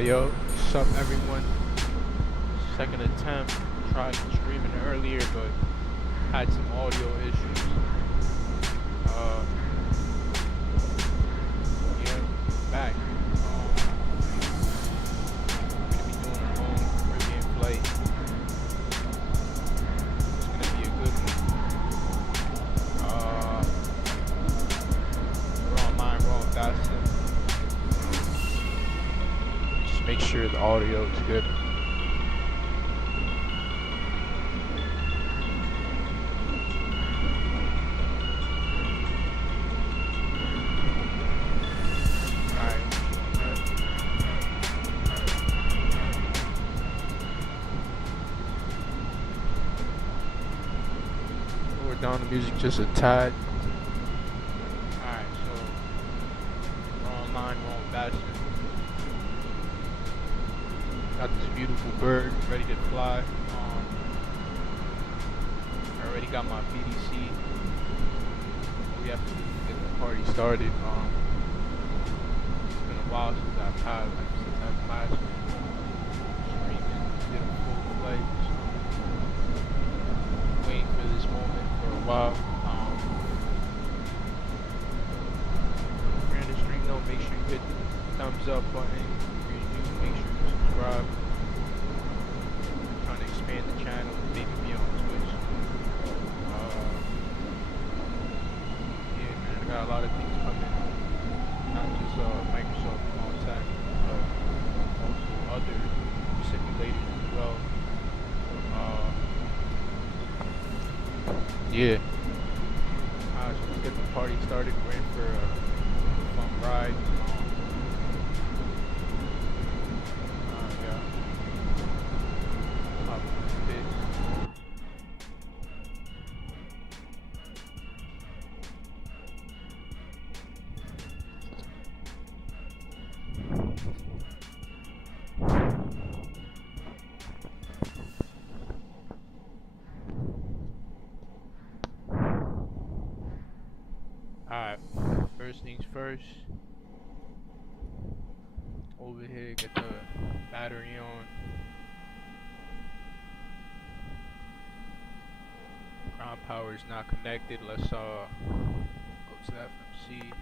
Yo, what's up everyone? Second attempt, tried streaming earlier but had some audio issues. Yeah, back. I'm gonna be doing a long Caribbean flight. It's gonna be a good one. We're online, we're on Vatsim. Just make sure the audio is good. Down the music just a tad. Alright, so we're online, we're on Vatsim. Got this beautiful bird ready to fly. I already got my PDC. We have to get the party started. It's been a while since I've had since I've last streaming, did a full flight. So waiting for this moment for a while. If you're in the stream though, make sure you hit the thumbs up button. If you're new, make sure you subscribe. I'm trying to expand the channel, maybe be on Twitch. Yeah man, I got a lot of things coming. Not just Microsoft Contact, but also other simulators as well. Yeah. Alright, so let's get the party started. We're in for a fun ride. Yeah. Hop in this. Alright, first things first. Over here, get the battery on. Ground power is not connected. Let's go to FMC.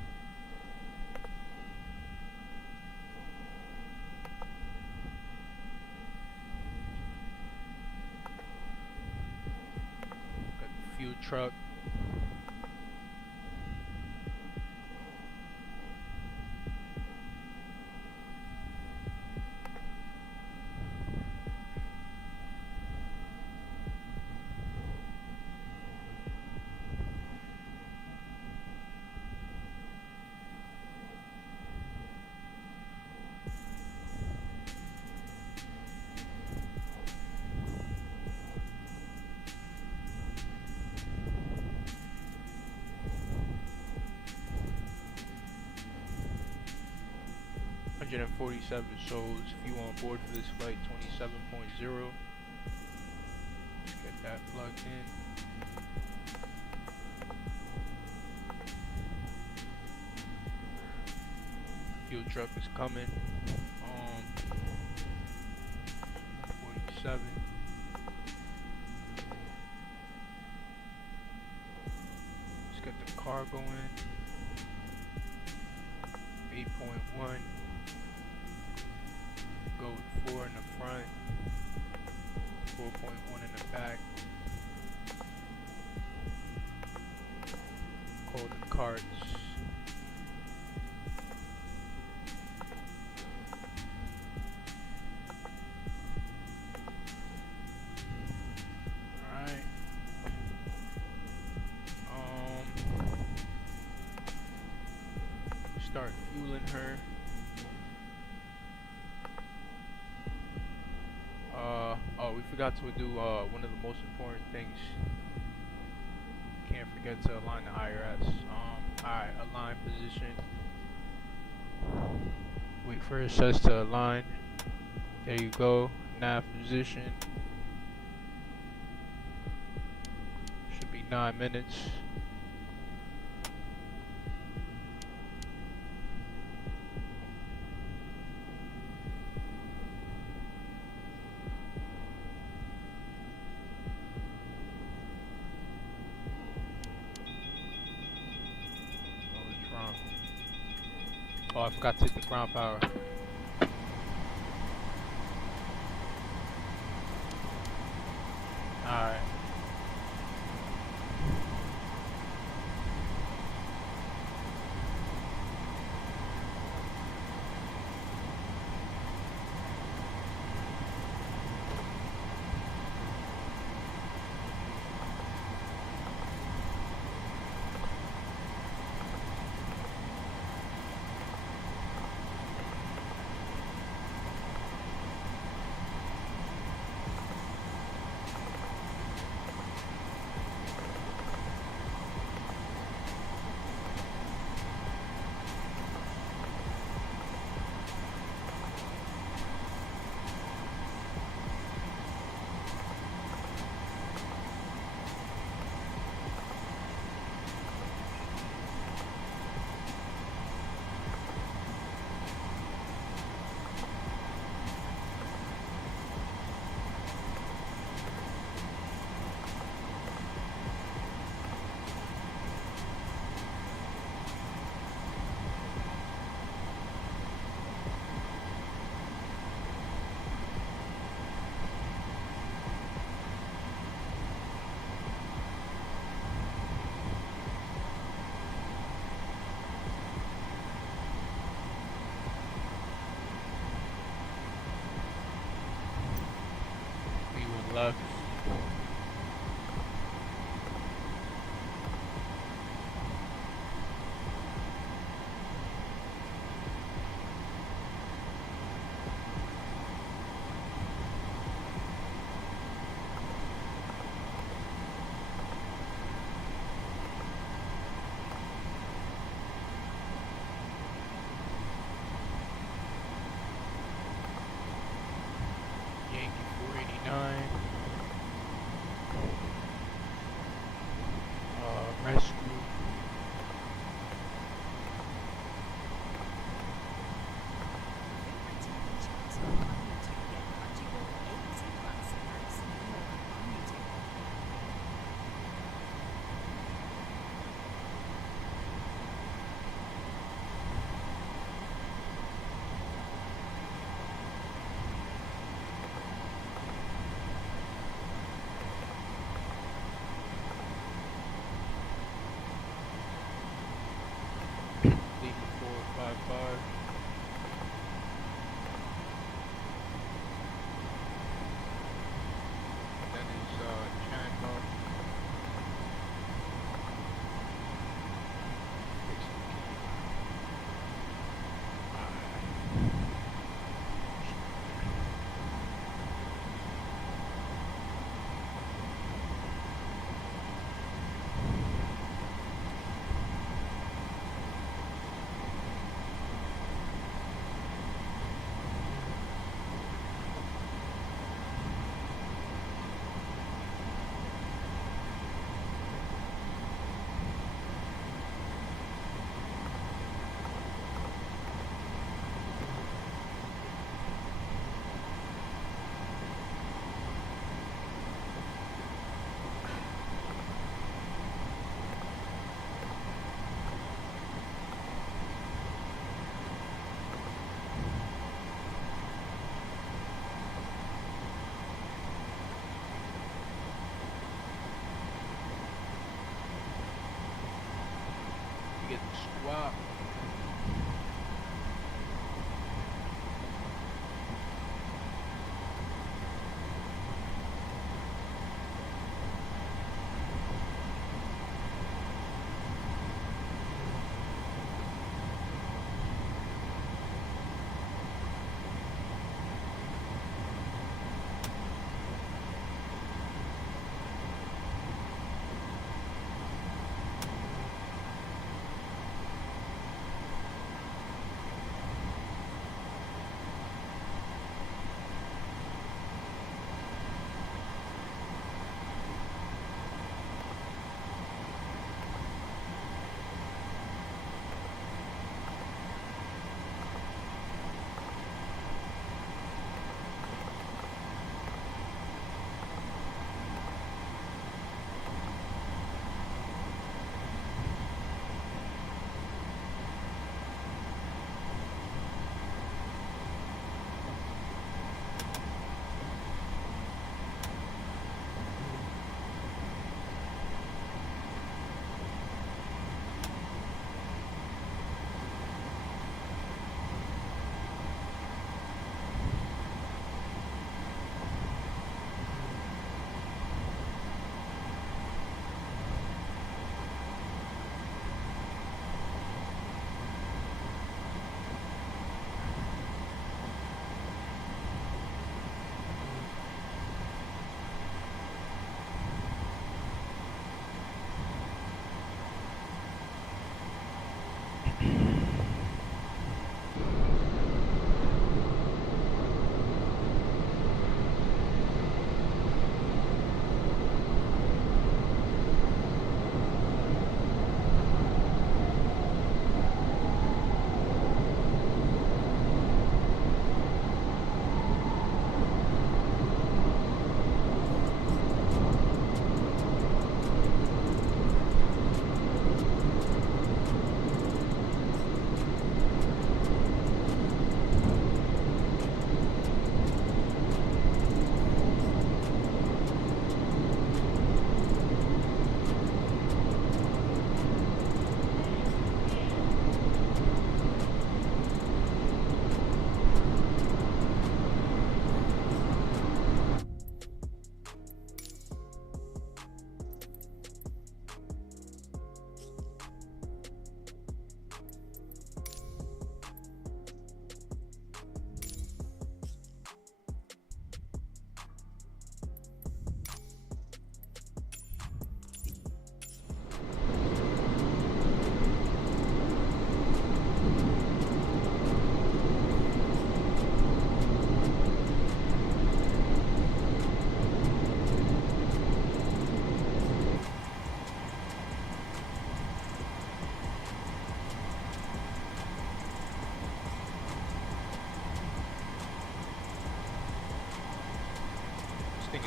Got the fuel truck. $147 souls. If you on board for this flight 27.0, let's get that plugged in. Fuel truck is coming. 47. Let's get the car going. 8.1. Go with 4 in the front, 4.1 in the back. Golden carts. Alright. Start fueling her. Oh, we forgot to do one of the most important things. Can't forget to align the IRS. Alright, align position. Wait for it says to align. There you go. Nav position. Should be 9 minutes. Oh, I forgot to hit the ground power. Alright. Left. Yankee 489. Rescue. Leaving 455. That is Chandler. You get the squat.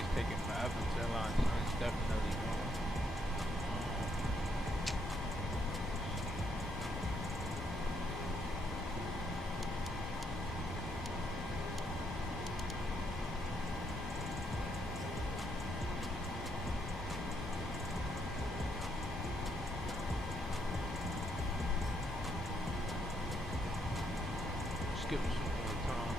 is taking forever to align, so it's definitely wrong. Just give us some more time.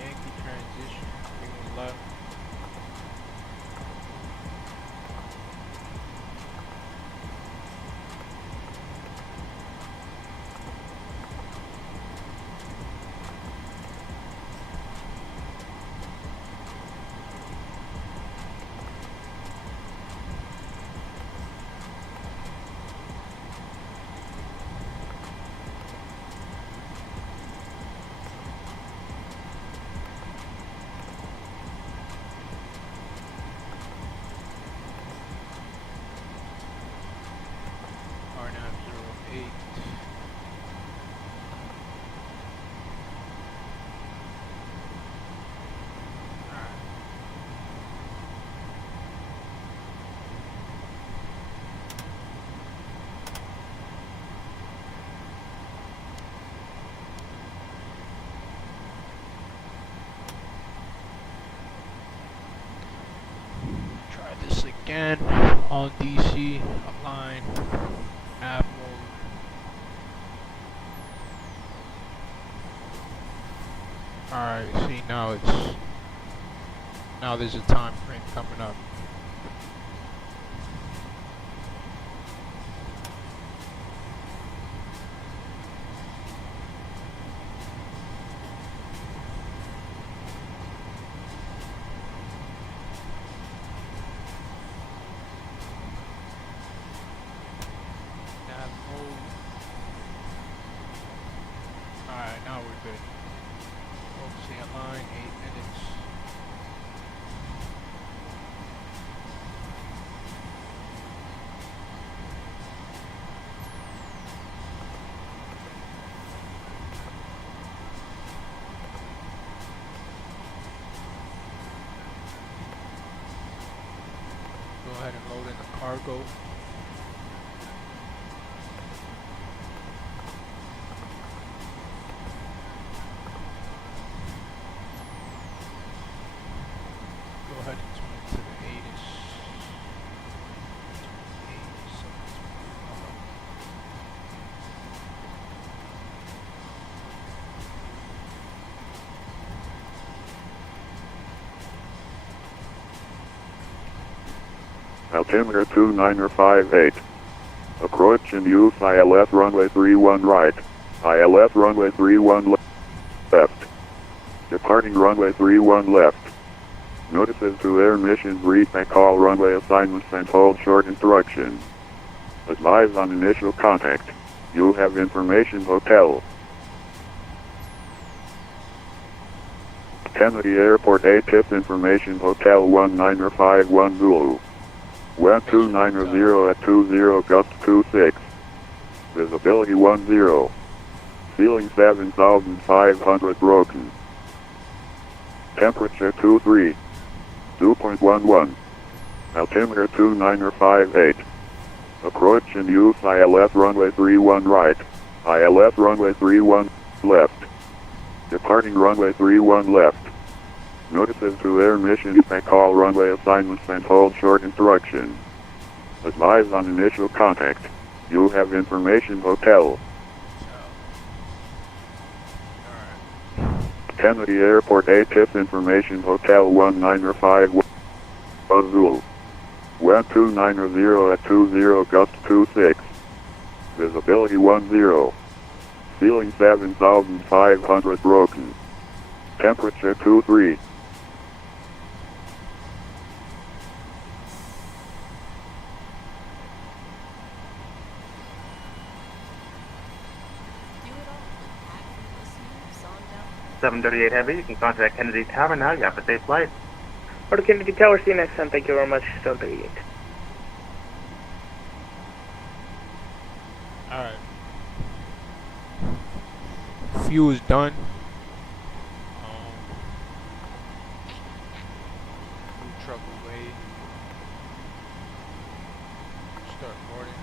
Yankee transition, 31 left. R908. Try this again on DC, align, app mode. Alright, see now there's a time frame coming up. Alright, now we're good. Focusing on line, 8 minutes. Go ahead and load in the cargo. Go ahead and turn to the 8-ish. 8, Altimeter 2958. Approach and use ILS runway 31 right. ILS runway 31 left. Departing runway 31 left. Notices to air missions read and call runway assignments and hold short instructions. Advise on initial contact. You have information hotel. Kennedy Airport ATIP information hotel 1951 Zulu. Wind 290 at 20 gust 26. Visibility 10. Ceiling 7,500 broken. Temperature 23. 2.11. Altimeter 2958. Approach and use ILS runway 31 right. ILS runway 31 left. Departing runway 31 left. Notices to air missions and call runway assignments and hold short instructions. Advise on initial contact. You have information hotel. Kennedy Airport ATIP information hotel 1951 Zulu. Wind 290 at 20 gust 26. Visibility 10. Ceiling 7,500 broken. Temperature 23. 738 Heavy, you can contact Kennedy Tower now. You have a safe flight. Order Kennedy Tower, see you next time. Thank you very much. 738. Alright. Fuel is done. Move truck away. Start boarding.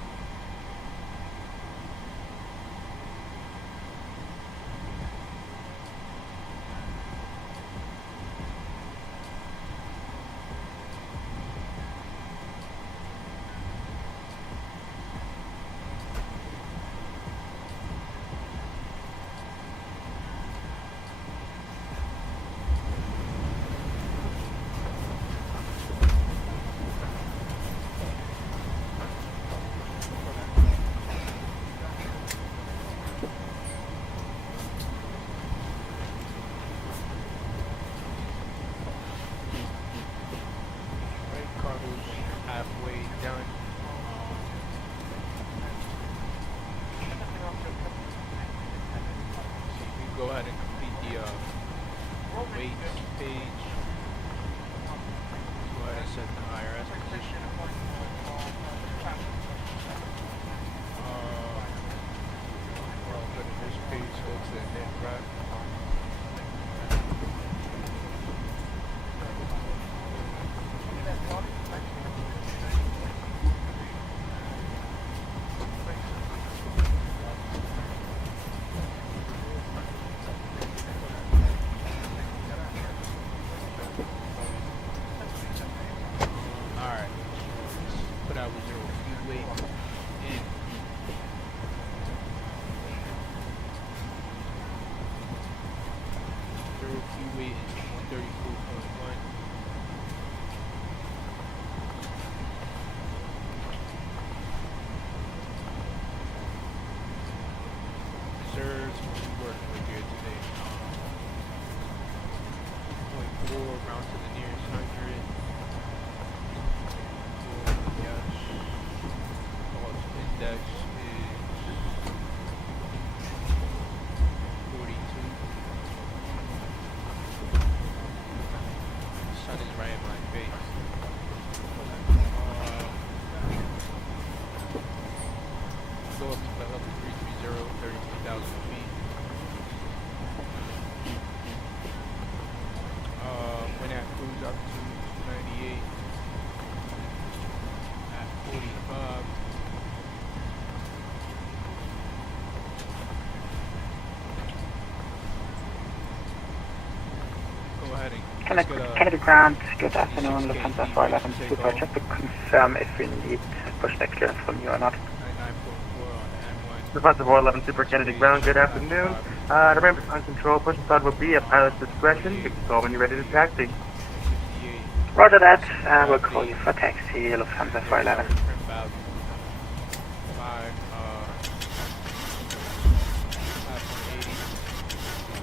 Halfway done. So you can go ahead and complete the weight page. Go ahead and set the IRS position. We're all good at this page. Go to the net wrap. Round to the nearest 100. Yes. Loss index is 42. The sun is right in my face. Go up to level 330, 33,000 feet. When at cruise up to 298 at 45. Go ahead and Kennedy Ground, good afternoon, Lufthansa 411 Super. Just to confirm if we need push next clearance from you or not. 99.4 on the Lufthansa 411 Super Kennedy Ground, good afternoon. Remember, on control, push start will be at pilot's discretion. You can call when you're ready to taxi. Roger that. We'll call you for taxi, Lufthansa 411.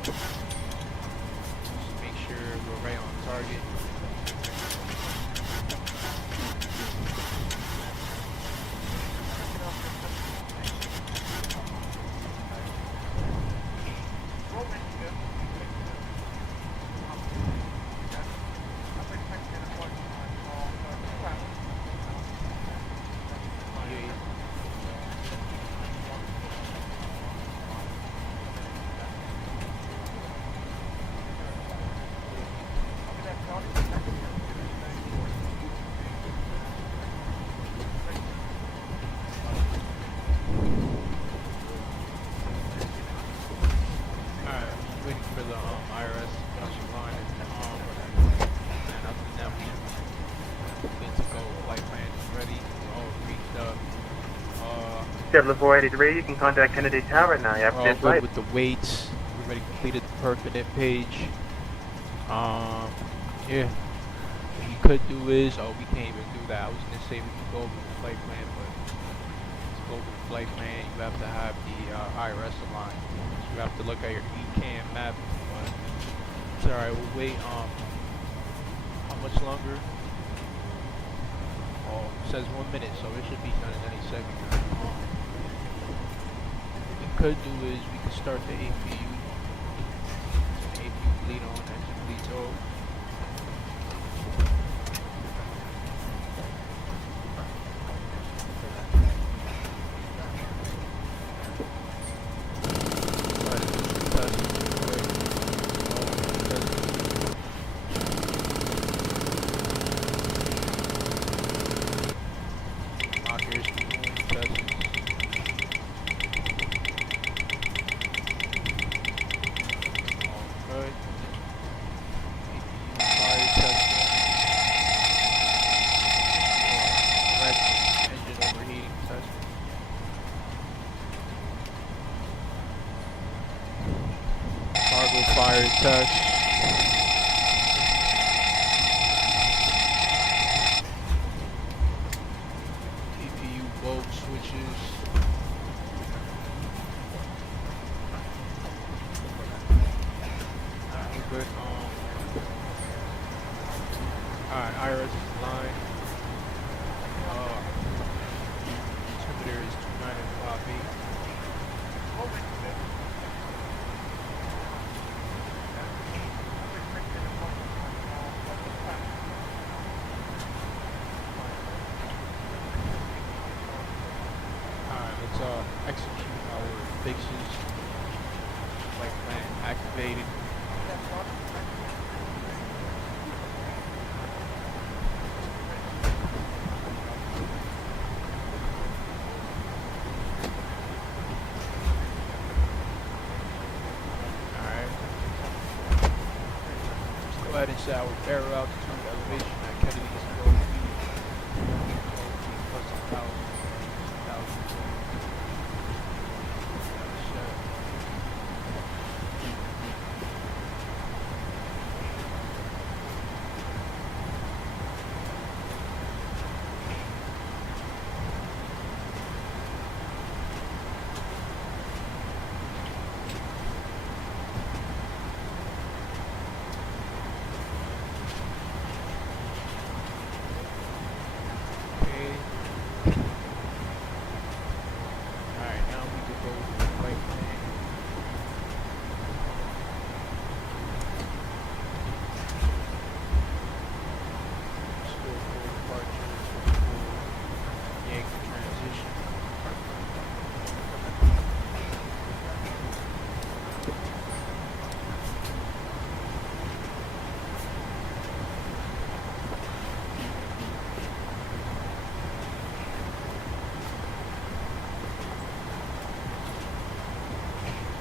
Just make sure we're right on target. Level 483, you can contact Kennedy Tower now. You have We're to all good flight. with the weights. We already completed the pertinent page. Yeah. What you could do is, we can't even do that. I was gonna say we can go over the flight plan, but let's go over the flight plan. You have to have the IRS aligned. So you have to look at your ECAM map. But it's alright. We'll wait. How much longer? Oh, it says 1 minute, so it should be done in any second. What we could do is we could start the APU. The APU Single fire test. TPU bulb switches. We're good. Alright, IRS is line. Altimeter is 2958. Alright, let's execute our fixes. Flight plan activated. Go ahead and set our barrel altitude elevation at Kennedy's 12 feet. 12 feet plus 1,000.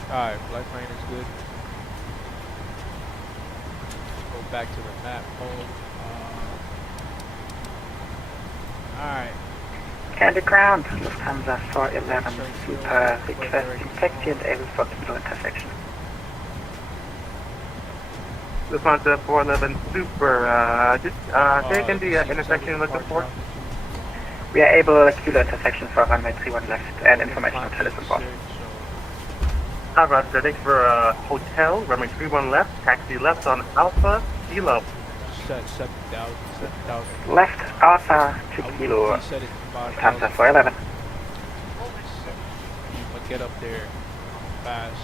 Alright, flight plan is good. Let's go back to the map mode. Alright. Candy ground, Lufthansa 411 Super, requesting taxi and able for kilo intersection. Lufthansa 411 Super, take in the intersection you're looking for. We are able kilo intersection for runway 31 left and information on Talis support. Roger, thanks for hotel, runway 31 left, taxi left on Alpha, Kilo. Set 7,000. Left Alpha to Kilo, Set it to Lufthansa 5,000. 411. But get up there fast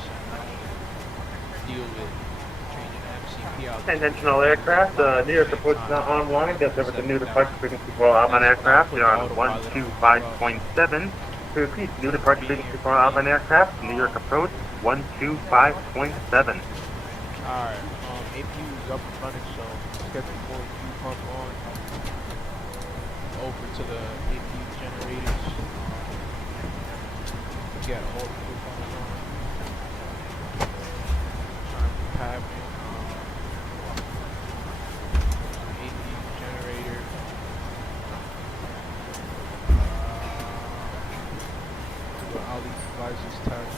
and deal with changing the MCP out. Tangential aircraft, New York approach is now online. That's over the new departure frequency for outbound aircraft. We're on 125.7. To repeat, new departure frequency for outbound aircraft, New York approach 125.7. Alright, APU is up and running, so let's get the 4Q pump on. Over to the APU generators. Get all the fuel pumps on. Trying to cabin. APU generator. All these devices touch.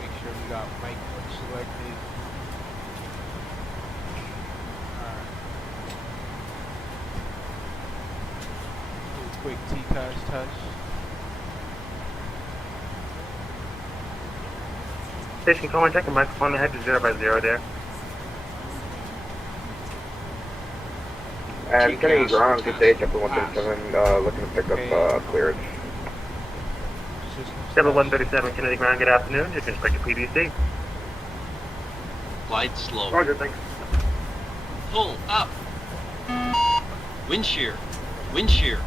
Make sure we got mic 1 selected. Alright. Do a quick TCAS test. Station calling, check the microphone, head to 0 by 0 there. And Kennedy ground, good day, Chapter 137, looking to pick up clearance. 7137 Kennedy ground, good afternoon. You can expect a PDC. Glide slow. Roger, thanks. Pull up. Wind shear. Wind shear.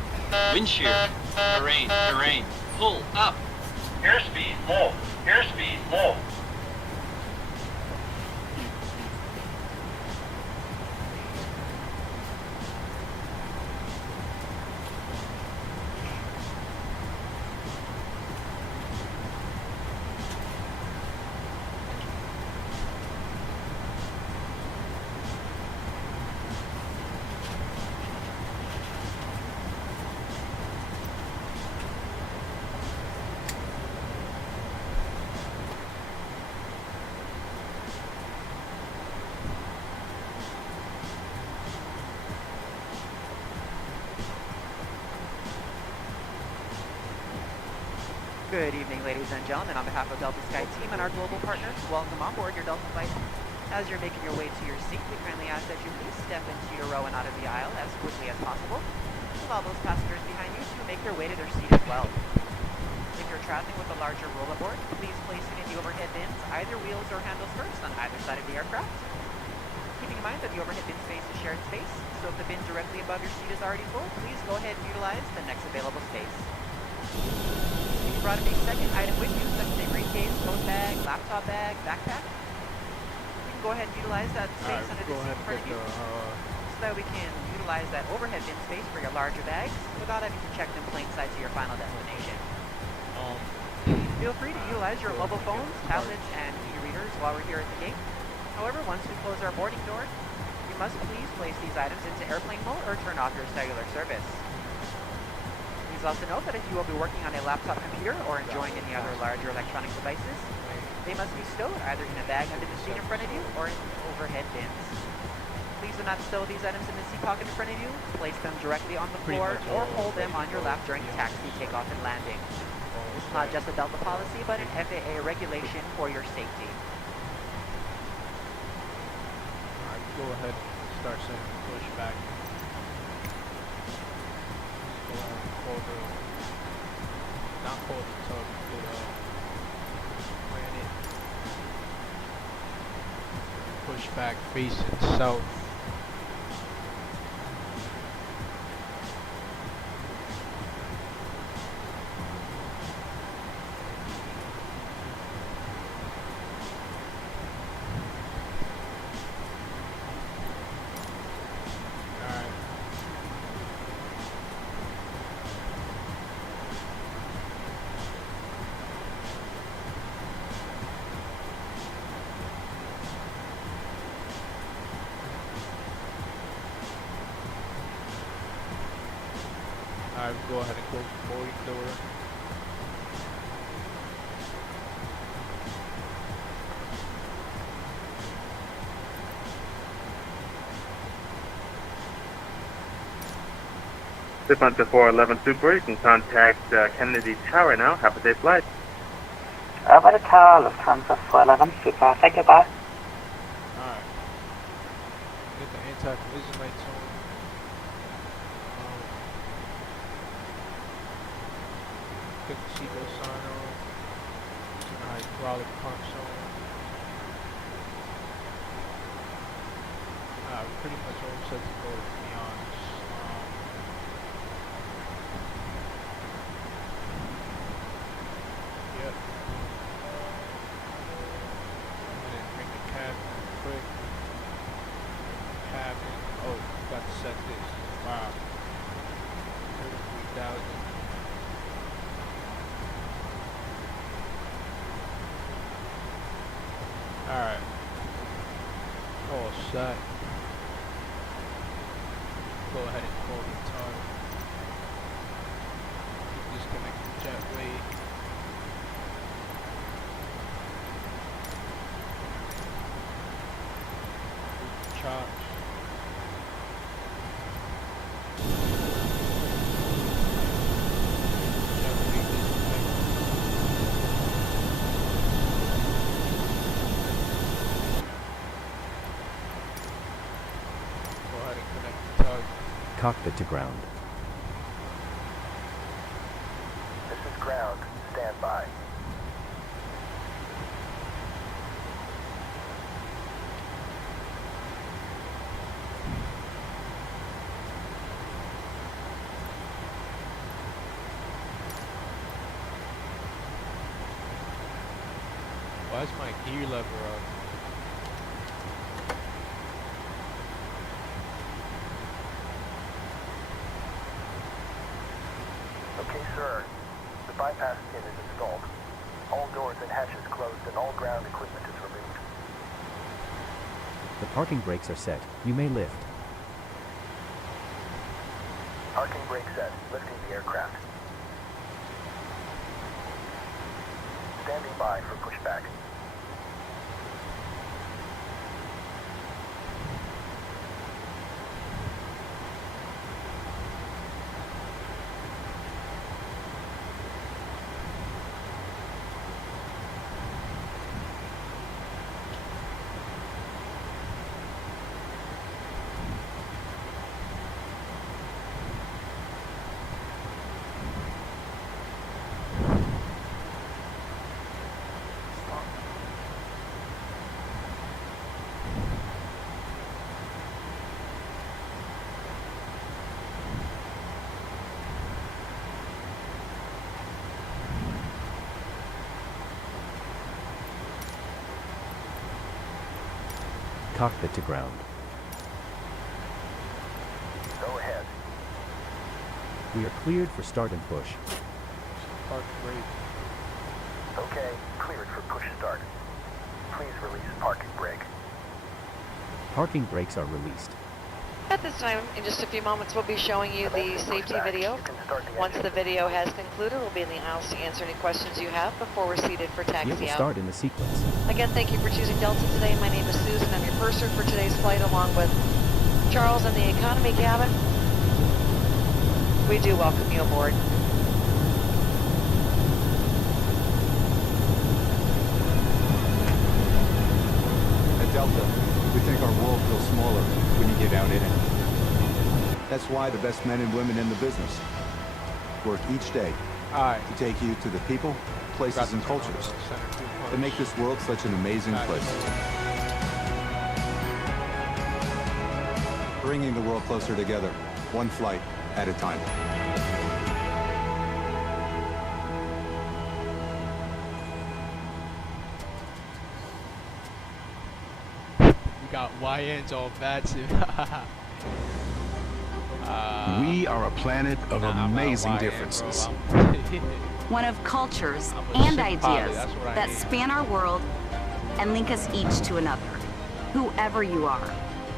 Wind shear. Terrain. Terrain. Pull up. Airspeed low. Airspeed low. Good evening, ladies and gentlemen. On behalf of Delta Sky Team and our global partners, welcome on board your Delta flight. As you're making your way to your seat, we kindly ask that you please step into your row and out of the aisle as quickly as possible. Allow those passengers behind you to make their way to their seat as well. If you're traveling with a larger rollerboard, please place it in the overhead bins, either wheels or handles first on either side of the aircraft. Keeping in mind that the overhead bin space is shared space, so if the bin directly above your seat is already full, please go ahead and utilize the next available space. If you brought a second item with you, such as a briefcase, tote bag, laptop bag, backpack, you can go ahead and utilize that space under the seat in front of you, so that we can utilize that overhead bin space for your larger bags without having to check them plain sight to your final destination. Feel free to utilize your mobile phones, tablets, and e-readers while we're here at the gate. However, once we close our boarding door, you must please place these items into airplane mode or turn off your cellular service. Please also note that if you will be working on a laptop computer or enjoying any other larger electronic devices, they must be stowed either in a bag under the seat in front of you or in overhead bins. Please do not stow these items in the seat pocket in front of you. Place them directly on the floor or hold them on your lap during taxi, takeoff, and landing. This is not just a Delta policy, but an FAA regulation for your safety. Alright, go ahead and start sending push back. Go ahead and call the, not call the tug, but plan it. Push back facing south. Alright, go ahead and close the boarding door. Punta 411 Super, you can contact Kennedy Tower now. Have a safe flight. Over the tower, Lufthansa 411 Super. Thank you, bye. Alright. Get the anti-collision lights on. Get the seatbelt sign on. Turn the hydraulic pumps on. Pretty much all set to go, to be honest. Yep. And then bring the cabin quick. Cabin. Oh, got to set this. Wow. 33,000. Alright. All set. Go ahead and call the tug. Disconnect the jetway. Chops. Jetway disconnect. Go ahead and connect the tug. Cockpit to ground. This is ground. Stand by. Why is my gear lever up? Okay, sir. The bypass pin is installed. All doors and hatches closed and all ground equipment is removed. The parking brakes are set. You may lift. Parking brake set. Lifting the aircraft. Standing by for pushback. cockpit to ground. Go ahead. We are cleared for start and push. Park brake. Okay, cleared for push start. Please release parking brake. Parking brakes are released. At this time, in just a few moments, we'll be showing you the safety video. Once the video has concluded, we'll be in the aisles to answer any questions you have before we're seated for It will taxi out. start in the sequence. Again, thank you for choosing Delta today. My name is Susan. I'm your purser for today's flight, along with Charles in the economy cabin. We do welcome you aboard. At Delta, we think our world feels smaller when you get out in it. That's why the best men and women in the business work each day Alright. to take you to the people, places, and cultures that make this world such an amazing place. Bringing the world closer together, one flight at a time. We got YNs on Vatsim. We are a planet of amazing YN, differences. bro. One of cultures I'm a and ship ideas pilot, that's what I that am. span our world and link us each to another. Whoever you are,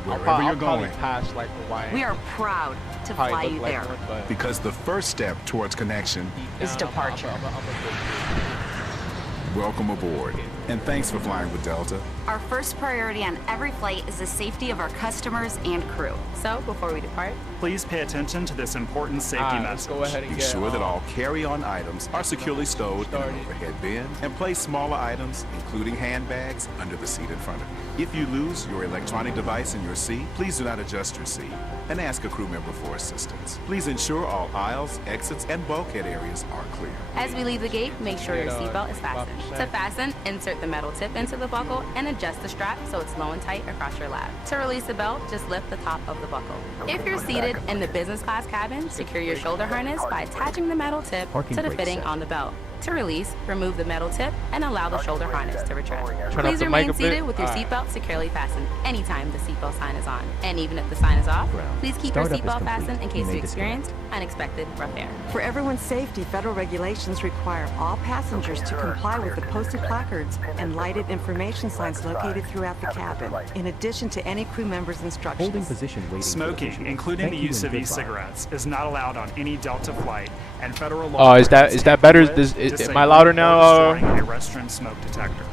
Wherever you're probably going, pass like a YN. we are proud to Probably fly look you like there. one, but because the first step towards connection, deep is down, departure. I'm a good welcome aboard. And thanks for flying with Delta. Our first priority on every flight is the safety of our customers and crew. So, before we depart, Please pay attention to this important safety Alright, let's message. go ahead and Be get sure that all carry-on items are securely stowed in an started. overhead bin, and place smaller items, including handbags, under the seat in front of you. If you lose your electronic device in your seat, please do not adjust your seat and ask a crew member for assistance. Please ensure all aisles, exits, and bulkhead areas are clear. as we leave the gate, make sure your Get, seatbelt is fastened. 5%. To fasten, insert the metal tip into the buckle and adjust the strap so it's low and tight across your lap. To release the belt, just lift the top of the buckle. If you're seated in the business class cabin, secure your shoulder harness by attaching the metal tip Parking to the brake fitting set. on the belt. To release, remove the metal tip and allow the shoulder harness to retract. Turn Please up the remain mic a seated bit. with your Alright. seatbelt securely fastened anytime the seatbelt sign is on. And even if the sign is off, Ground. please keep your Startup is seatbelt complete. fastened in You case may you disconnect. experience unexpected rough air. For everyone's safety, federal regulations require all passengers to comply with the posted placards and lighted information signs located throughout the cabin, in addition to any crew member's instructions. Holding position waiting for the Smoking, visual. including Thank the you use and of goodbye. e-cigarettes, is not allowed on any Delta flight, and federal Oh, law is that better? prohibits Is disabling my louder or now? destroying a restroom smoke detector.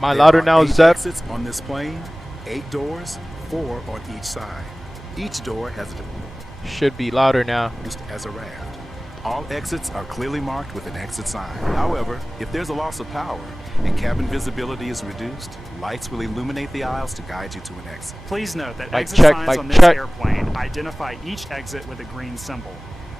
My There louder are now, 8 Zep. exits on this plane, 8 doors, 4 on each side. Each door has a Should be louder now. used as a raft. All exits are clearly marked with an exit sign. However, if there's a loss of power and cabin visibility is reduced, lights will illuminate the aisles to guide you to an exit. Please note that Mic exit check, signs mic on this check. airplane identify each exit with a green symbol.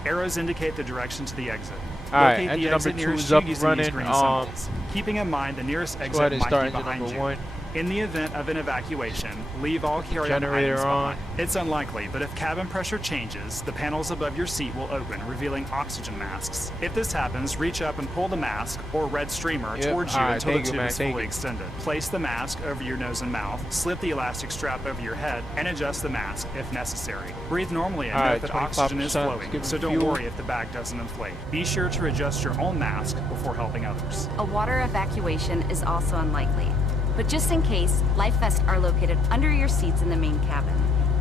Arrows indicate the direction to the exit. Alright, Locate engine the number exit 2 nearest is you up and using these running. green symbols. Keeping in mind the nearest Go exit ahead and might start be engine behind number you. 1. In the event of an evacuation, leave all carry-on Generator items on. behind. It's unlikely, but if cabin pressure changes, the panels above your seat will open, revealing oxygen masks. If this happens, reach up and pull the mask or red streamer Yep, towards you alright, until the thank you, tube man, is thank fully you. extended. Place the mask over your nose and mouth, slip the elastic strap over your head, and adjust the mask if necessary. Breathe normally and Alright, note that oxygen is 25%, flowing, give so it don't fuel. worry if the bag doesn't inflate. Be sure to adjust your own mask before helping others. A water evacuation is also unlikely, but just in case, life vests are located under your seats in the main cabin.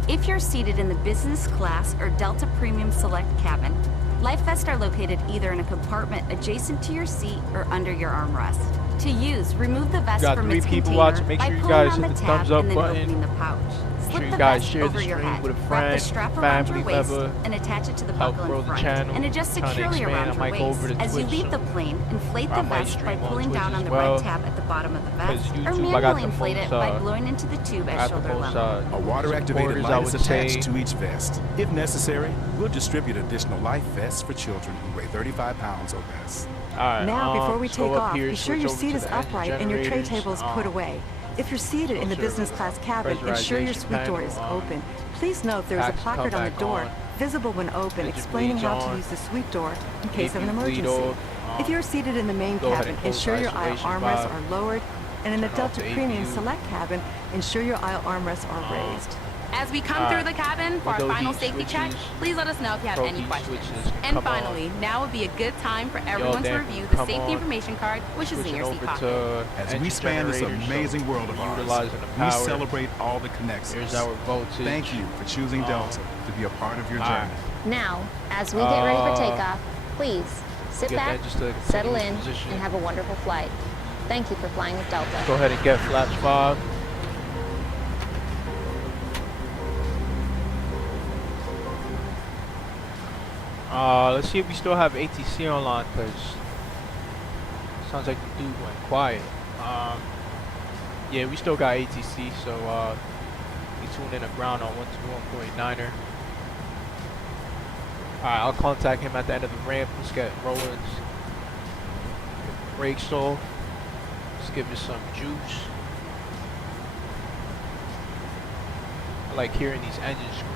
If you're seated in the business class or Delta Premium Select cabin, life vests are located either in a compartment adjacent to your seat or under your armrest. To use, remove the vest Got from 3 its people container watching. Make by sure you pulling guys on hit the the tab thumbs up and then button. opening the pouch. Make Slip sure you the guys vest share the over your stream head, with a wrap the friend, strap around your family waist, member. and attach it to the Help buckle grow in the front, channel. and adjust Trying to securely expand. around I your might go over waist. to As you Twitch leave the soon. plane, inflate I the might vest stream by on pulling Twitch down as on the well, right tab at the bottom of the vest, 'cause or YouTube, I got manually the inflate most, it by blowing into the tube at got the shoulder most, level. A water-activated supporters, I light is would say. attached to each vest. If necessary, we'll distribute additional life vests for children who weigh 35 pounds or less. Alright, Now, before we let's go take up off, here, be sure switch your over seat to is the engine upright and your tray generators. table is put away. If you're seated in the business class cabin, ensure your suite door is open. Please note there is a Action placard come on the back door, on. visible when open, Engine explaining bleeds how to on. use the suite door in case of an AP bleed emergency. off. If you're seated in the main Go ahead cabin, and close ensure your aisle isolation armrests valve. are lowered And in the Turn off Delta the Premium APU. Select cabin, ensure your aisle armrests are raised. As we come through the cabin for our Window final heat safety check, switches, please let us know if you have pro any heat questions. switches can And come on. finally, now would be a good time for everyone to damn, review the come safety on. information card, which is in Switching your seat over pocket. to As we engine span this generators, so amazing world of we're ours, utilizing the we power. celebrate all the connections. Here's our voltage. Thank you for choosing Delta to be a part of your journey. Now, as we get ready for takeoff, please sit get back, that just to settle continuous in, position. and have a wonderful flight. Thank you for flying with Delta. Go ahead and get flaps 5. Let's see if we still have ATC online, because sounds like the dude went quiet. Yeah, we still got ATC, so we tune in to ground on 121.9er. Alright, I'll contact him at the end of the ramp. Let's get rolling. Brakes off. Let's give it some juice. I like hearing these engines scream.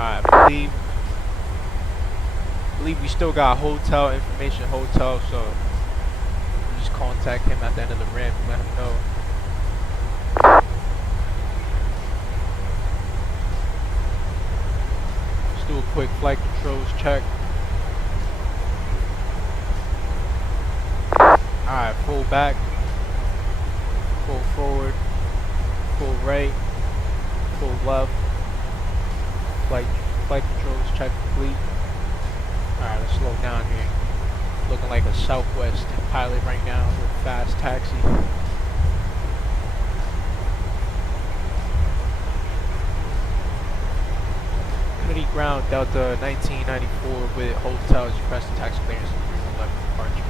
I believe we still got hotel information, so we'll just contact him at the end of the ramp and let him know. Let's do a quick flight controls check. Alright, full back, full forward, full right, full left. Flight controls check complete. Alright, let's slow down here. Looking like a Southwest pilot right now with fast taxi. Kennedy ground, Delta 1994 with hotels. You press the taxi clearance and 311 departure.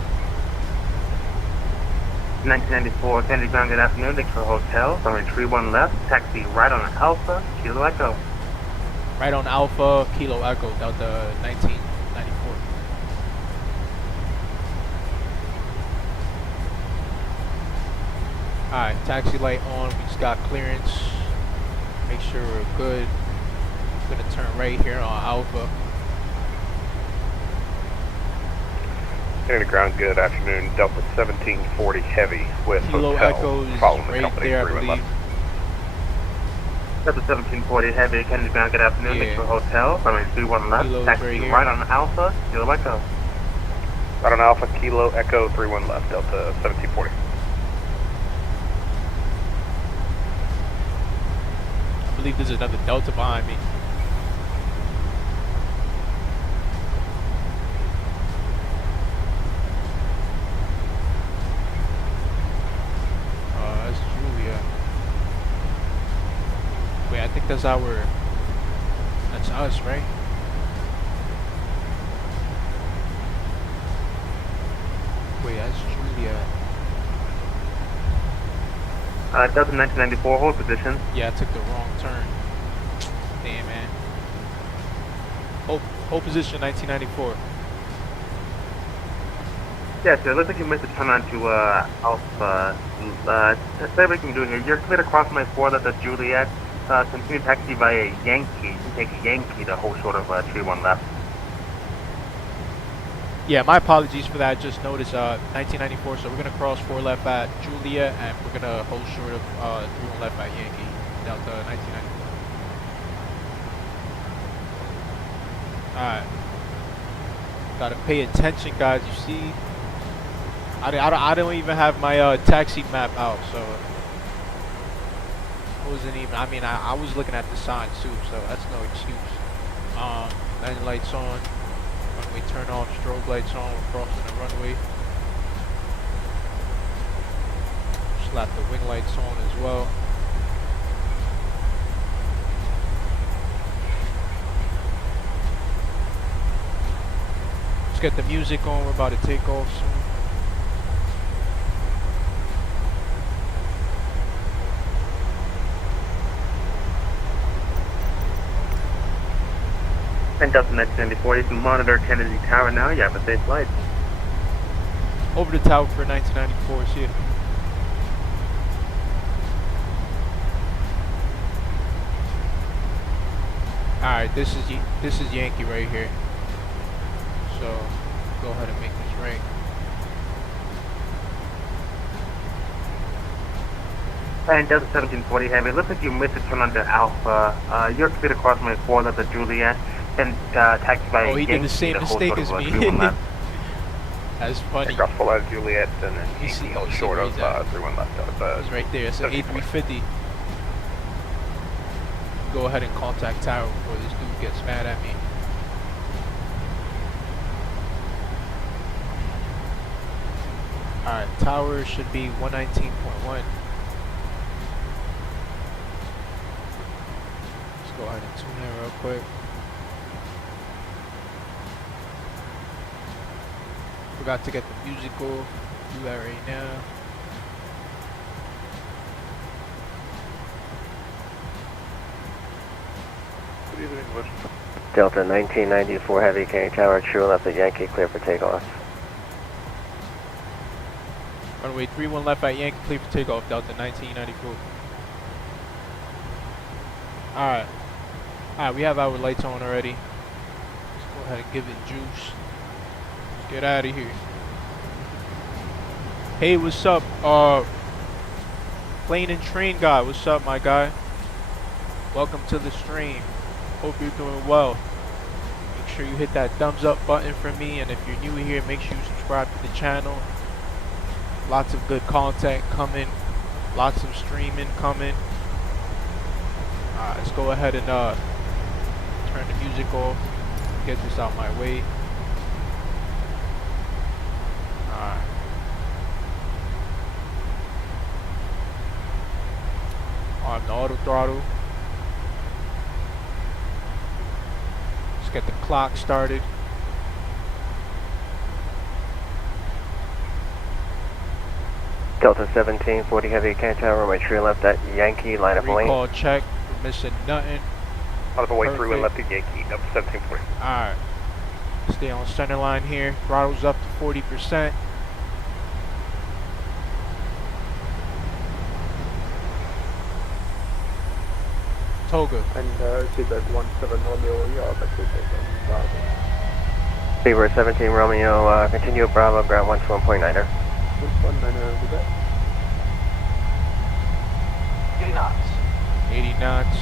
1994, Kennedy ground, good afternoon. Thanks for hotel. Runway 31 left, taxi right on Alpha, Kilo Echo. Right on Alpha, Kilo Echo, Delta 1994. Alright, taxi light on. We just got clearance. Make sure we're good. Gonna turn right here on Alpha. Kennedy ground, good afternoon. Delta 1740 heavy with Kilo hotel. Echo's Following the right company there, I 31 believe. left. Delta 1740 heavy, Kennedy ground, good afternoon. Yeah. Thanks for hotel. Runway 31 left, Kilo's taxi right here. right on Alpha, Kilo Echo. Right on Alpha, Kilo Echo 31 left, Delta 1740. I believe there's another Delta behind me. That's Julia. Wait, I think that's us, right? Wait, that's Julia. Delta 1994, hold position. Yeah, I took the wrong turn. Damn, man. Hold position 1994. Yeah, so it looks like you missed a turn on to Alpha. Let's say we can do here. You're cleared across my 4 left at Juliet. Continue taxi via Yankee. You can take Yankee to hold short of 31 left. Yeah, my apologies for that. I just noticed 1994, so we're going to cross 4 left at Julia, and we're going to hold short of 3 left at Yankee, Delta 1994. Alright. Gotta pay attention, guys. You see, I don't even have my taxi map out, so it wasn't even, I was looking at the sign too, so that's no excuse. Landing lights on. Runway turn off, strobe lights on, we're crossing the runway. Slap the wing lights on as well. Let's get the music on, we're about to take off soon. And Delta 1994, you can monitor Kennedy Tower now. You have a safe flight. Over the tower for 1994. See ya. Alright, this is Yankee right here. So go ahead and make this right. And Delta 1740 Heavy, looks like you missed a turn onto Alpha. Your computer crossed my 4 Delta Juliet and taxi by he did the same mistake as me. That's funny. Across full out of Juliet and then Yankee held short of 31 left. He's right there. It's an A350. Go ahead and contact tower before this dude gets mad at me. Alright, tower should be 119.1. Let's go ahead and tune in real quick. Forgot to get the musical. Do that right now. Delta 1994 Heavy, K Tower, true left at Yankee, clear for takeoff. Runway 31 left at Yankee, clear for takeoff, Delta 1994. Alright, we have our lights on already. Let's go ahead and give it juice. Let's get out of here. Hey, what's up? Plane and train guy, what's up, my guy? Welcome to the stream. Hope you're doing well. Make sure you hit that thumbs up button for me, and if you're new here, make sure you subscribe to the channel. Lots of good content coming, lots of streaming coming. Let's go ahead and turn the music off, get this out my way. On the auto throttle. Let's get the clock started. Delta 1740 Heavy, K Tower, runway true left at Yankee, line up lane. Recall check, we're missing nothing. Out of the way through and left at Yankee, Delta 1740. Alright. Stay on center line here. Throttle's up to 40%. Toga. And seatbelt 17 Romeo, you are back to Bravo. Seabird 17 Romeo, continue Bravo, ground 121.9er. 119er, good. 80 knots. 80 knots.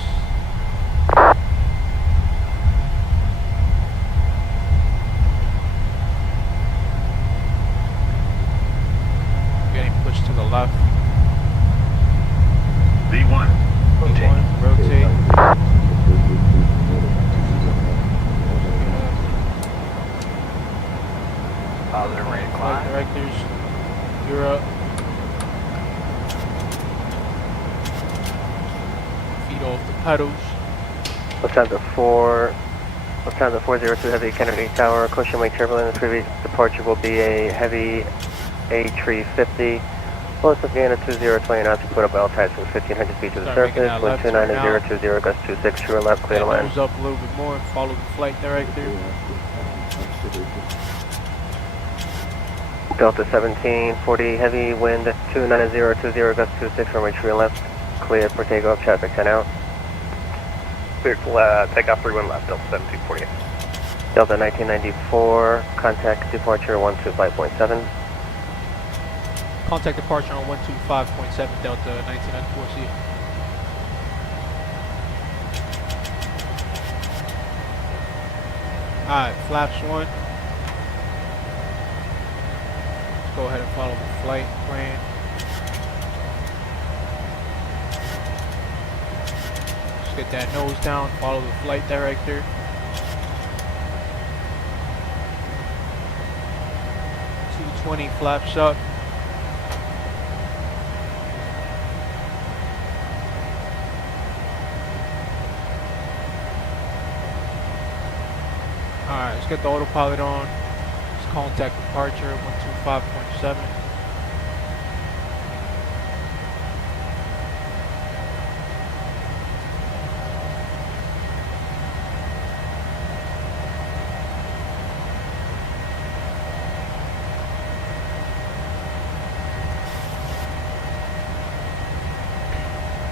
Getting pushed to the left. V1. V1, rotate. Positive rate climb. Directors, you're up. Feet off the pedals. Lufthansa 402 Heavy, Kennedy Tower, cushion wing turbulence, previous departure will be a heavy A350. Close to Vienna 2020 knots, put up all tides from 1500 feet to the surface, wind 29020, gust 26, true left, clear to land. Nose up a little bit more, follow the flight director. Delta 1740 Heavy, wind 29020, gust 26, runway true left, clear for takeoff, traffic 10 out. Clear, takeoff 31 left, Delta 1748. Delta 1994, contact departure 125.7. Contact departure on 125.7 Delta 1994C. Alright, flaps 1. Let's go ahead and follow the flight plan. Just get that nose down, follow the flight director. .220 flaps up. Alright, let's get the autopilot on. Let's contact departure 125.7.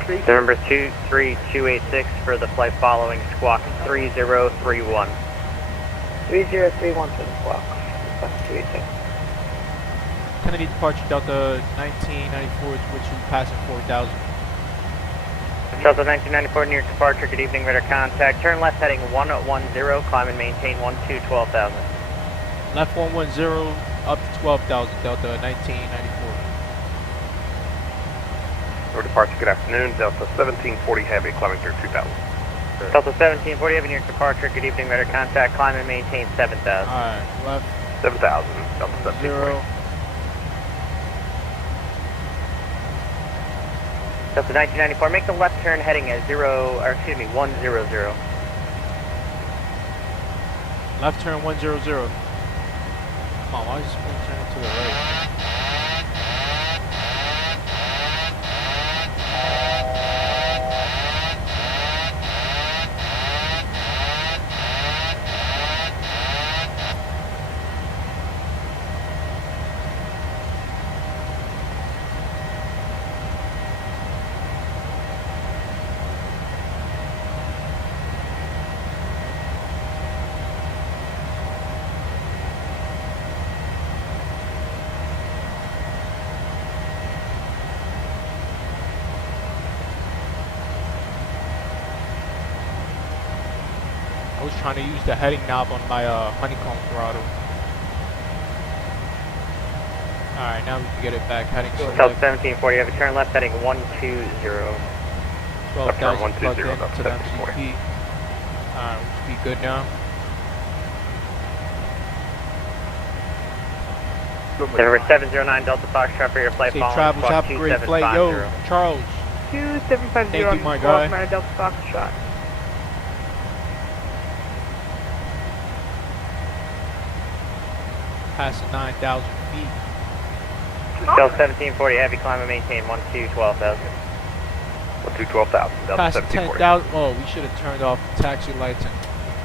November 23286 for the flight following squawk 3031. 3031 for the squawk. Request 286. Kennedy departure Delta 1994 switch to passing 4000. Delta 1994 near departure, good evening, radar contact. Turn left heading 110, climb and maintain 12,000. Left 110 up to 12,000 Delta 1994. For departure, good afternoon. Delta 1740 Heavy, climbing through 2000. Delta 1740 Heavy near departure, good evening, radar contact. Climb and maintain 7,000. Alright, left 7,000, Delta 1740. Delta 1994, make the left turn heading at 100. Left turn 100. Come on, why is this one turning to the right? I was trying to use the heading knob on my honeycomb throttle. Alright, now we can get it back heading. Delta 1740, have a turn left heading 120. 12,000 plugged in to the MCP. Alright, we should be good now. November 709 Delta Foxtrot for your flight Safe following travels, squawk have a great flight. Yo, Charles. 2750 Thank you, my guy. Delta Foxtrot. Passing 9,000 feet. Delta 1740 Heavy, climb and maintain 12,000. 12,000, Delta Passing 1740. 10,000. Oh, we should have turned off the taxi lights and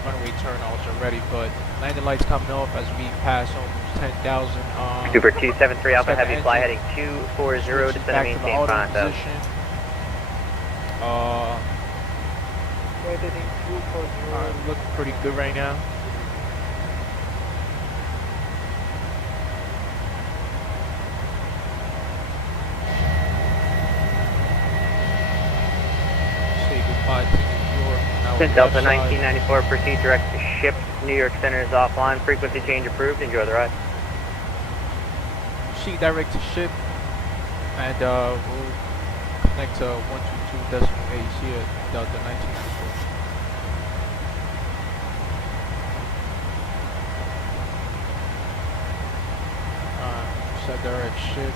runway turn-offs already, but landing lights coming off as we pass almost 10,000. Super 273 Alpha Heavy, engine. fly heading 240, descend and maintain 5,000. Looking pretty good right now. Say goodbye to New York. Now we're Delta left side. 1994, proceed direct to ship. New York Center is offline. Frequency change approved. Enjoy the ride. Proceed direct to ship, and we'll connect to 122.8 here at Delta 1994. Set direct ship.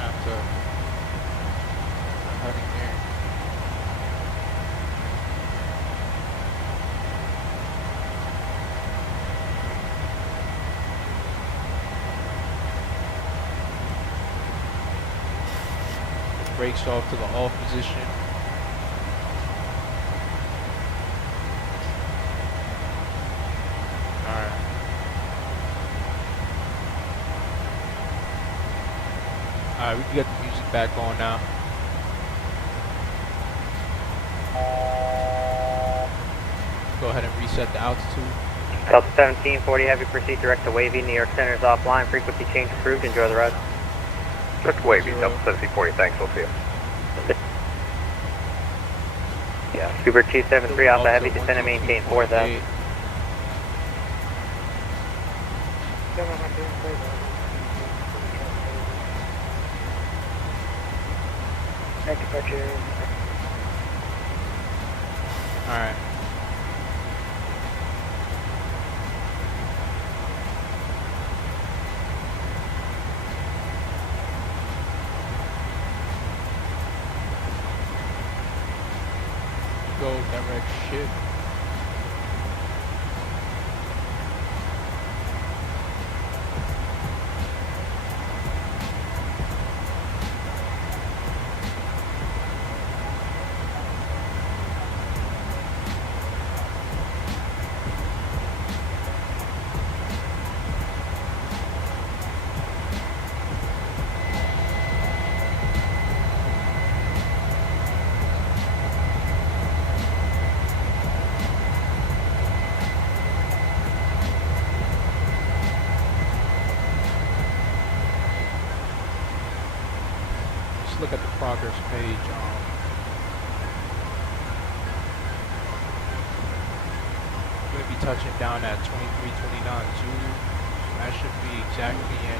After heading there. Brakes off to the off position. Alright. Alright, we can get the music back on now. Go ahead and reset the altitude. Delta 1740 Heavy, proceed direct to Wavy. New York Center is offline. Frequency change approved. Enjoy the ride. Direct to Wavy, Delta 1740, thanks, we'll see you. Yeah, Super 273 Alpha Heavy, descend and maintain 4,000. Alright. Go direct ship. let's look at the progress page. We're gonna be touching down at 23:29 too. That should be exactly in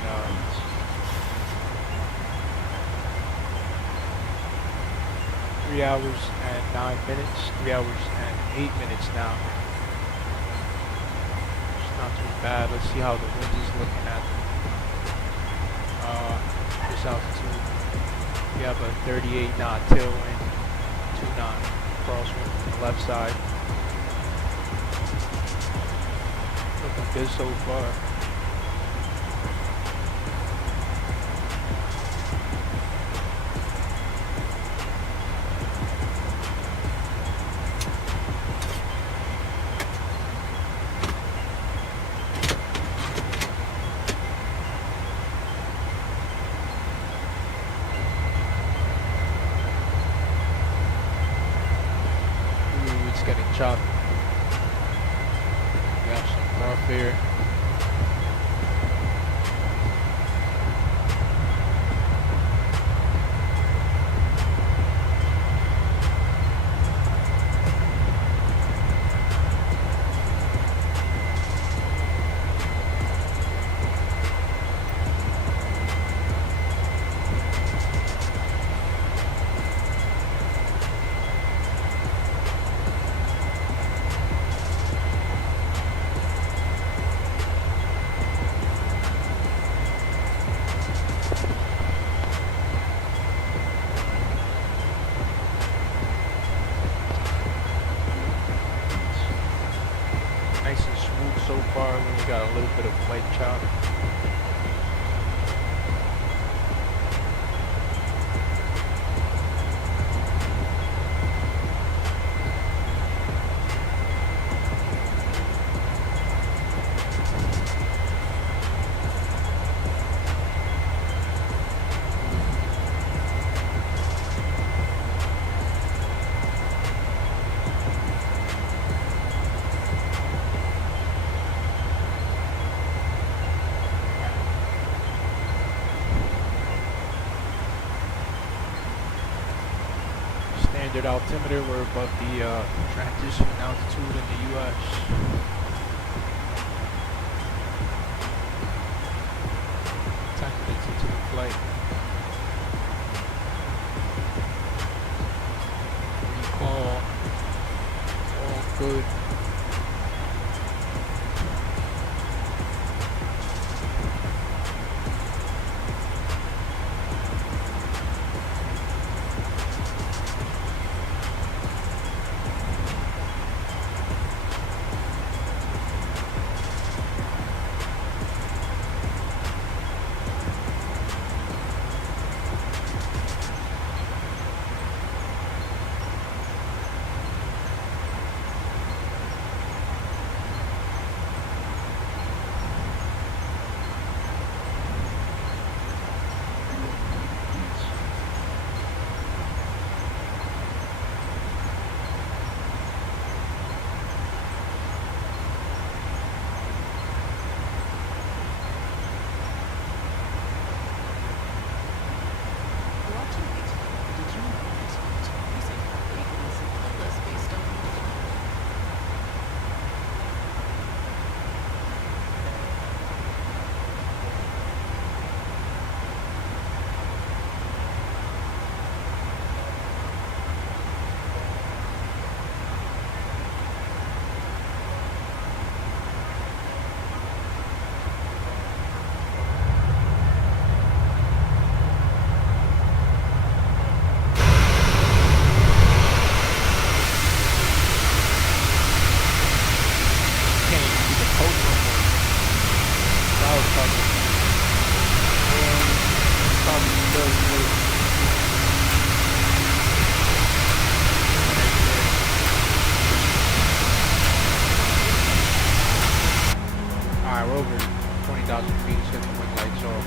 3 hours and 9 minutes. 3 hours and 8 minutes now. It's not too bad. Let's see how the wind is looking at this altitude. We have a 38 knot tailwind, 2 knot crosswind from the left side. Looking good so far. Getting choppy. We have some rough here. Nice and smooth so far. We only got a little bit of white chop. Standard altimeter, we're above the transition altitude in the U.S. Time to get into the flight. Recall, all good. Alright, we're over 20,000 feet, set the wing lights off.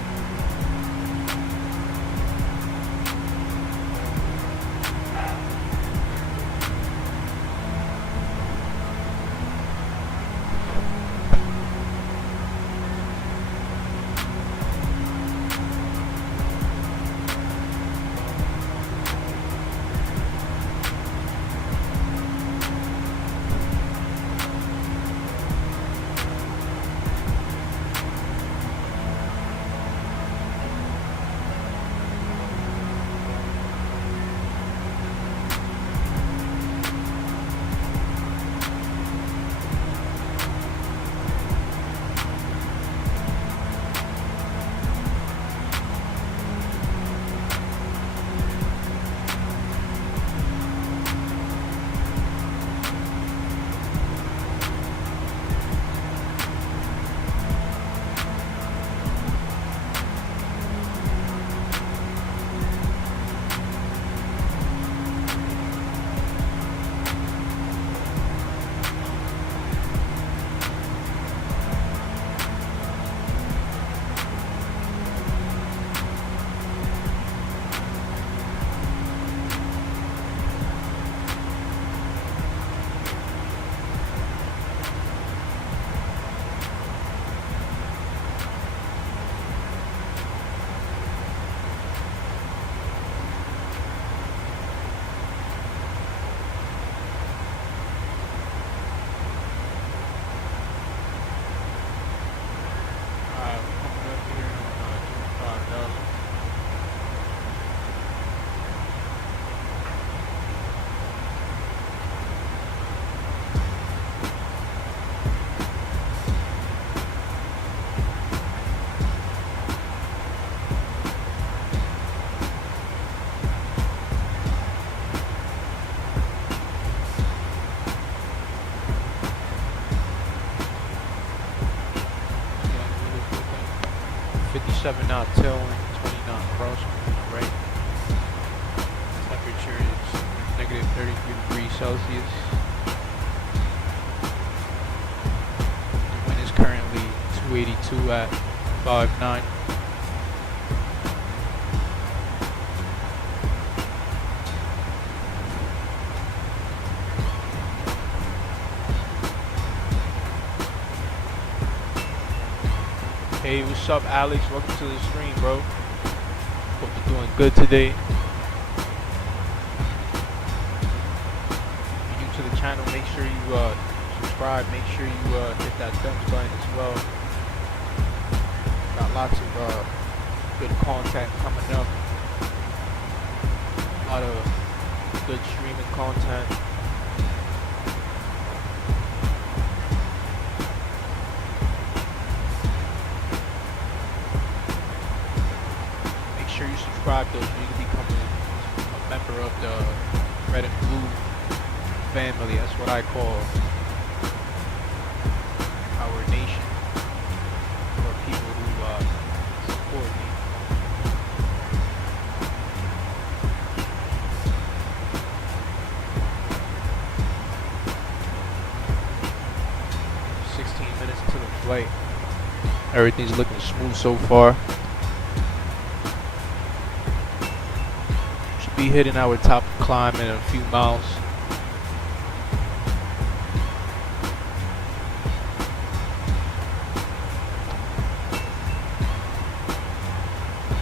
7 knot tailwind, 20 knot crosswind, right? Temperature is negative 33 degrees Celsius. The wind is currently 282 at 5'9". Hey, what's up, Alex? Welcome to the stream, bro. Hope you're doing good today. If you're new to the channel, make sure you subscribe. Make sure you hit that thumbs button as well. Got lots of good content coming up. A lot of good streaming content. Make sure you subscribe though, so you can become a member of the Red and Blue family. That's what I call our nation, or people who support me. Minutes into the flight. Everything's looking smooth so far. Should be hitting our top climb in a few miles.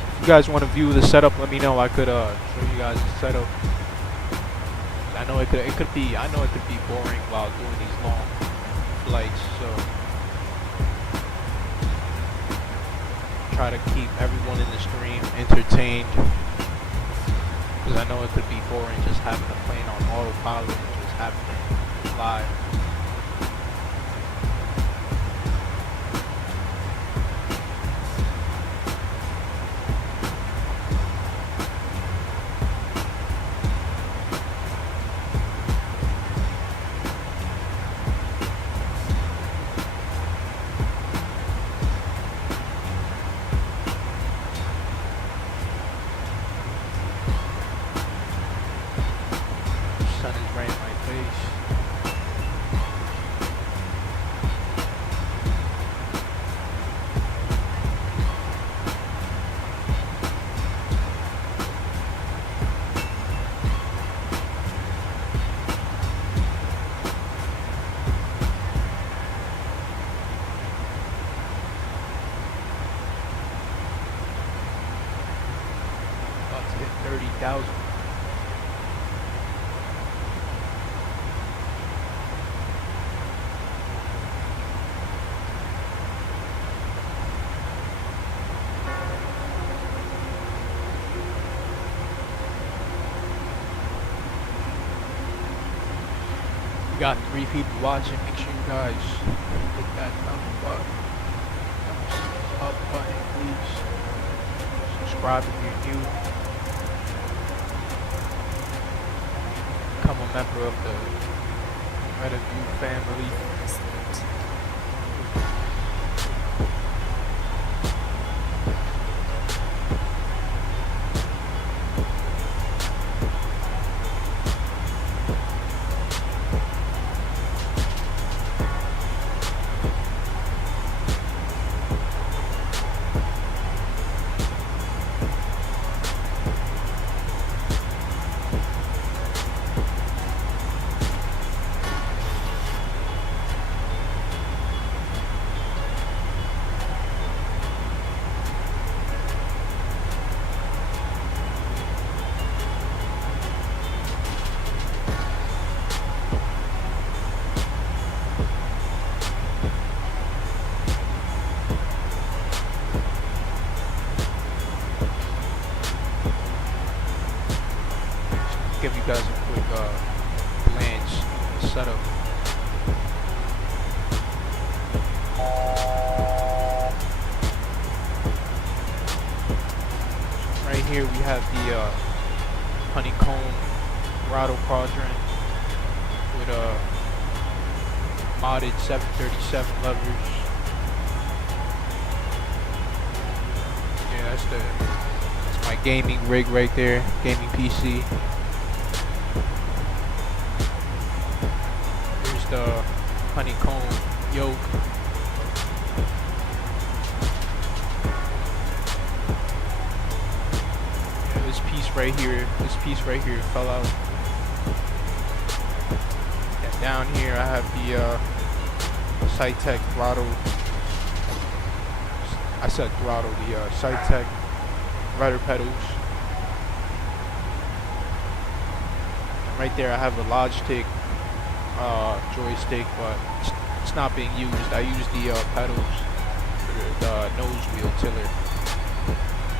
If you guys want to view the setup, let me know. I could show you guys the setup. I know it could be boring while doing these long flights, so try to keep everyone in the stream entertained, because I know it could be boring just having the plane on autopilot and just having it fly. We got 3 people watching. Make sure you guys hit that thumbs up button, please. Subscribe if you're new. Become a member of the Red and Blue family. Give you guys a quick glance at the setup. Right here we have the honeycomb throttle quadrant with modded 737 levers. Yeah, that's my gaming rig right there, gaming PC. Here's the honeycomb yoke. Yeah, this piece right here fell out. And down here I have the Cytec throttle. I said throttle, the Cytec rudder pedals. And right there I have a Logitech joystick, but it's not being used. I use the pedals for the nose wheel tiller.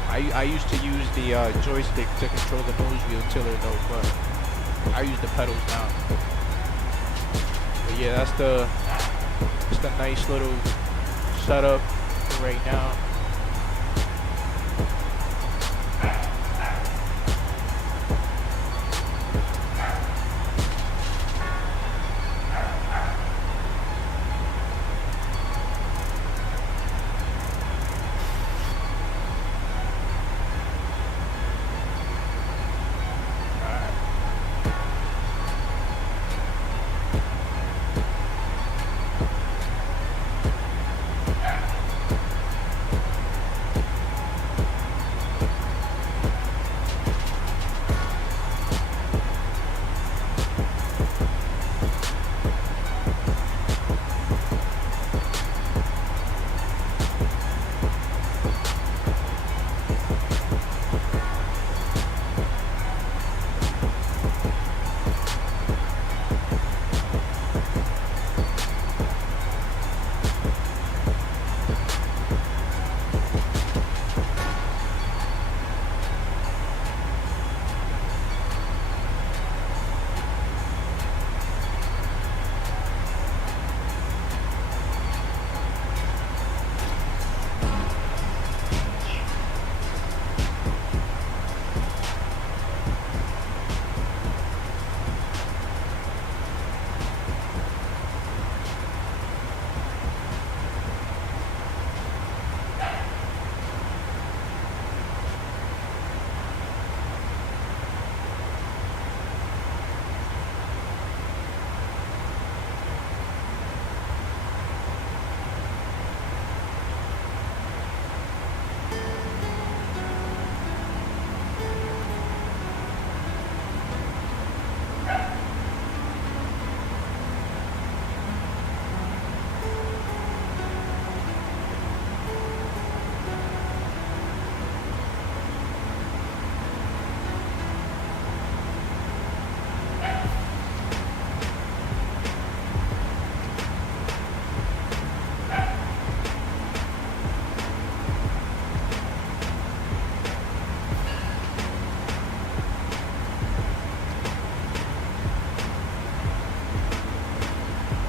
I used to use the joystick to control the nose wheel tiller though, but I use the pedals now. But yeah, that's the nice little setup for right now.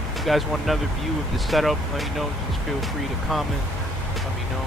If you guys want another view of the setup, let me know. Just feel free to comment. Let me know.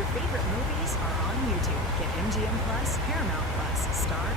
Your favorite movies are on YouTube. Get MGM Plus, Paramount Plus, Star.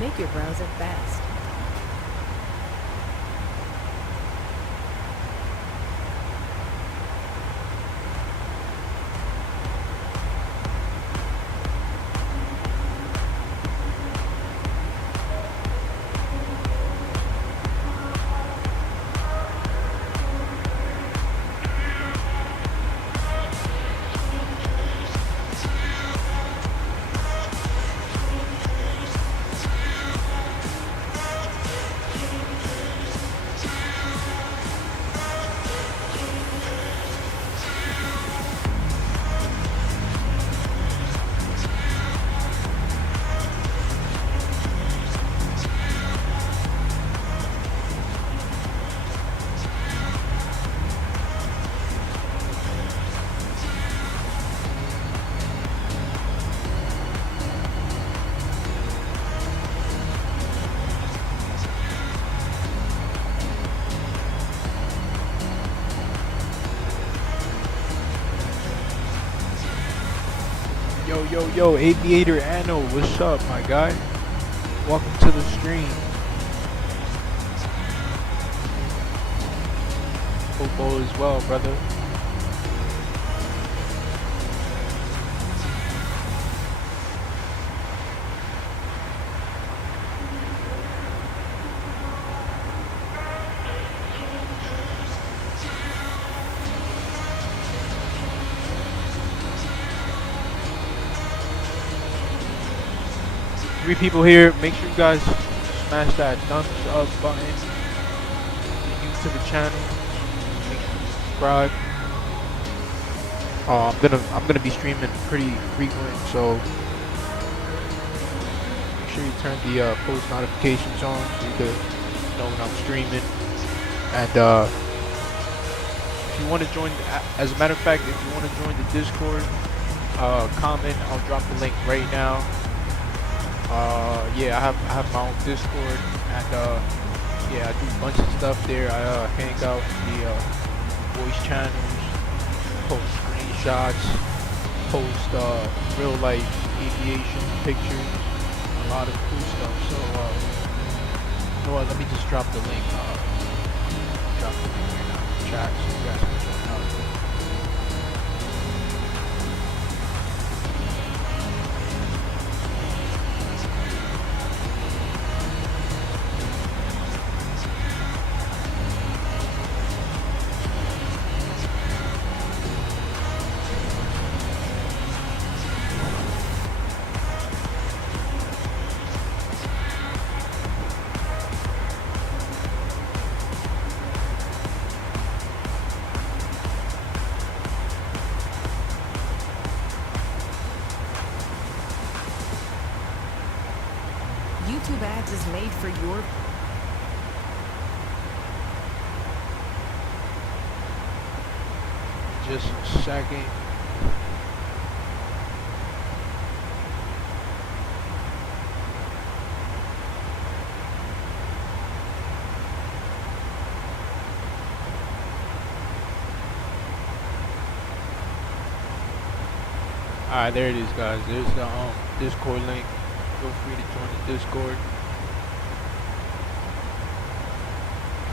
Make your browser fast. Yo, Aviator Anno, what's up, my guy? Welcome to the stream. Hope all is well, brother. 3 people here. Make sure you guys smash that thumbs up button. If you're new to the channel, make sure you subscribe. I'm gonna be streaming pretty frequent, so make sure you turn the post notifications on so you can know when I'm streaming. And if you want to join, as a matter of fact, if you want to join the Discord, comment. I'll drop the link right now. Yeah, I have my own Discord, and yeah, I do a bunch of stuff there. I hang out in the voice channels, post screenshots, post real life aviation pictures, a lot of cool stuff. So you know what, let me just drop the link. Drop the link here now in the chat so you guys can join out. YouTube ads is made for your... Just a second. Alright, there it is, guys. There's the Discord link. Feel free to join the Discord.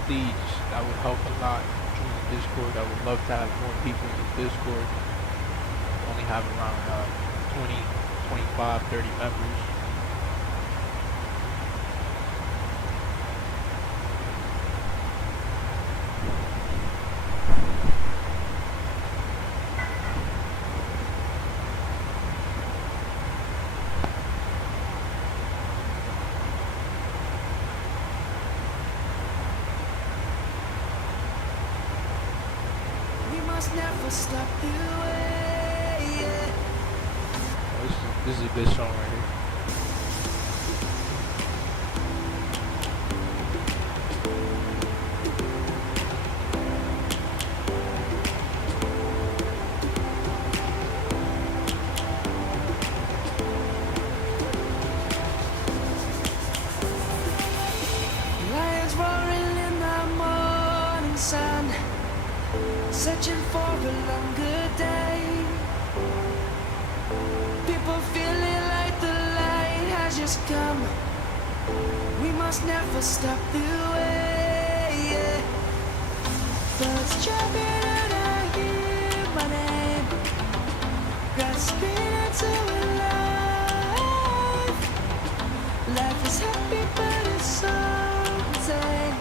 Please, that would help a lot. Join the Discord. I would love to have more people in the Discord. Only have around 20, 25, 30 members. Never stop the way. This is a good song right here. Lions roaring in the morning sun, searching for a longer day. People feeling like the light has just come. We must never stop the way. Birds chirping and I hear my name, grasping into life. Life is happy but it's so insane.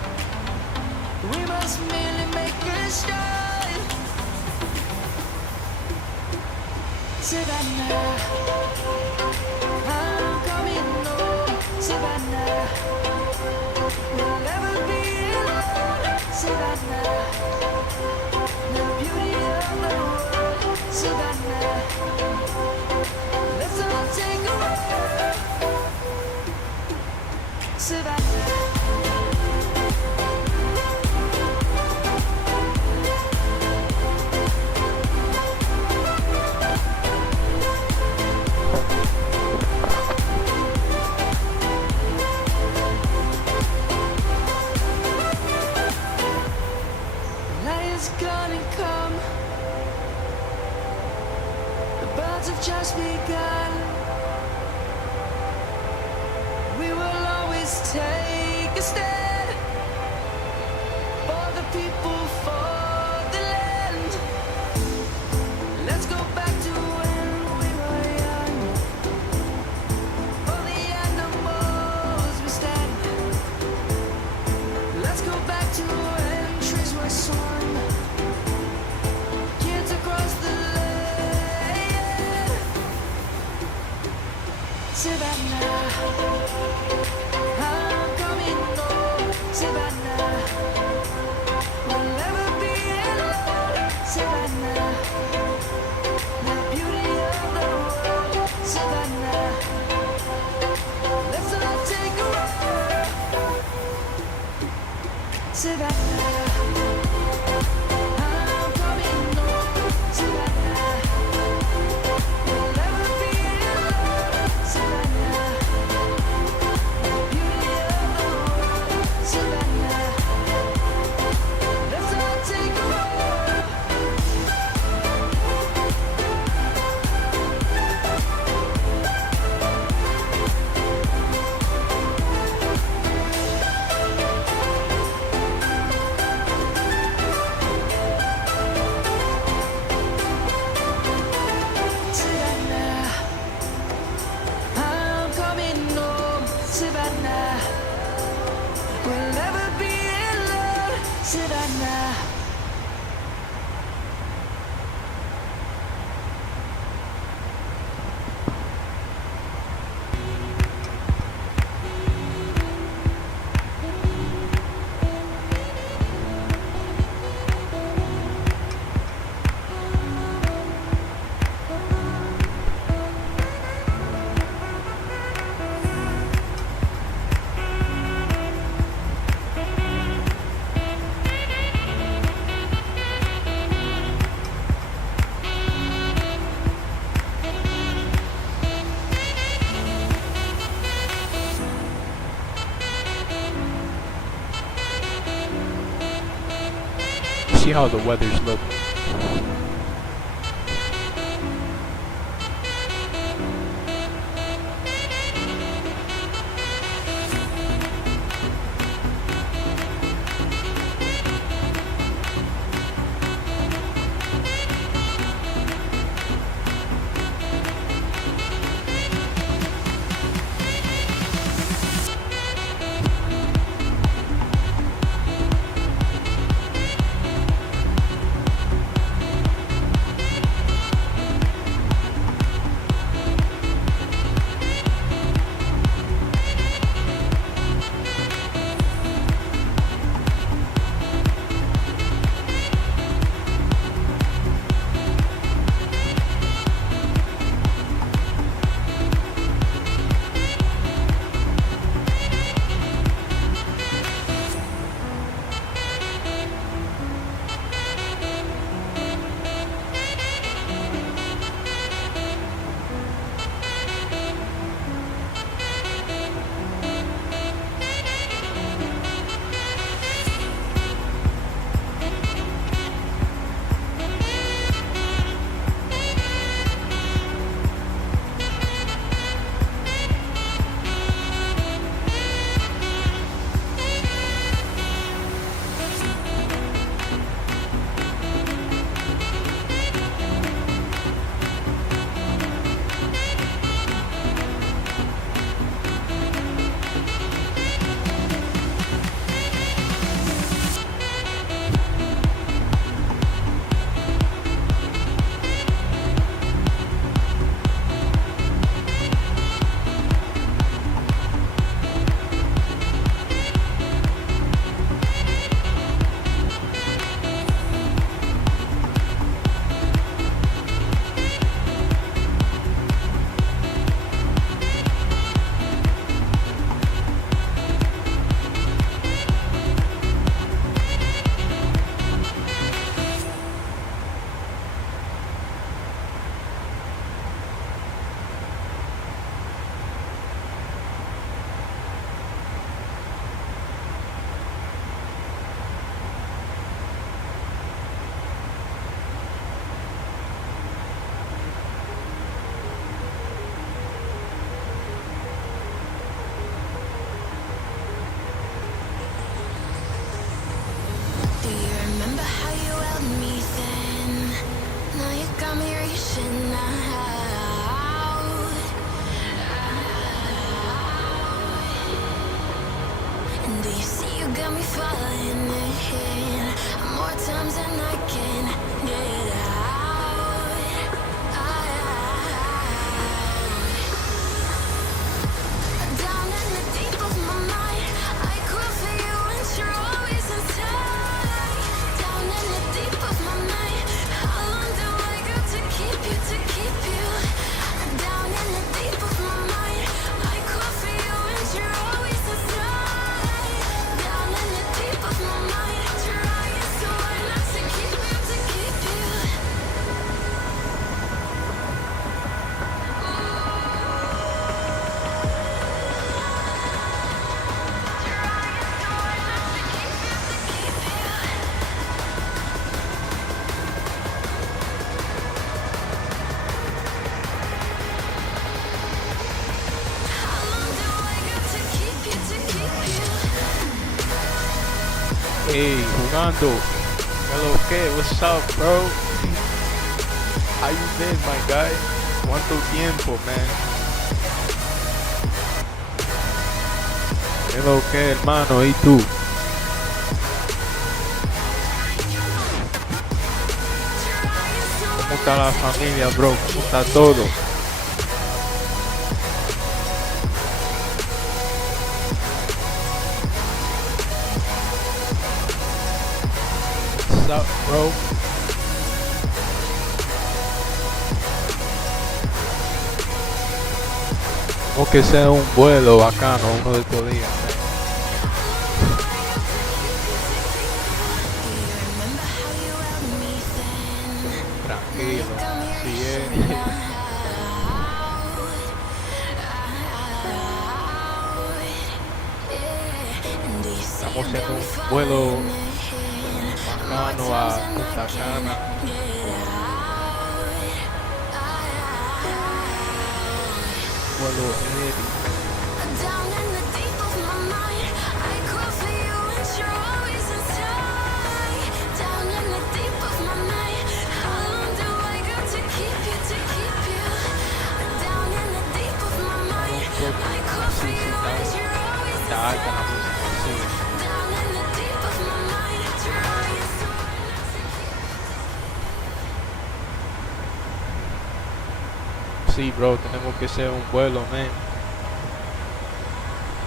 We must merely make a start. Savannah, I'm coming home. Savannah, we'll never be alone. Savannah, the beauty of the world. Savannah, let's all take a ride. Savannah. Gonna come. The birds have just begun. We will always take a stand for the people, for the land. Let's go back to when we were young. For the animals we stand. Let's go back to when trees were swung. Savannah. See how the weather's looking. got me falling in more times than I can get out. Down in the deep of my mind, I crawl for you and you're always inside. Down in the deep of my mind, how long do I got to keep you, to keep you? Down in the deep of my mind, I crawl for you and you're always inside. Down in the deep of my mind. Hey, jugando. Hello, okay, what's up, bro? How you been, my guy? ¿Cuánto tiempo, man? Hello, okay, hermano, ¿y tú? ¿Cómo está la familia, bro? ¿Cómo está todo? What's up, bro? O que sea un vuelo bacano uno de estos días. Tranquilo, así es. Estamos haciendo un vuelo bacano a Punta Cana. Vuelo heavy. Está alta la música, sí. Sí, bro, tenemos que hacer un vuelo, man.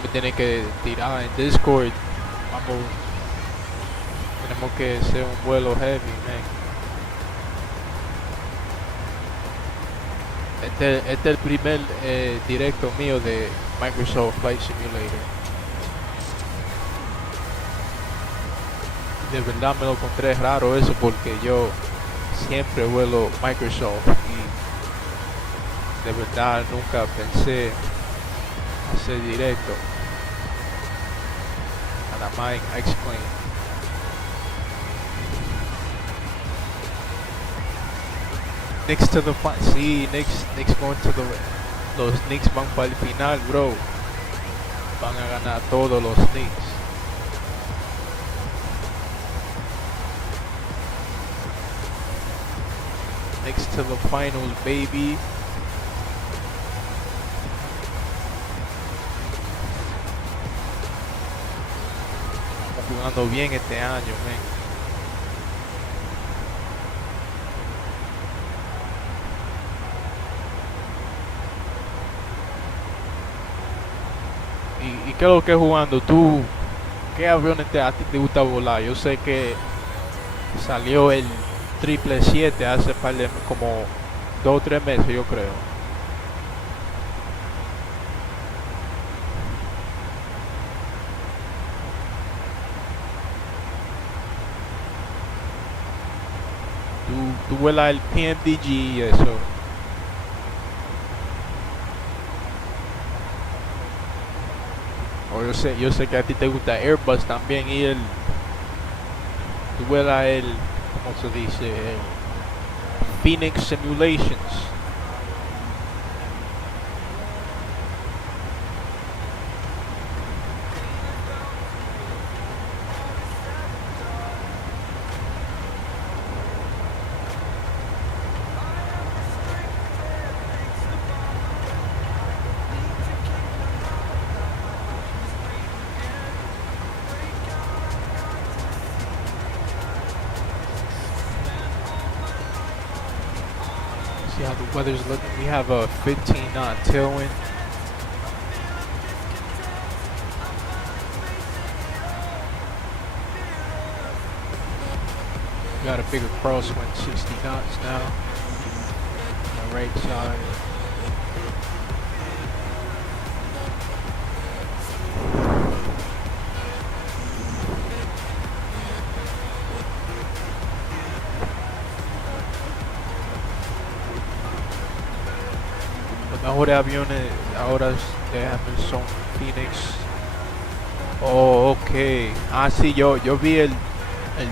Me tienen que tirar en Discord. Vamos. Tenemos que hacer un vuelo heavy, man. Este es el primer directo mío de Microsoft Flight Simulator. De verdad me lo encontré raro eso porque yo siempre vuelo Microsoft y de verdad nunca pensé hacer directo. And I might explain. Next to the sí, Knicks going to the los Knicks van para el final, bro. Van a ganar todos los Knicks. Next to the finals, baby. Estamos jugando bien este año, man. ¿Y qué es lo que jugando? ¿Tú qué aviones a ti te gusta volar? Yo sé que salió el 777 hace como 2 o 3 meses, yo creo. Tú vuelas el PMDG y eso. Yo sé que a ti te gusta Airbus también y tú vuelas ¿cómo se dice? El Phoenix Simulations. See how the weather's looking. We have a 15 knot tailwind. We got a bigger crosswind, 60 knots now. On the right side. Los mejores aviones ahora son Phoenix. Oh, ok. Ah, sí, yo vi el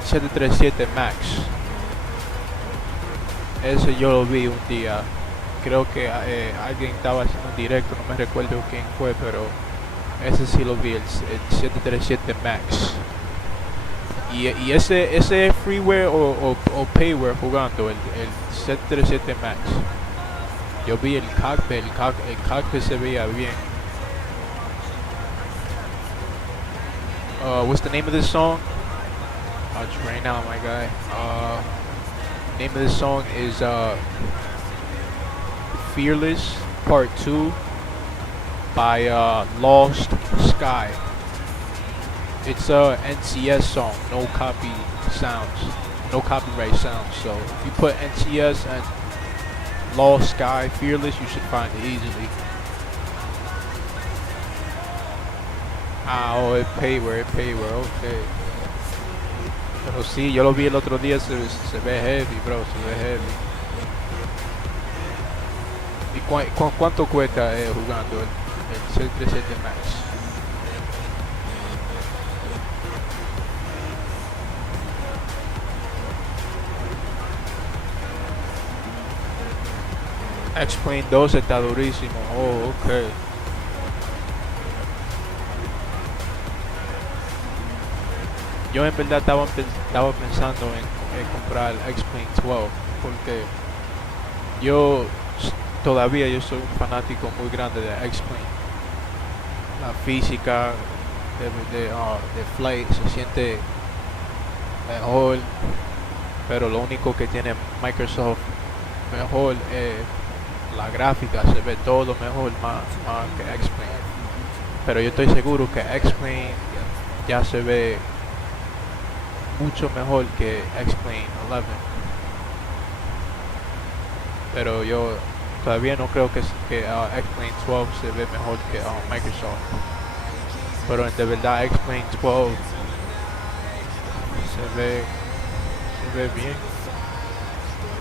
737 MAX. Ese yo lo vi un día. Creo que alguien estaba haciendo un directo, no me recuerdo quién fue, pero ese sí lo vi, el 737 MAX. Y ese freeware o payware jugando, el 737 Max. Yo vi el cockpit se veía bien. What's the name of this song? Right now, my guy. Name of this song is Fearless Part 2 by Lost Sky. It's a NCS song, no copyright sounds. So if you put NCS and Lost Sky Fearless, you should find it easily. El payware, okay. Pero sí, yo lo vi el otro día, se ve heavy, bro, se ve heavy. ¿Y cuánto cuesta jugando el 737 Max? X-Plane 2 está durísimo. Oh, ok. Yo en verdad estaba pensando en comprar el X-Plane 12 porque yo soy un fanático muy grande de X-Plane. La física de flight se siente mejor, pero lo único que tiene Microsoft mejor es la gráfica, se ve todo mejor más que X-Plane. Pero yo estoy seguro que X-Plane ya se ve mucho mejor que X-Plane 11. Pero yo todavía no creo que X-Plane 12 se ve mejor que Microsoft. Pero de verdad X-Plane 12 se ve bien.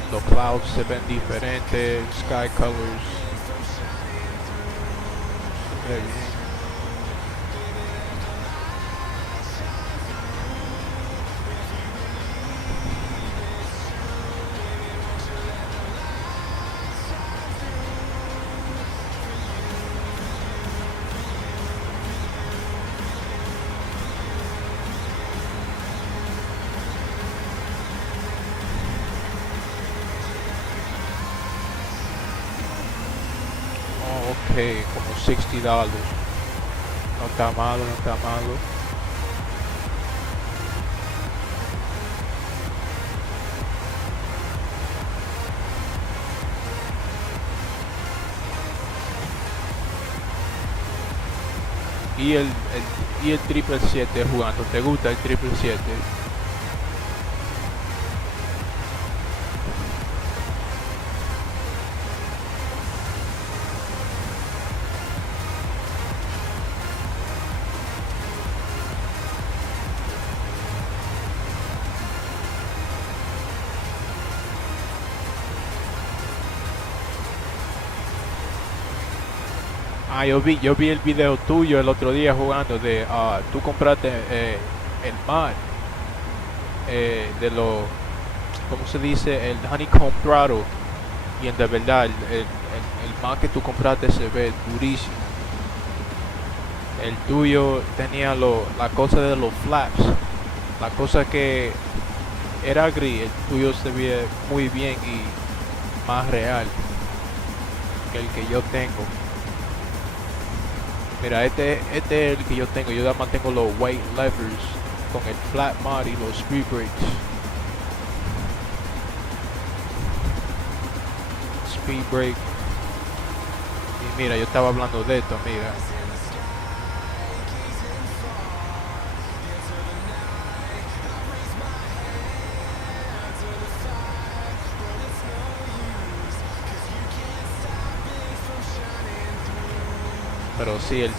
Los clouds se ven diferentes, sky colors. Se ve bien. Como $60. No está malo. Y el 777 jugando, ¿te gusta el 777? Yo vi el video tuyo el otro día jugando de tú compraste el mod de lo, ¿cómo se dice? El Honeycomb Throttle, y de verdad el mod que tú compraste se ve durísimo. El tuyo tenía la cosa de los flaps, la cosa que era gris, el tuyo se ve muy bien y más real que el que yo tengo. Mira, este es el que yo tengo. Yo nada más tengo los white levers con el flat mod y los speed brakes. Speed brake. Y mira, yo estaba hablando de esto, mira. Pero sí, el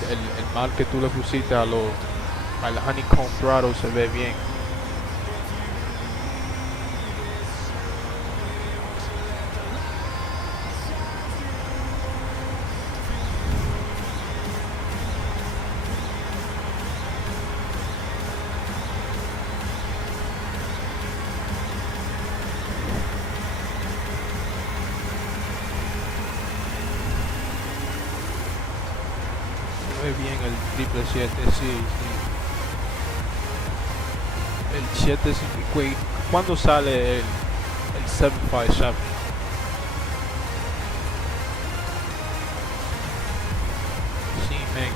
mal que tú le pusiste al Honeycomb Throttle se ve bien. Bien el 777, sí. el 757. ¿Cuándo sale el 757? Sí, man,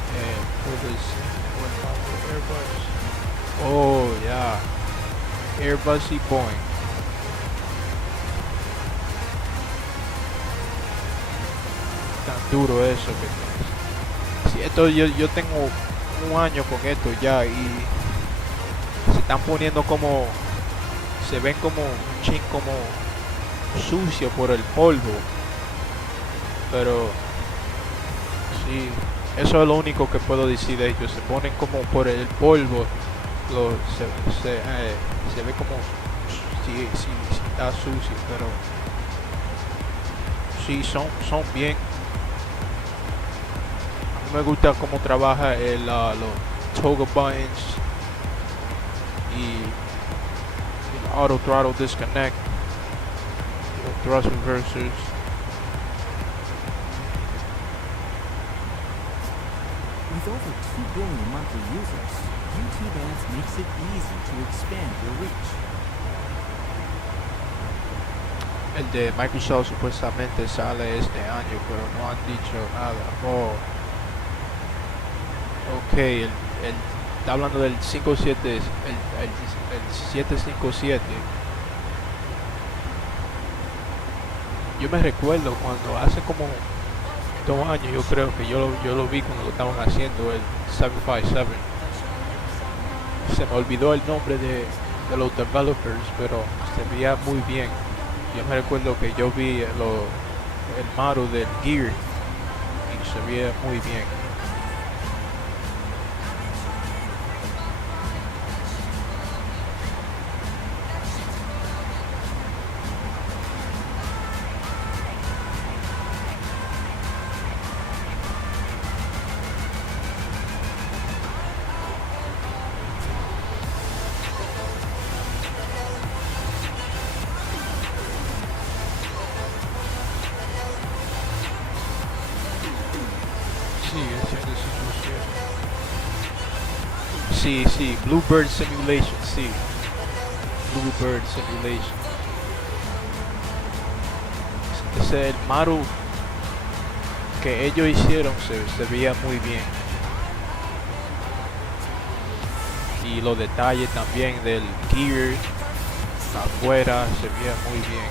Airbus. Oh, yeah. Airbus y Boeing. Tan duro eso que sí, esto yo tengo un año con esto ya y se están poniendo como, se ven como un chin como sucio por el polvo, pero sí, eso es lo único que puedo decir de ellos. Se ponen como por el polvo, se ve como si está sucio, pero sí son bien. A mí me gusta cómo trabaja los toggle buttons y el auto throttle disconnect, los thrust reversers. With over 2 billion monthly users, UT Dance makes it easy to expand your reach. El de Microsoft supuestamente sale este año, pero no han dicho nada. Oh. Ok, está hablando del 57, el 757. Yo me recuerdo cuando hace como 2 años, yo creo que yo lo vi cuando lo estaban haciendo, el 757. Se me olvidó el nombre de los developers, pero se veía muy bien. Yo me recuerdo que yo vi el modelo del Gear y se veía muy bien. Sí, Bluebird Simulation, sí. Bluebird Simulation. Ese es el modelo que ellos hicieron, se veía muy bien. Y los detalles también del gear afuera se veía muy bien.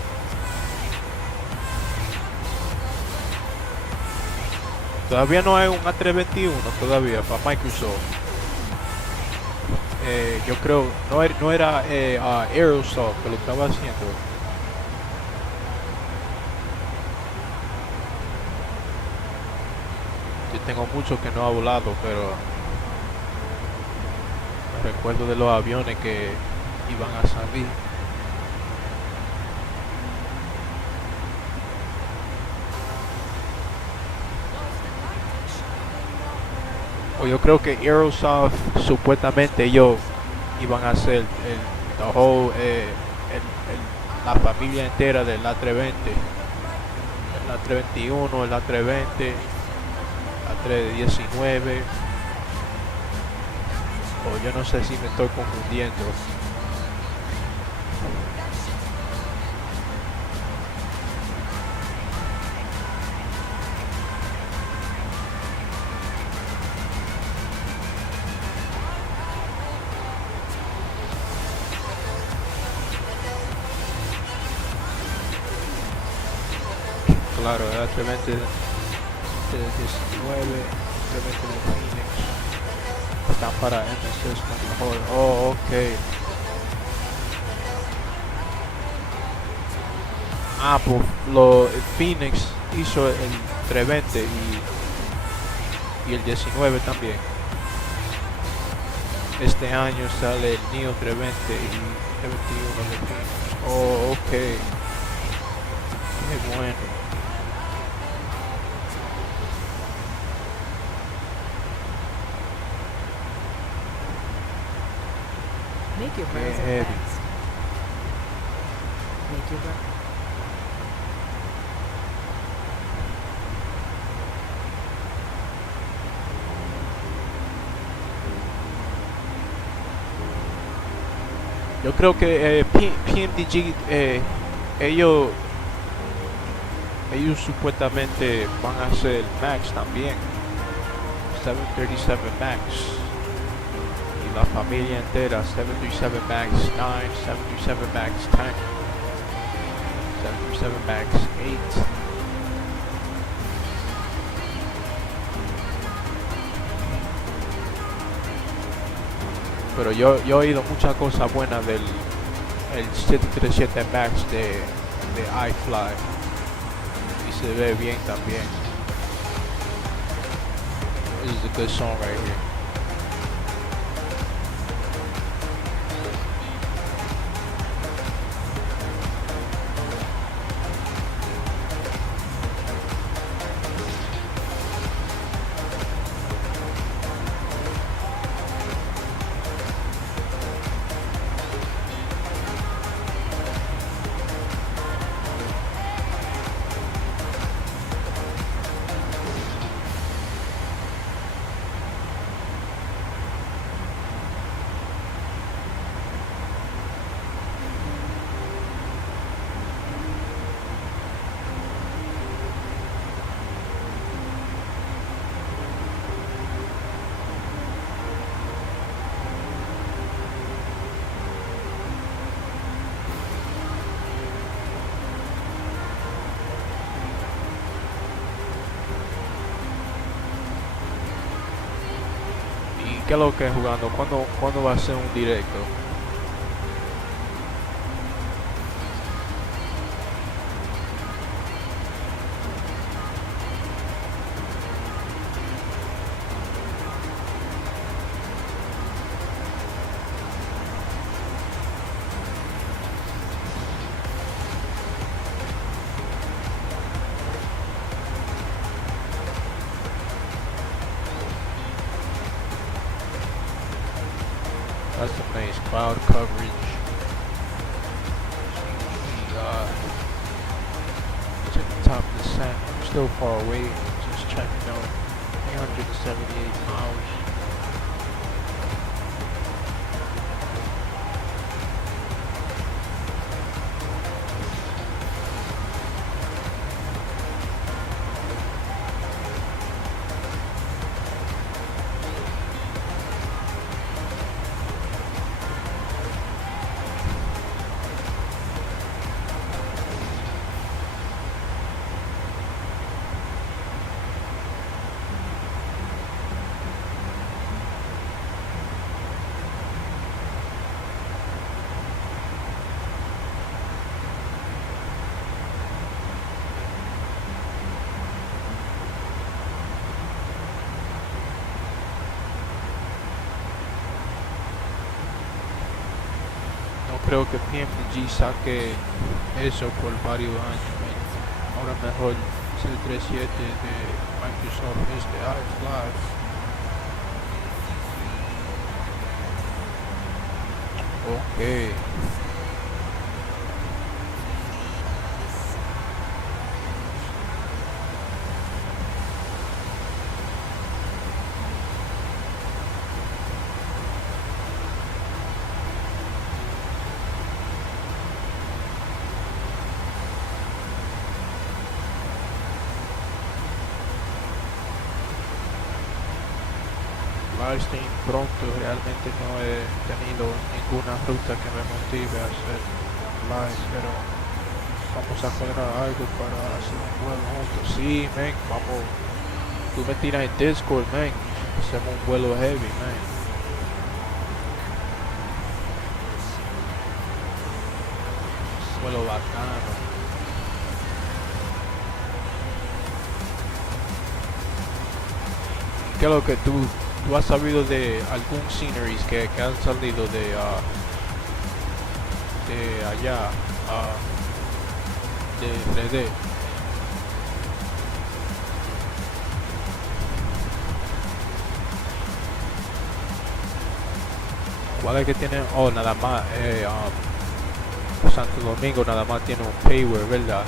Todavía no hay un A321 todavía para Microsoft. Yo creo no era Aerosoft que lo estaba haciendo. Yo tengo mucho que no he volado, pero me recuerdo de los aviones que iban a salir. O yo creo que Aerosoft supuestamente ellos iban a hacer la familia entera del A320, el A321, el A320, A319, o yo no sé si me estoy confundiendo. Claro, el A320 de 19, A320 de Phoenix, están para MSFS mejor. Oh, ok. Pues el Phoenix hizo el 320 y el 19 también. Este año sale el Neo 320 y el 21 de Phoenix. Oh, ok. Qué bueno. Make your browser heavy. fast. Make your browser. Yo creo que PMDG, ellos supuestamente van a hacer Max también, 737 Max, y la familia entera, 737 Max 9, 737 Max 10, 737 Max 8. Pero yo he oído muchas cosas buenas del 737 Max de iFly, y se ve bien también. This is a good song right here. ¿Qué es lo que es jugando? ¿Cuándo va a ser un directo? That's a nice cloud coverage. Check the top of the sun. I'm still far away. Just checking out. 878 miles. Creo que PMDG saque eso por varios años. Ahora mejor C37 de Microsoft es de iFly. Ok. Livestream pronto, realmente no he tenido ninguna ruta que me motive a hacer live, pero vamos a cuadrar algo para hacer un vuelo juntos. Sí, man, vamos, tú me tiras en Discord, man, hacemos un vuelo heavy, man. Un vuelo bacano. ¿Qué es lo que tú has sabido de algún sceneries que han salido de allá, de RD? ¿Cuál es que tiene? Oh, nada más, Santo Domingo nada más tiene un payware, ¿verdad?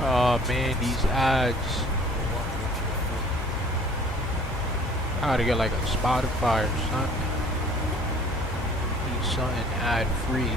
Oh man, these ads. I gotta get like a Spotify or something. Need something ad free.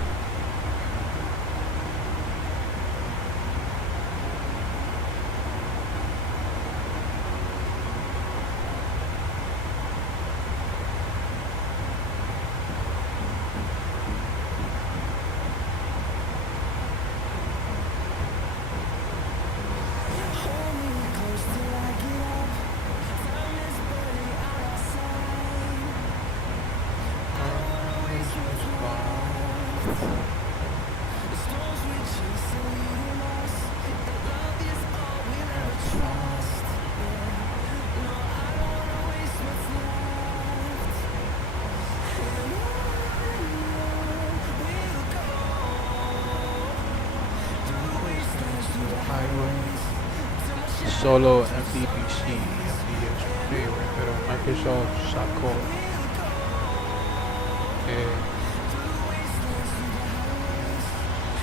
Solo MDPC, MDXP, pero Microsoft sacó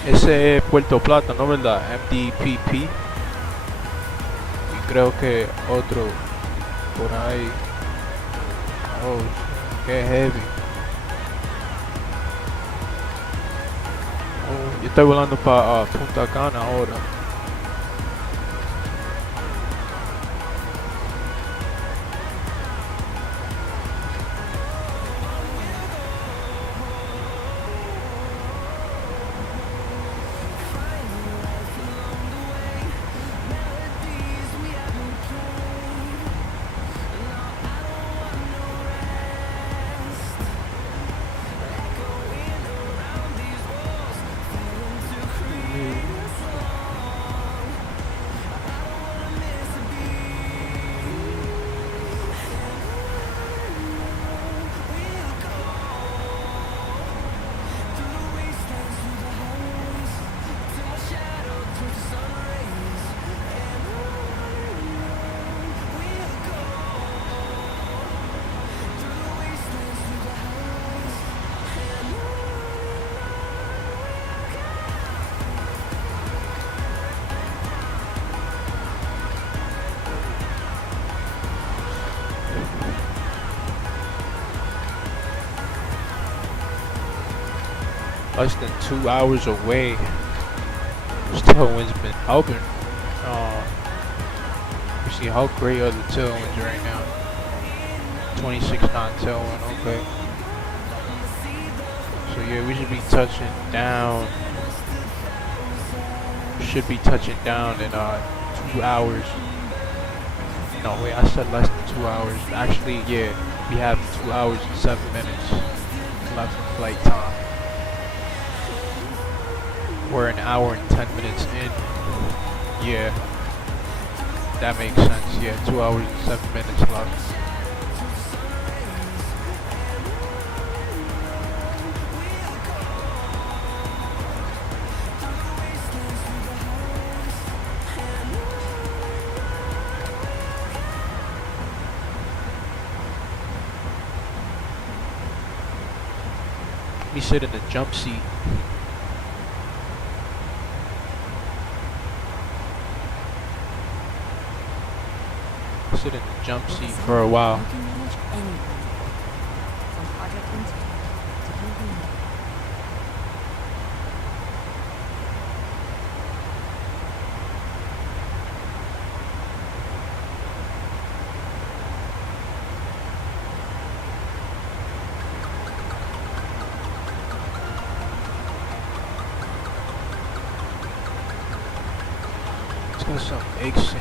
ese es Puerto Plata, ¿no verdad? MDPP y creo que otro por ahí. Oh, qué heavy. Oh, yo estoy volando para Punta Cana ahora. Less than 2 hours away. This tailwind's been helping. You see how great are the tailwinds right now. 26 knot tailwind, okay. So yeah, we should be touching down. Should be touching down in 2 hours. No wait, I said less than 2 hours. Actually, yeah, we have 2 hours and 7 minutes left in flight time. We're an hour and 10 minutes in. Yeah, that makes sense. Yeah, 2 hours and 7 minutes left. Let me sit in the jump seat. Sit in the jump seat for a while. Let's get some eggs in.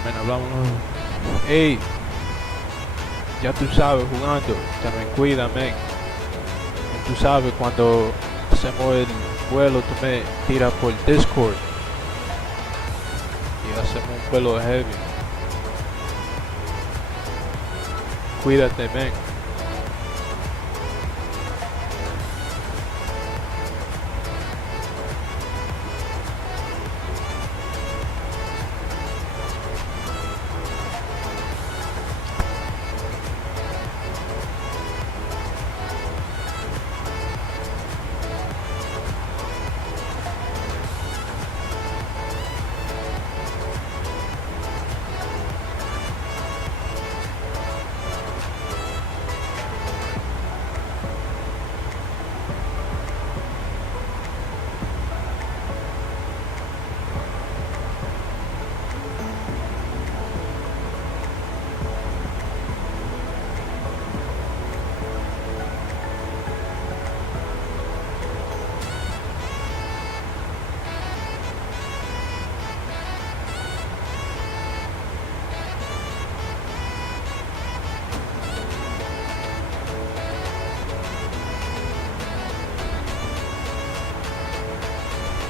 Bueno, vámonos. Ey, ya tú sabes, jugando. Te me cuida, men. tú sabes, cuando hacemos el vuelo, tú me tiras por Discord y hacemos un vuelo heavy. Cuídate, man.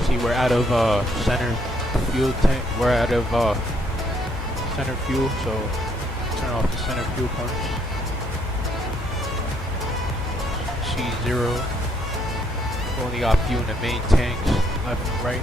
See, we're out of center fuel tank. We're out of center fuel, so turn off the center fuel pumps. C0. Only got fuel in the main tanks, left and right.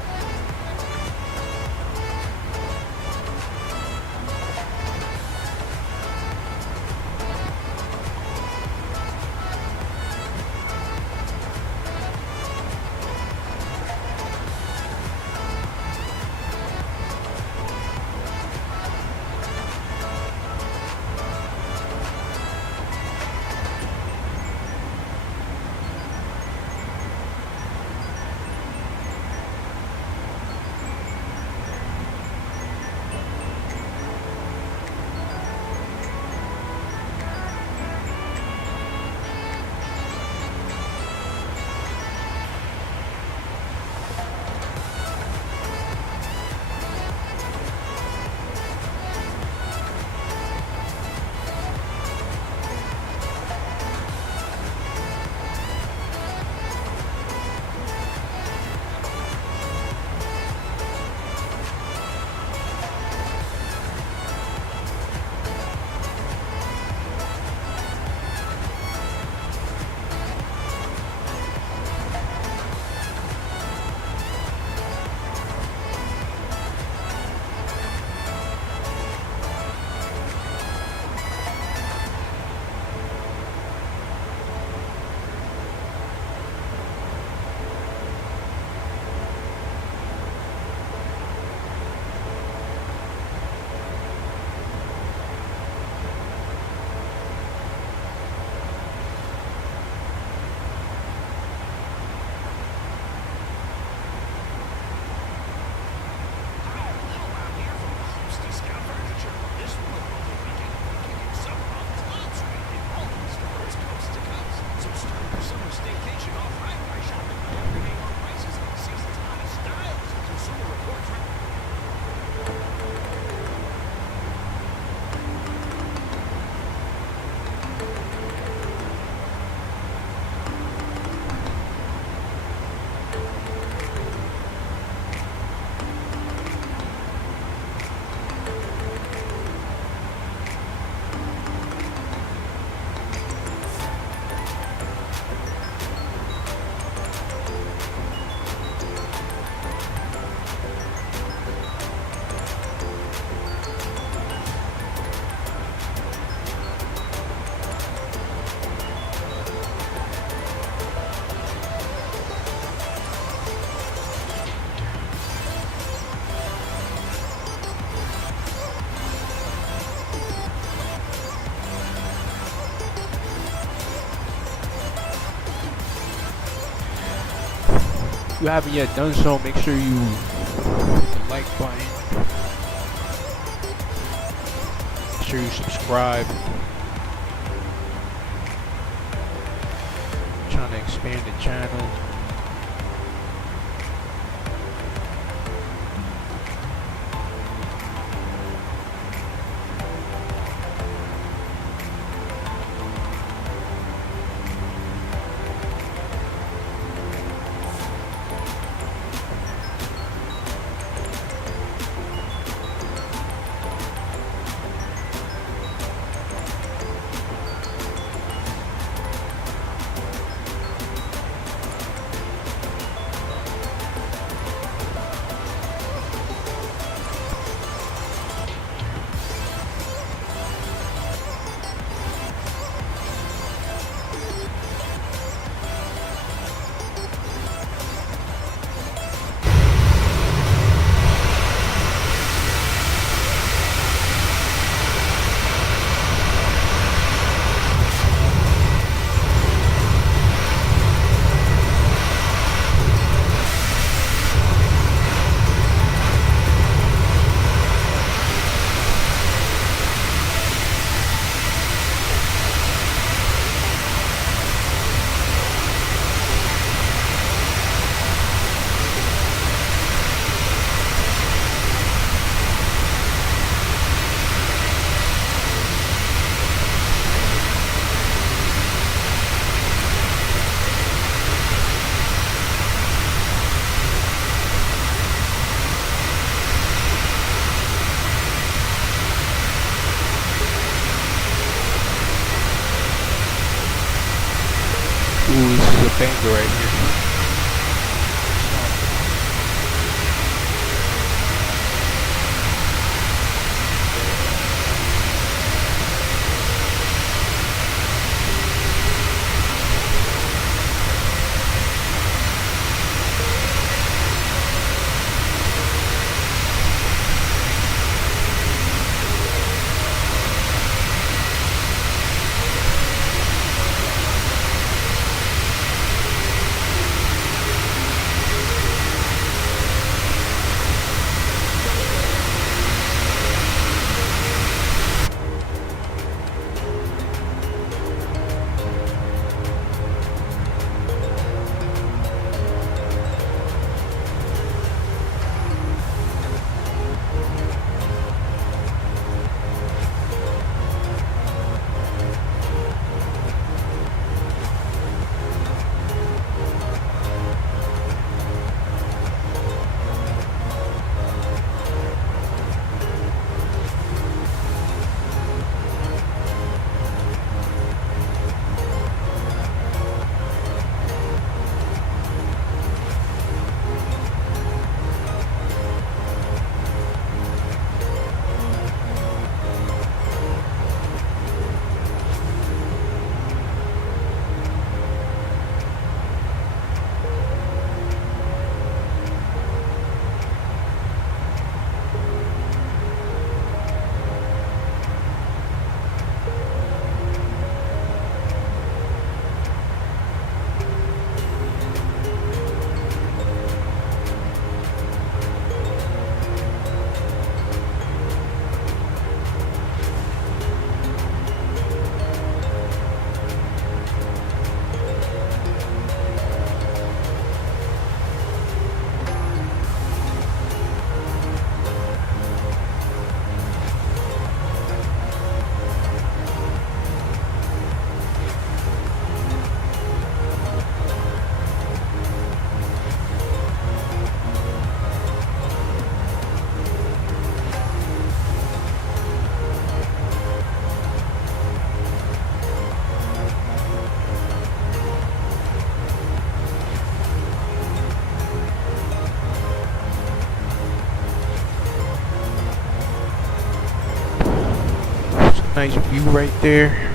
If you haven't yet done so, make sure you hit the like button. Make sure you subscribe. I'm trying to expand the channel. Ooh, this is a banger right here. Nice view right there.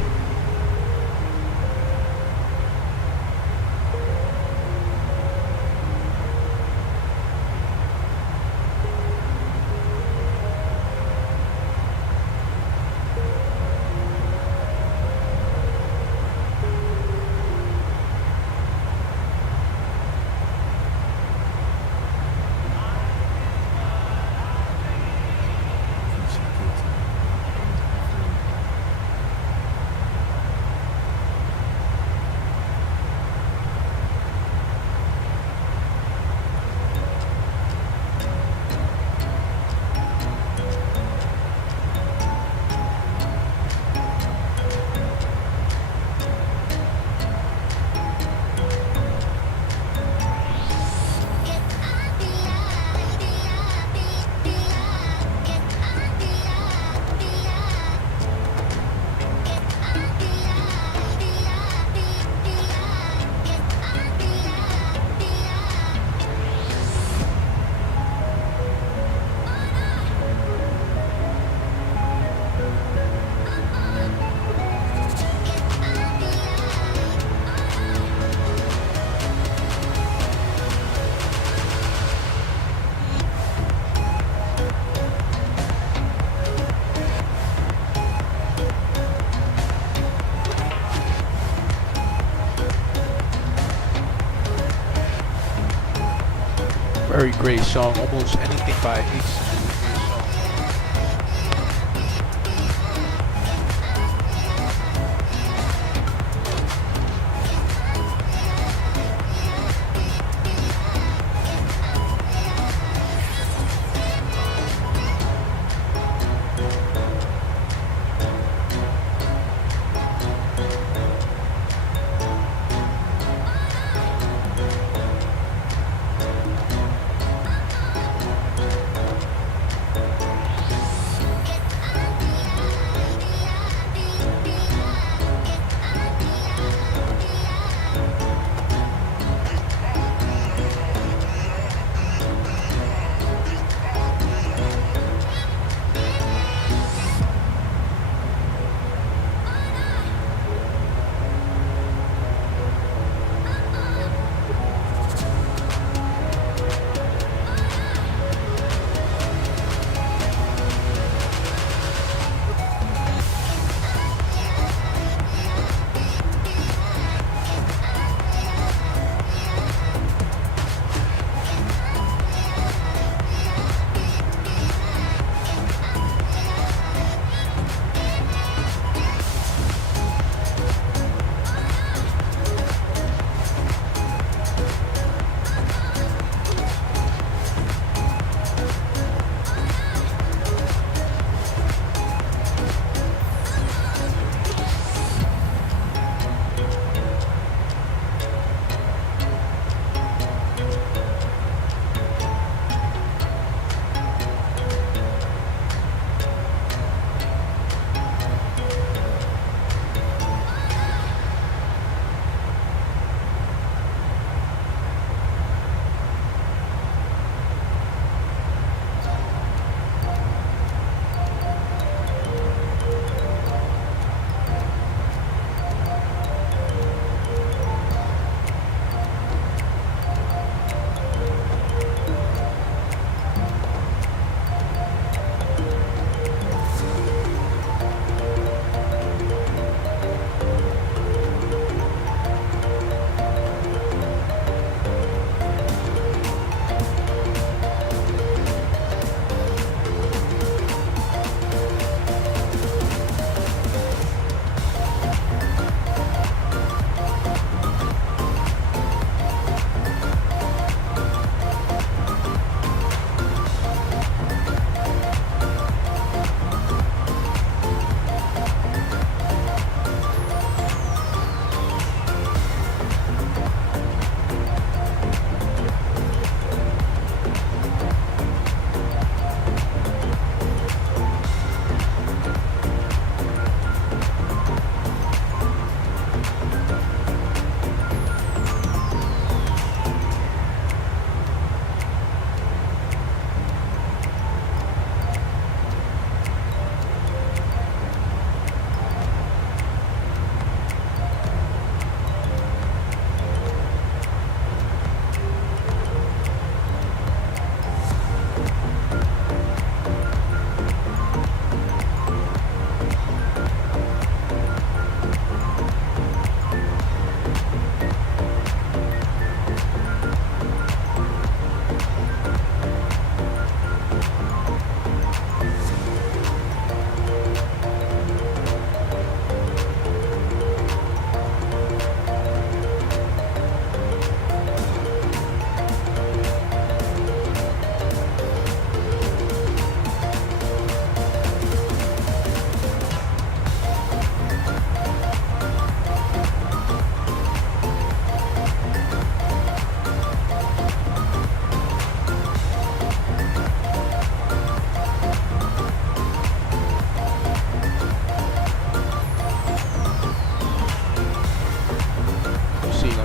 Very great song. Almost anything by Ace.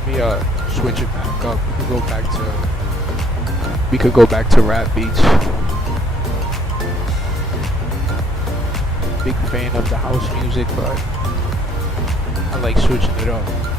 Let me switch it back up. We could go back to rap beats. Big fan of the house music, but I like switching it up.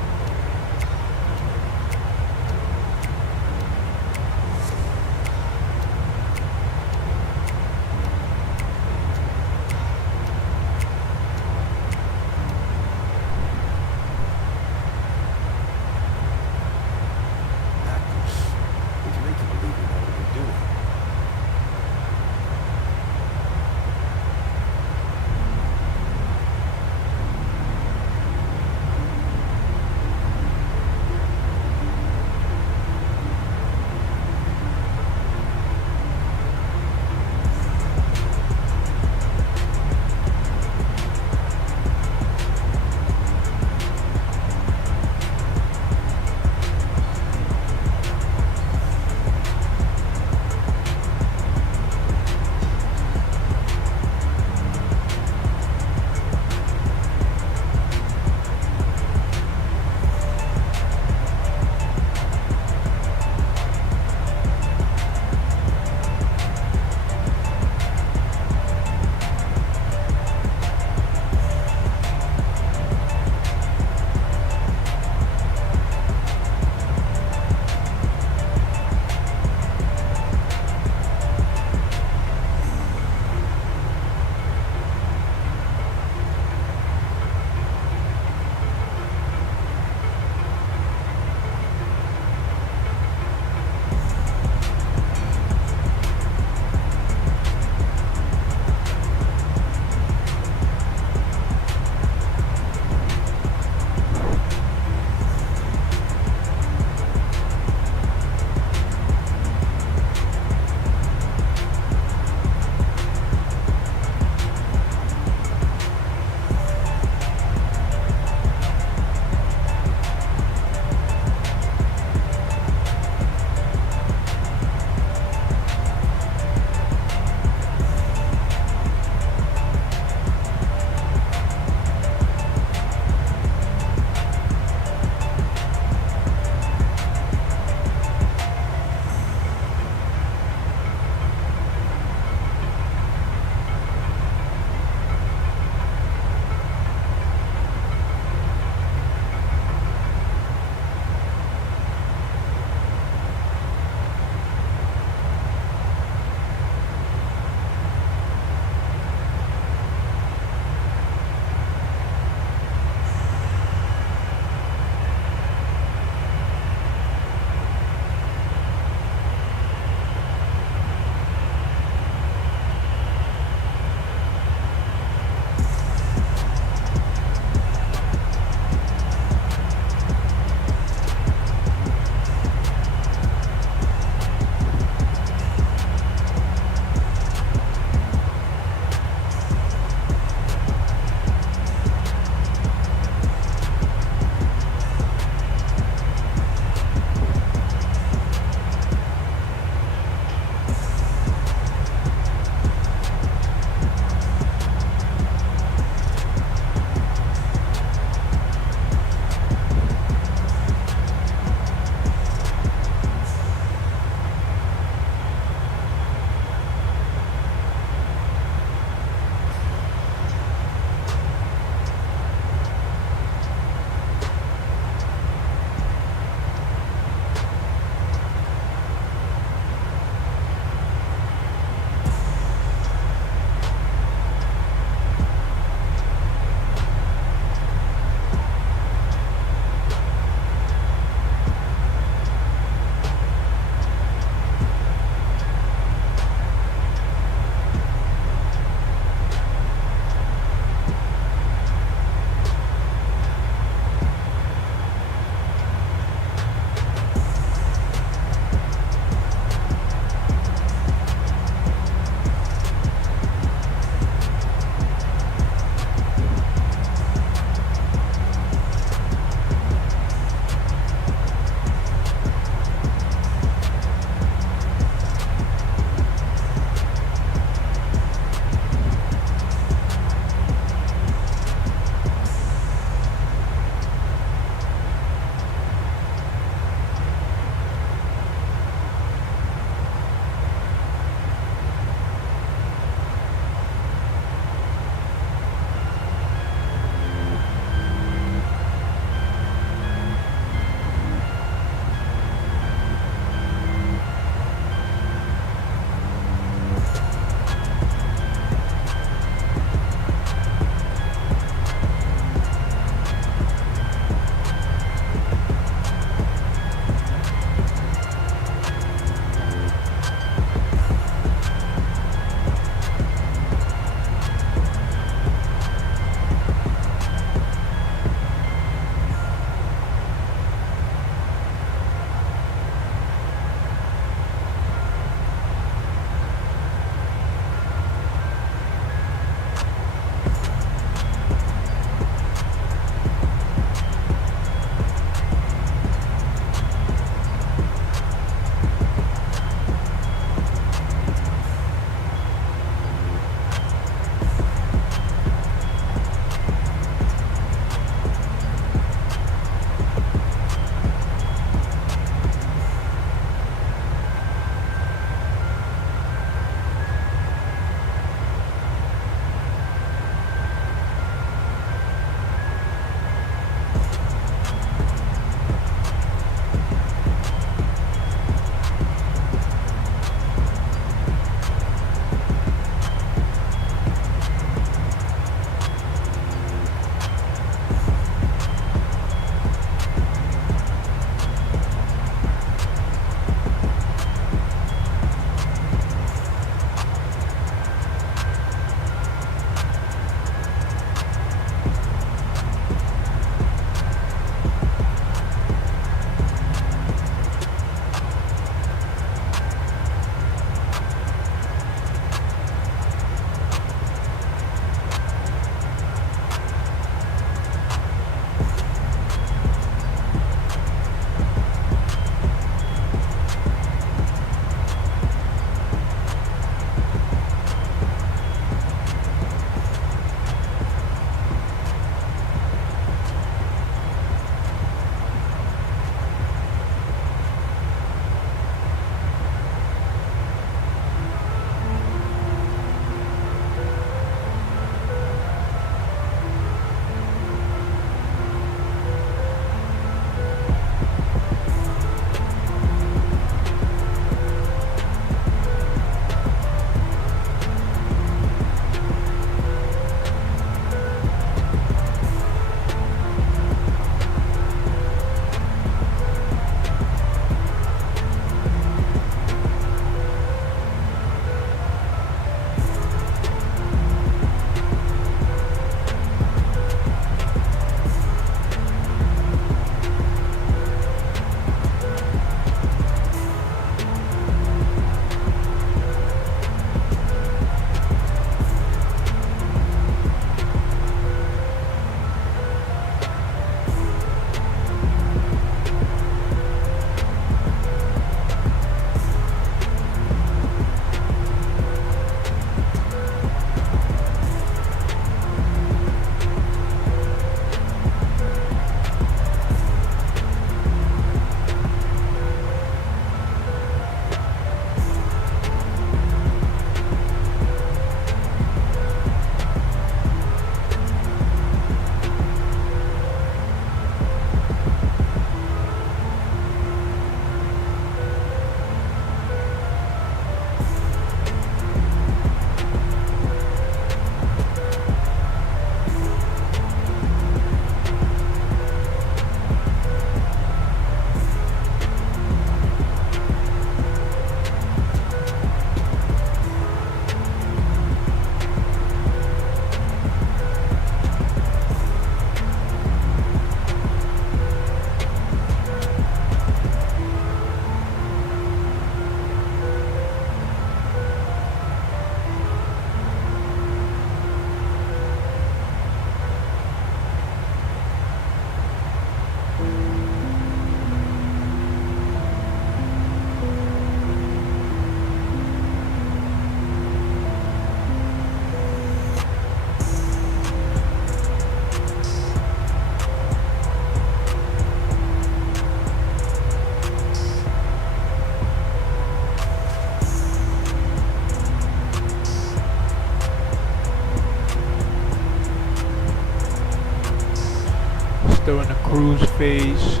still in the cruise phase.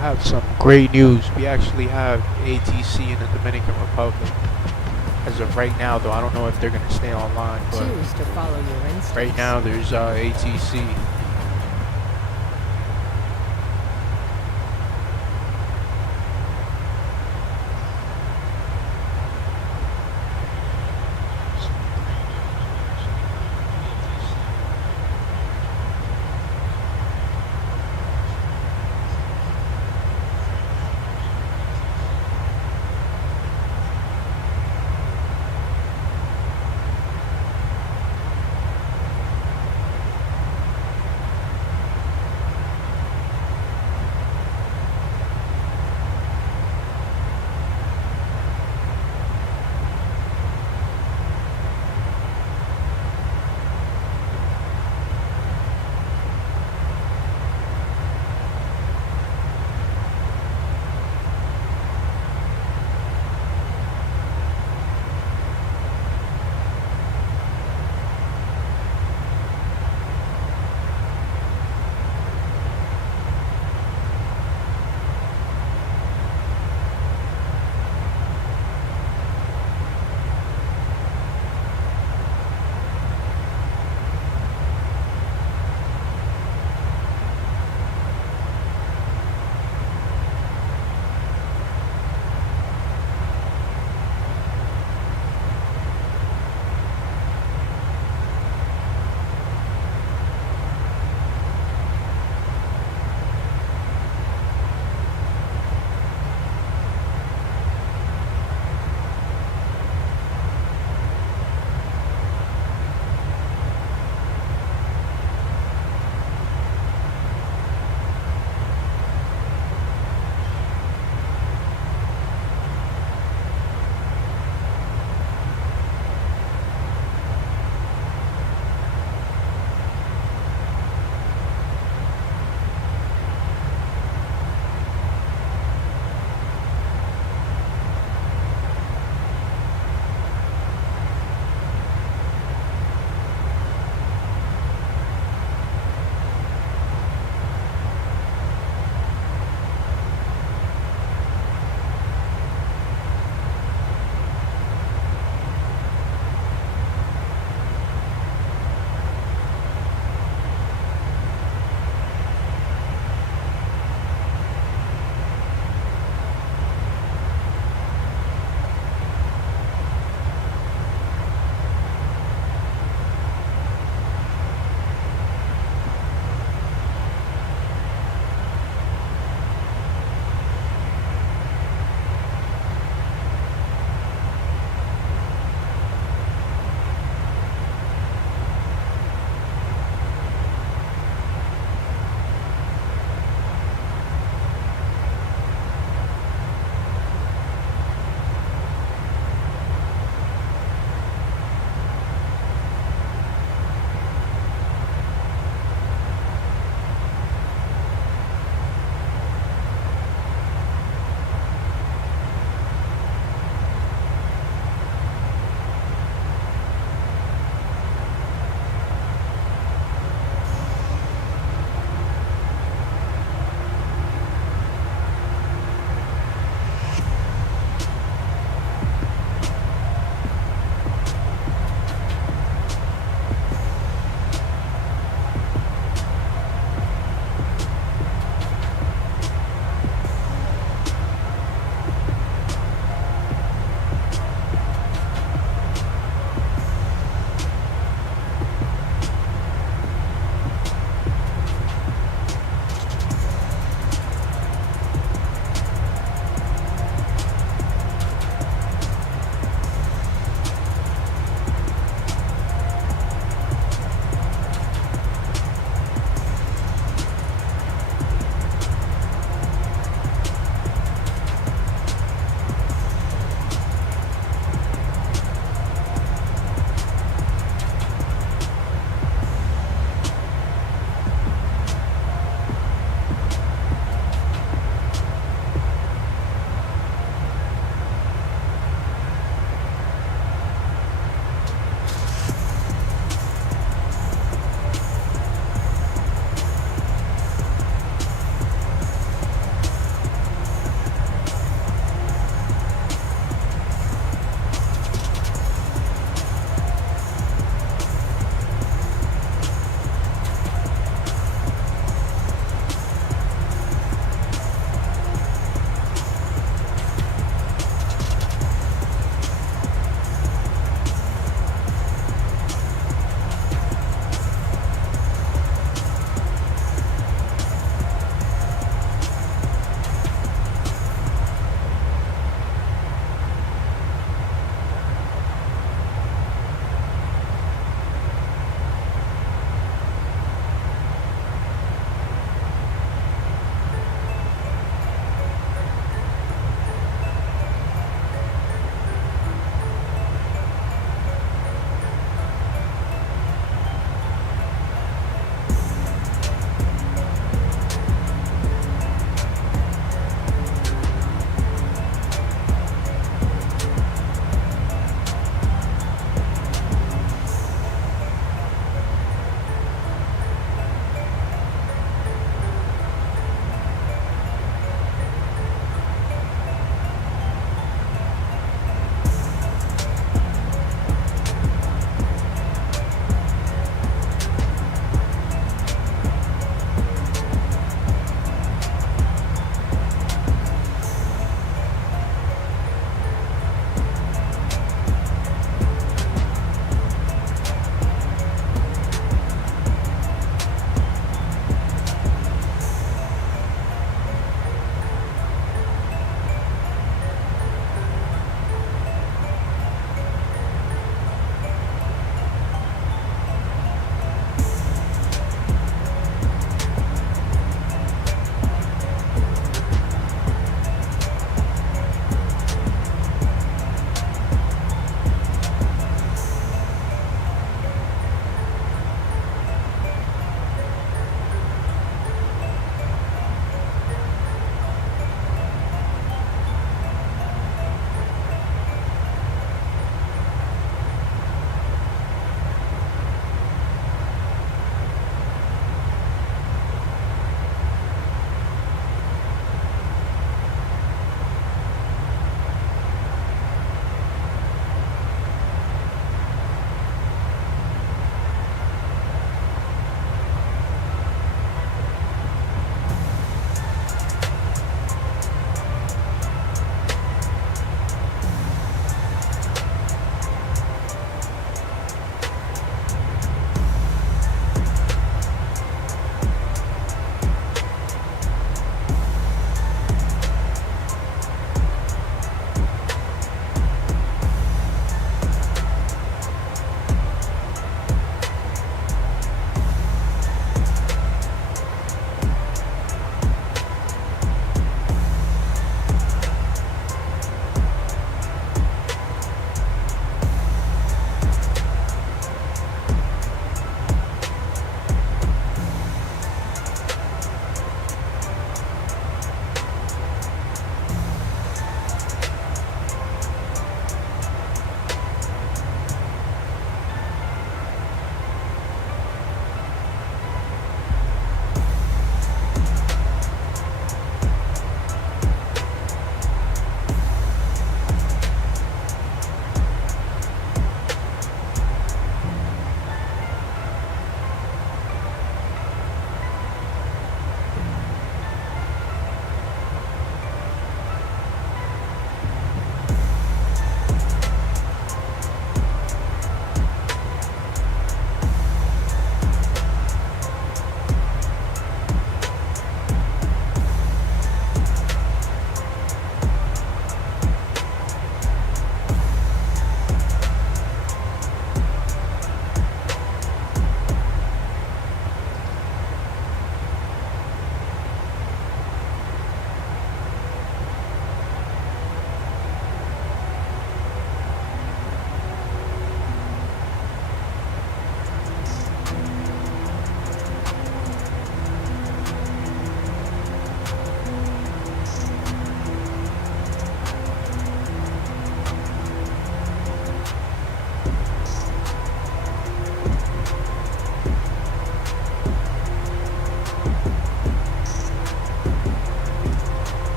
I have some great news. We actually have ATC in the Dominican Republic. As of right now, though, I don't know if they're going to stay online, but Choose to follow your instincts. right now there's ATC.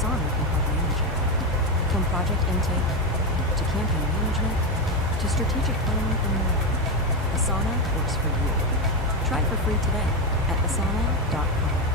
Asana can help manage it. From project intake, to campaign management, to strategic planning and more. Asana works for you. Try it for free today at asana.com.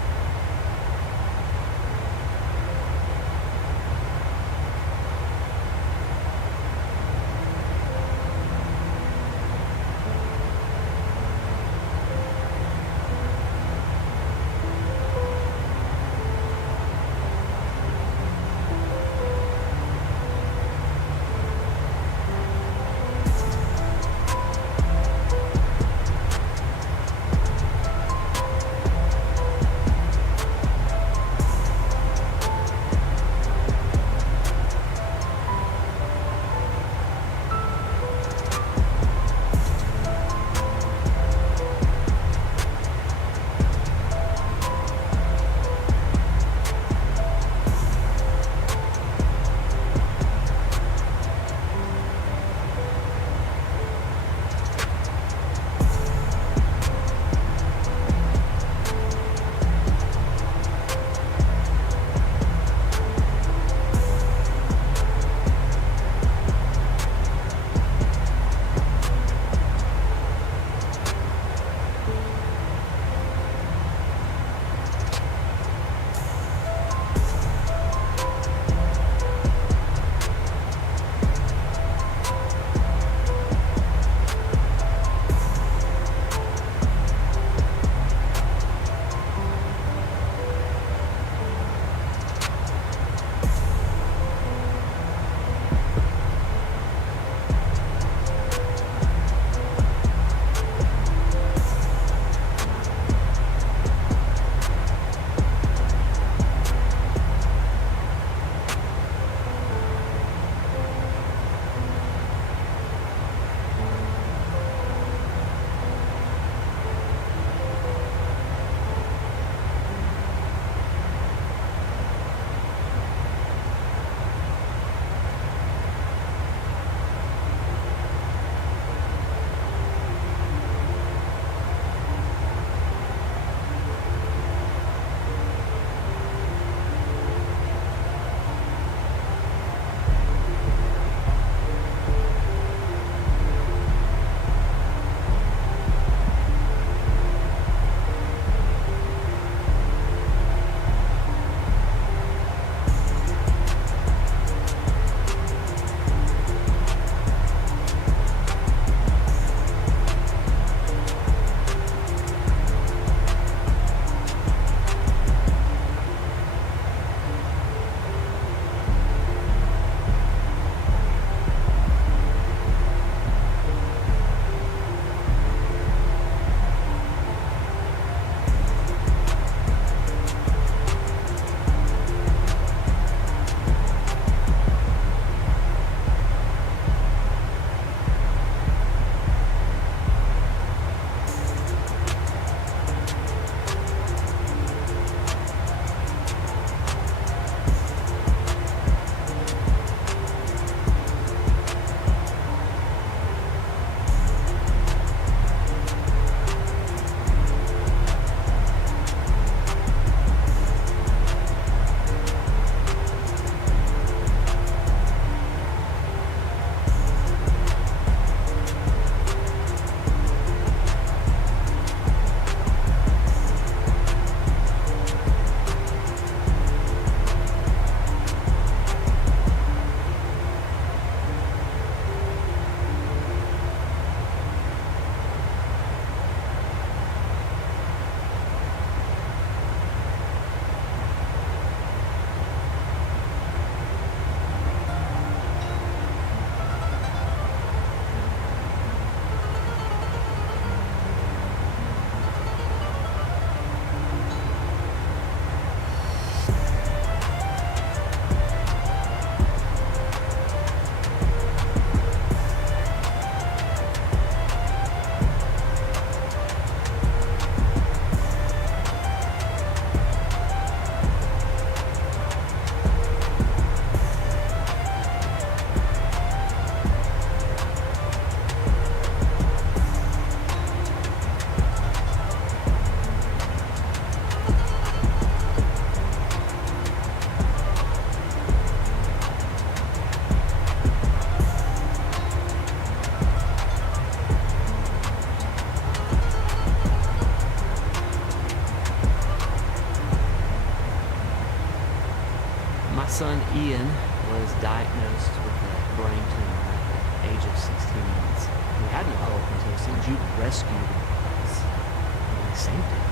Ian was diagnosed with a brain tumor at the age of 16 months. We had no hope until St. Jude rescued us and they saved him.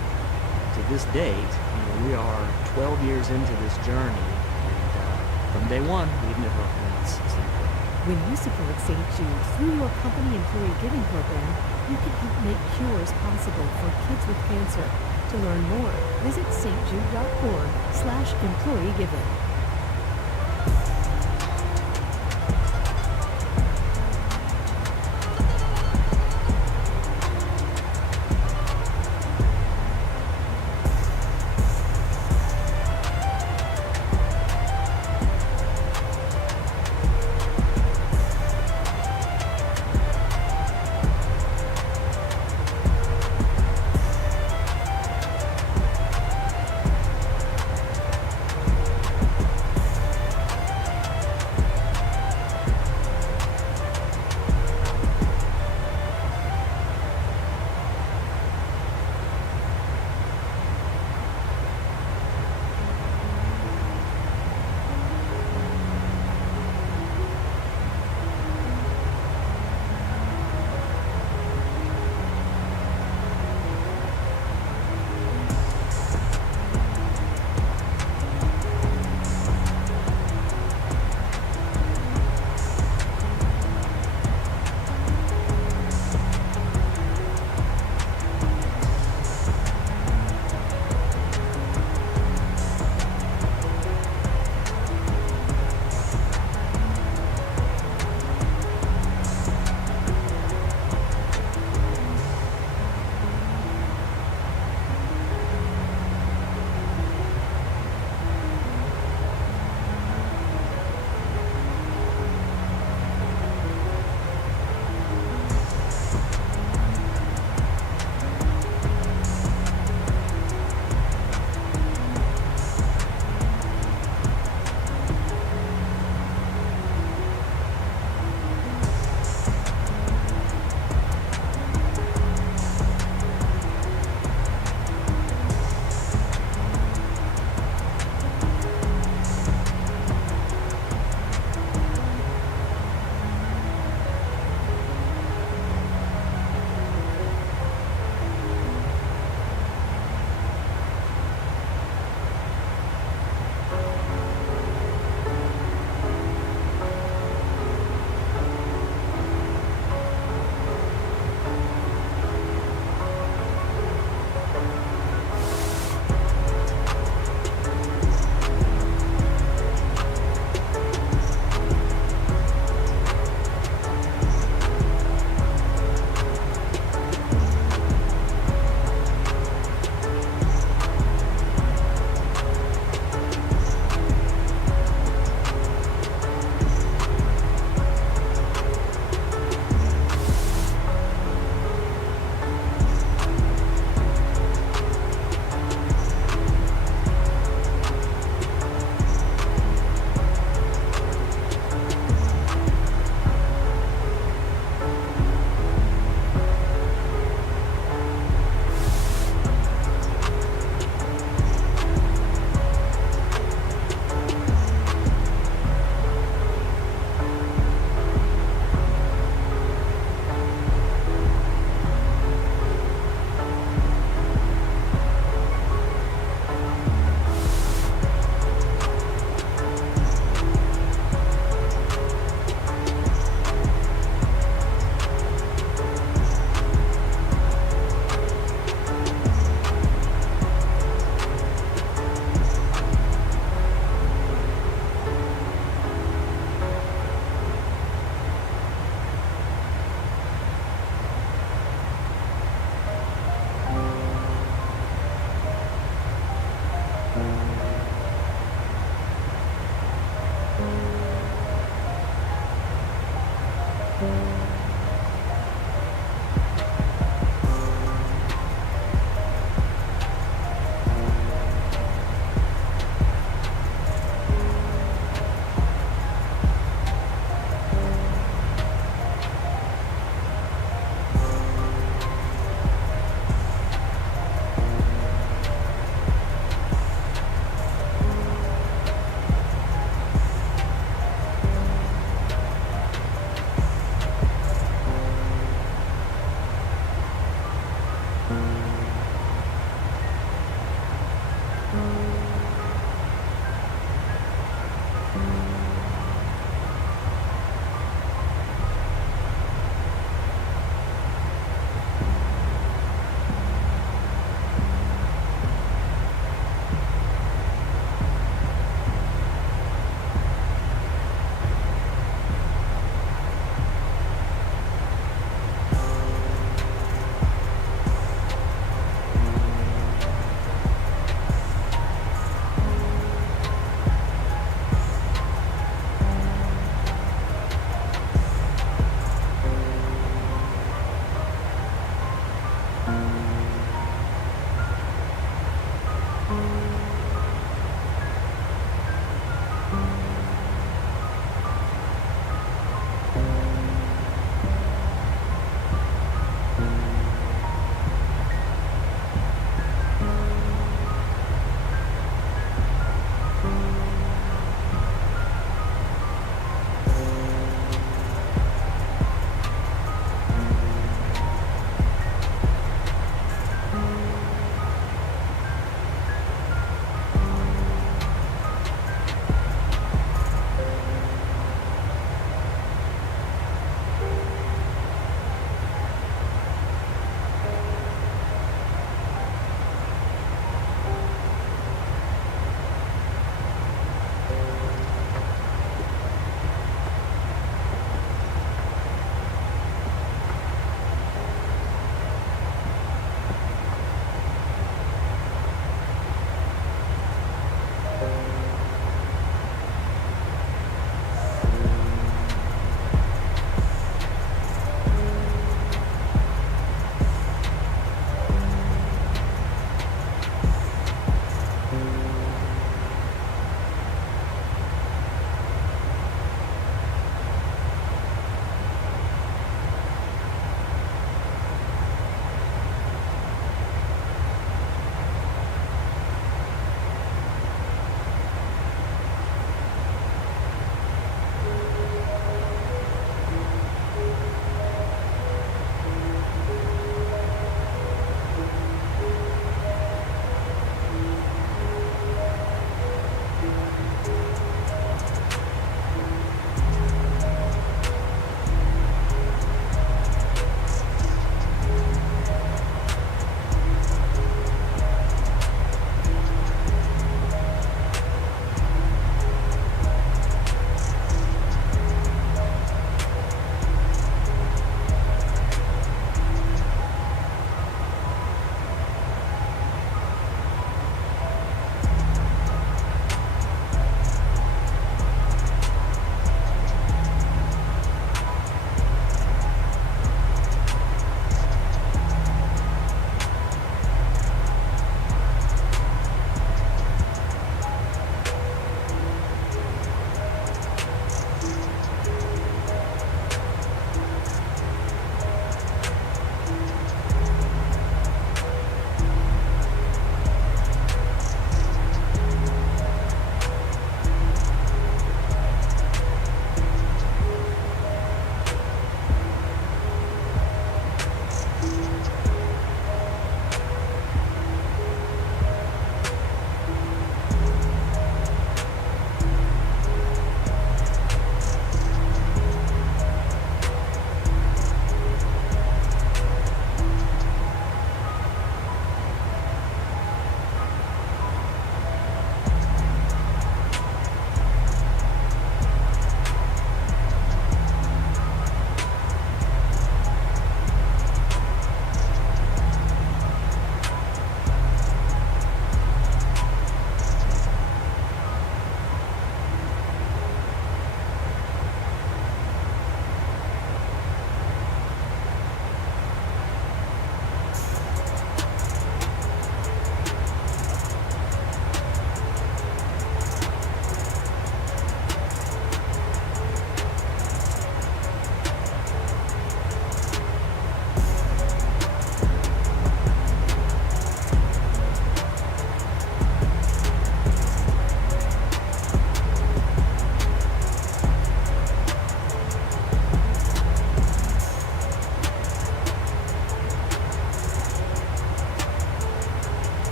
To this date, we are 12 years into this journey, and from day one, we've never once seen hope. When you support St. Jude through your company employee giving program, you can help make cures possible for kids with cancer. To learn more, visit stjude.org/employee giving.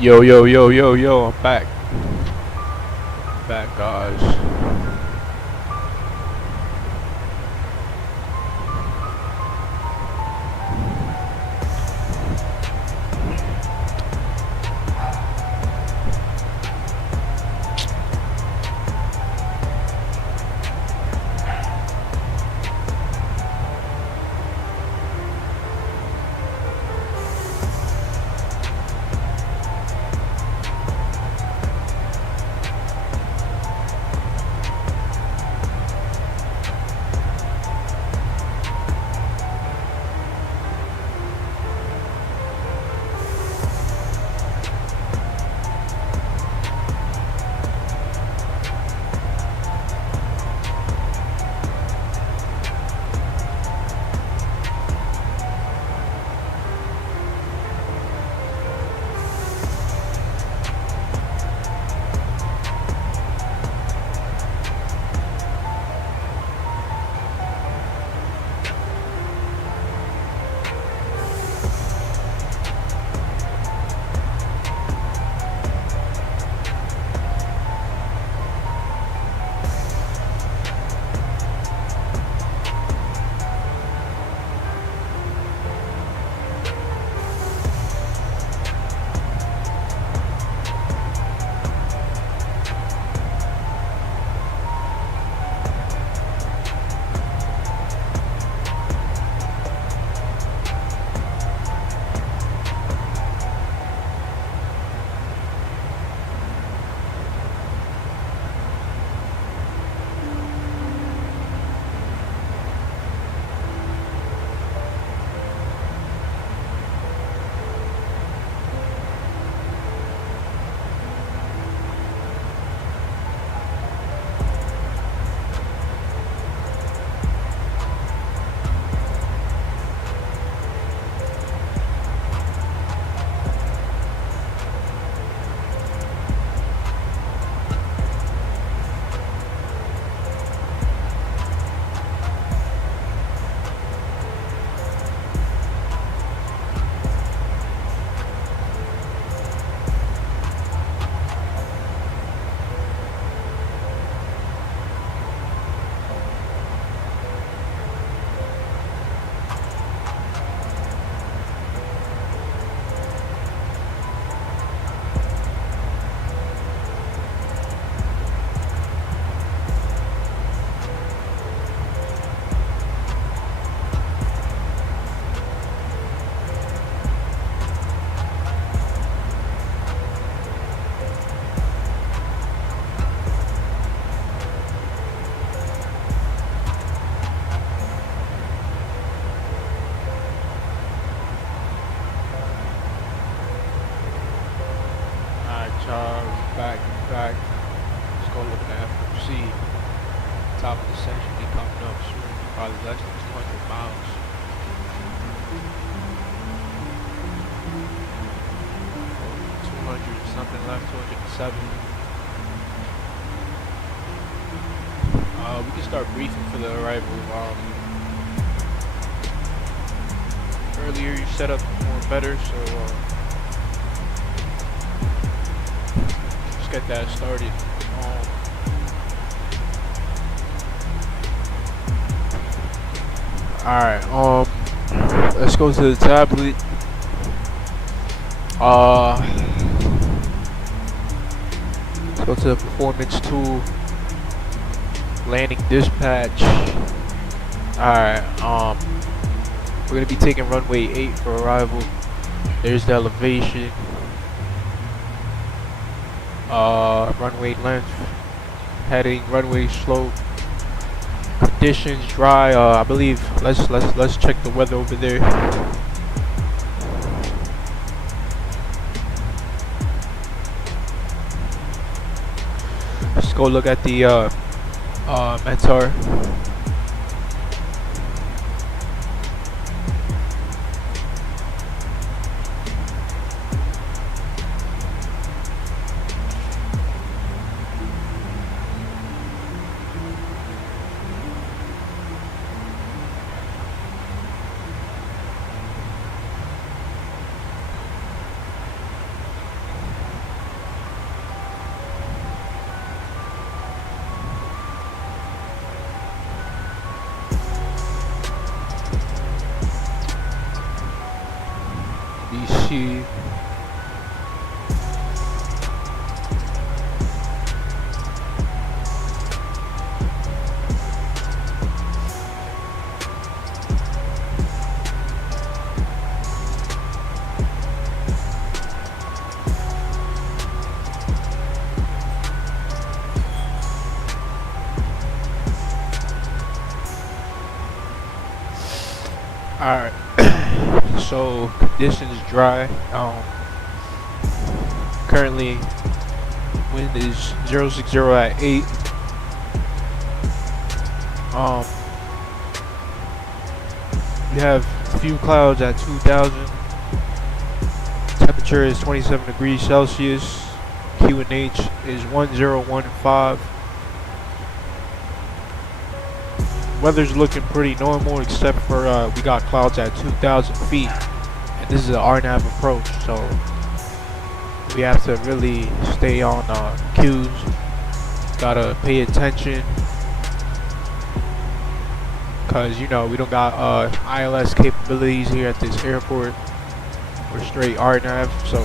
Yo, yo, yo, yo, yo, I'm back. Back, guys. Back. Let's go look at FMC. Top of the section be coming up soon. Probably less than 200 miles. Something left, 207. We can start briefing for the arrival. Earlier you set up more better, so let's get that started. Alright, let's go to the tablet. Let's go to the performance tool. Landing dispatch. Alright, we're gonna be taking runway 8 for arrival. There's the elevation. Runway length. Heading, runway slope. Conditions dry. I believe let's check the weather over there. Let's go look at the METAR. BC. Alright, so conditions dry. Currently wind is 060 at 8. We have a few clouds at 2,000. Temperature is 27 degrees Celsius. QNH is 1015. Weather's looking pretty normal, except for we got clouds at 2,000 feet, and this is an RNAV approach, so we have to really stay on cues. Gotta pay attention, cause you know we don't got ILS capabilities here at this airport. We're straight RNAV, so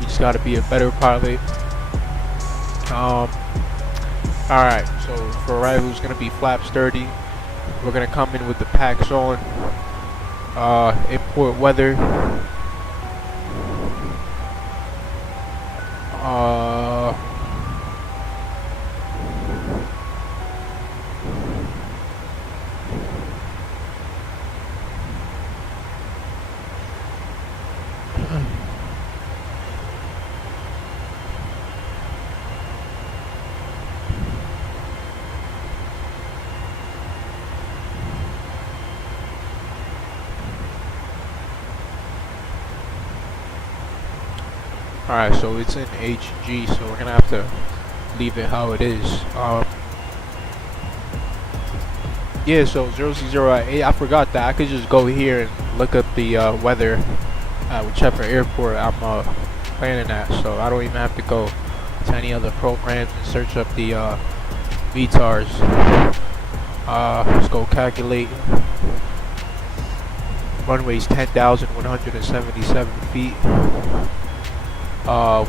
we just gotta be a better pilot. Alright, so for arrival it's gonna be flaps 30. We're gonna come in with the packs on. Import weather. Alright, so it's in HG, so we're gonna have to leave it how it is. Yeah, so 060 at 8, I forgot that. I could just go here and look up the weather at whichever airport I'm planning at, so I don't even have to go to any other programs and search up the VTARs. Let's go calculate. Runway's 10,177 feet.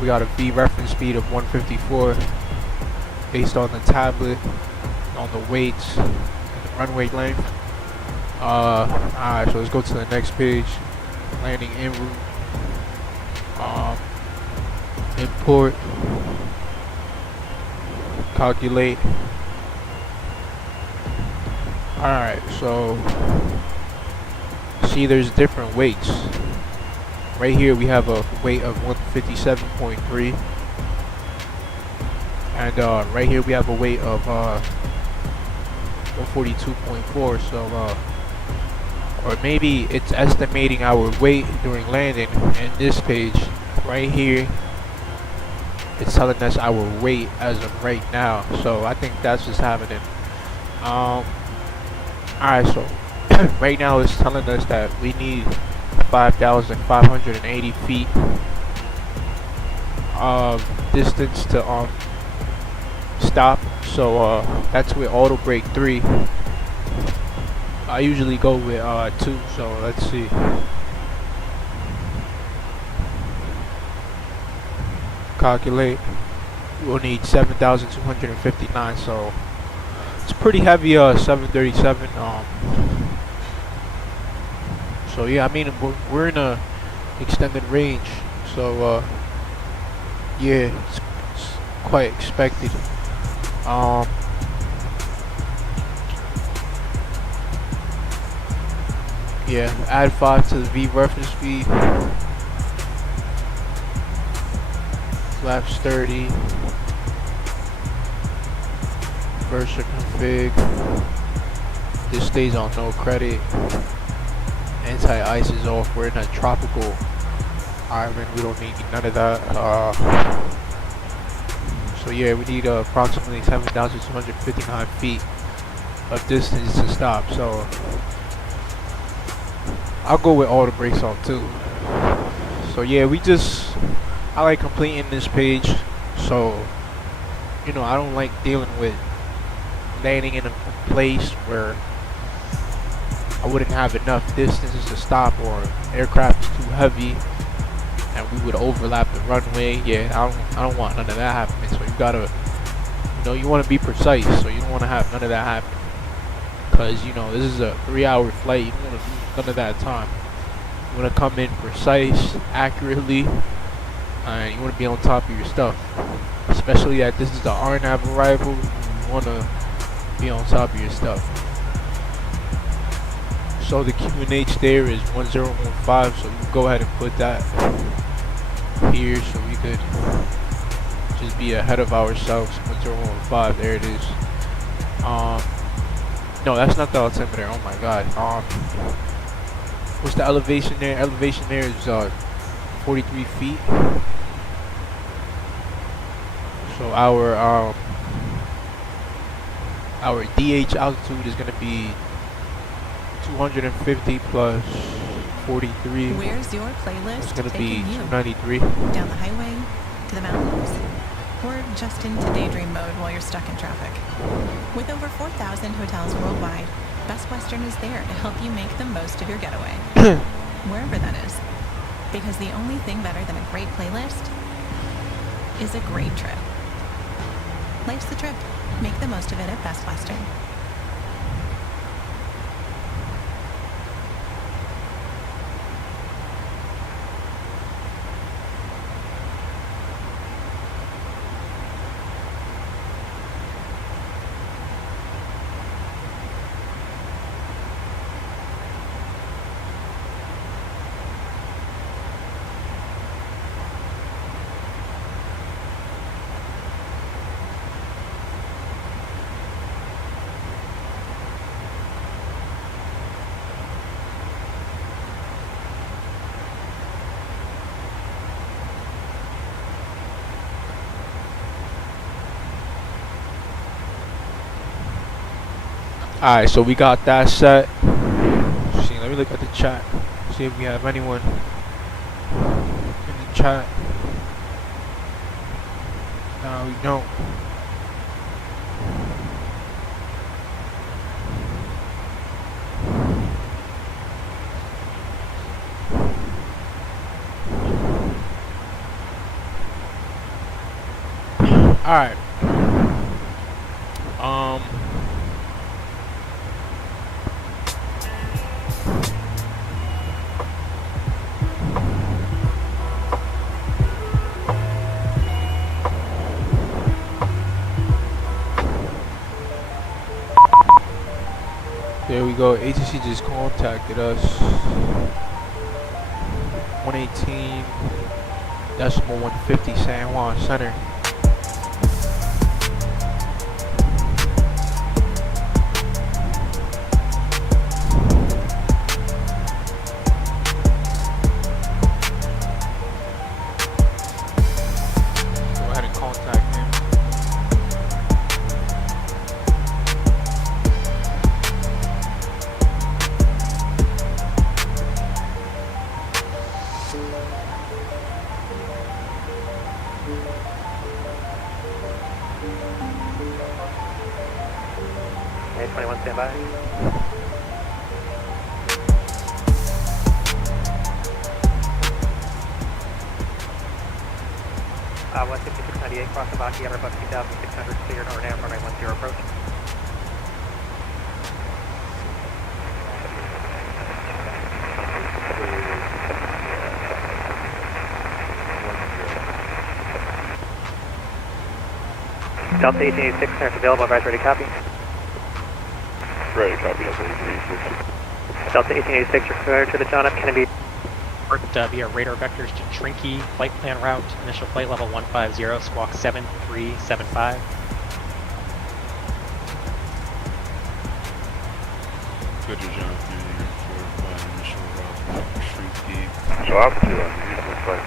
We got a V reference speed of 154 based on the tablet, on the weights, and the runway length. Alright, so let's go to the next page. Landing en route. Import. Calculate. Alright, so see there's different weights. Right here we have a weight of 157.3, and right here we have a weight of 142.4. So or maybe it's estimating our weight during landing, and this page right here it's telling us our weight as of right now. So I think that's just happening. Alright, so right now it's telling us that we need 5,580 feet of distance to stop. So that's with auto brake 3. I usually go with 2, so let's see. Calculate. We'll need 7,259, so it's pretty heavy 737. So yeah, I mean we're in a extended range, so yeah, it's quite expected. Yeah, add 5 to the V reference speed. Flaps 30. Versa config. This stays on no credit. Anti-ice is off. We're in a tropical island. We don't need none of that. So yeah, we need approximately 7,259 feet of distance to stop. So I'll go with all the brakes on too. So yeah, I like completing this page. So you know, I don't like dealing with landing in a place where I wouldn't have enough distance to stop, or aircraft is too heavy and we would overlap the runway. Yeah, I don't want none of that happening. So you gotta, you know, you want to be precise. So you don't want to have none of that happen, because you know this is a 3-hour flight. You don't want to lose none of that time. You want to come in precise, accurately, and you want to be on top of your stuff. Especially that this is the RNAV arrival, you want to be on top of your stuff. So the QNH there is 1015, so you can go ahead and put that here so we could just be ahead of ourselves. 1015, there it is. No, that's not the altimeter, oh my god. What's the elevation there? Elevation there is 43 feet. So our DH altitude is gonna be 250 plus 43. Where's your playlist? It's gonna be taking you? 293. Down the highway? To the mountains? Or just into daydream mode while you're stuck in traffic? With over 4,000 hotels worldwide, Best Western is there to help you make the most of your getaway. Wherever that is. Because the only thing better than a great playlist is a great trip. Life's the trip. Make the most of it at Best Western. Alright, so we got that set. See, let me look at the chat. See if we have anyone in the chat. No, we don't. Alright. There we go. ATC just contacted us. 118.150 San Juan Center. Go ahead and contact him. A21 standby. West 5698, crossing Baki, Airbus 2600, cleared RNAV, runway 10 approach. Delta 1886, clearance available, advise ready, copy. Ready, copy, Delta 1886. Delta 1886, you're clear to the John F. Kennedy. Via radar vectors to Trinky, flight plan route, initial flight level 150, squawk 7375. Good to John Kennedy, for initial route, Trinky. So altitude on the squawk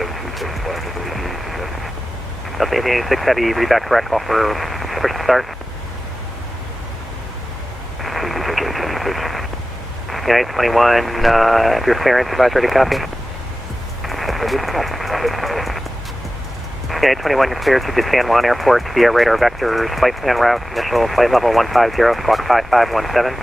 7375, Delta 1886, heavy, read back correct, call for push to start. United 21, your clearance, advise ready, copy. United 21, you're cleared to the San Juan Airport via radar vectors, flight plan route, initial flight level 150, squawk 5517.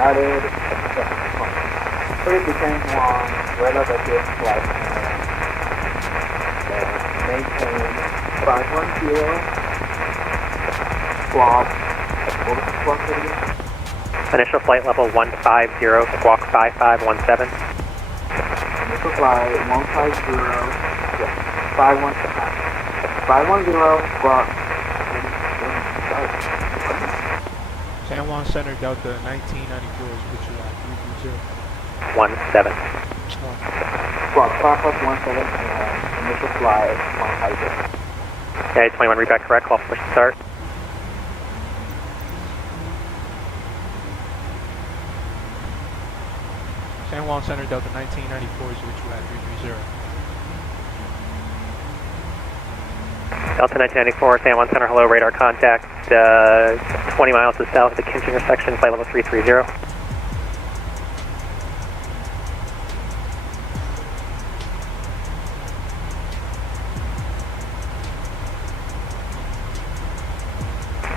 United. Please descend on well-located flight maintain 510 squawk. Initial flight level 150, squawk 5517. Initial flight 150, yeah, 510 squawk. San Juan Center Delta 1994 is with you at 17. Squawk 5517, initial flight 150. Okay, 21 read back correct, call for push to start. San Juan Center Delta 1994 is with you at 330. Delta 1994, San Juan Center, hello, radar contact, 20 miles to the south of the Kinch intersection, flight level 330.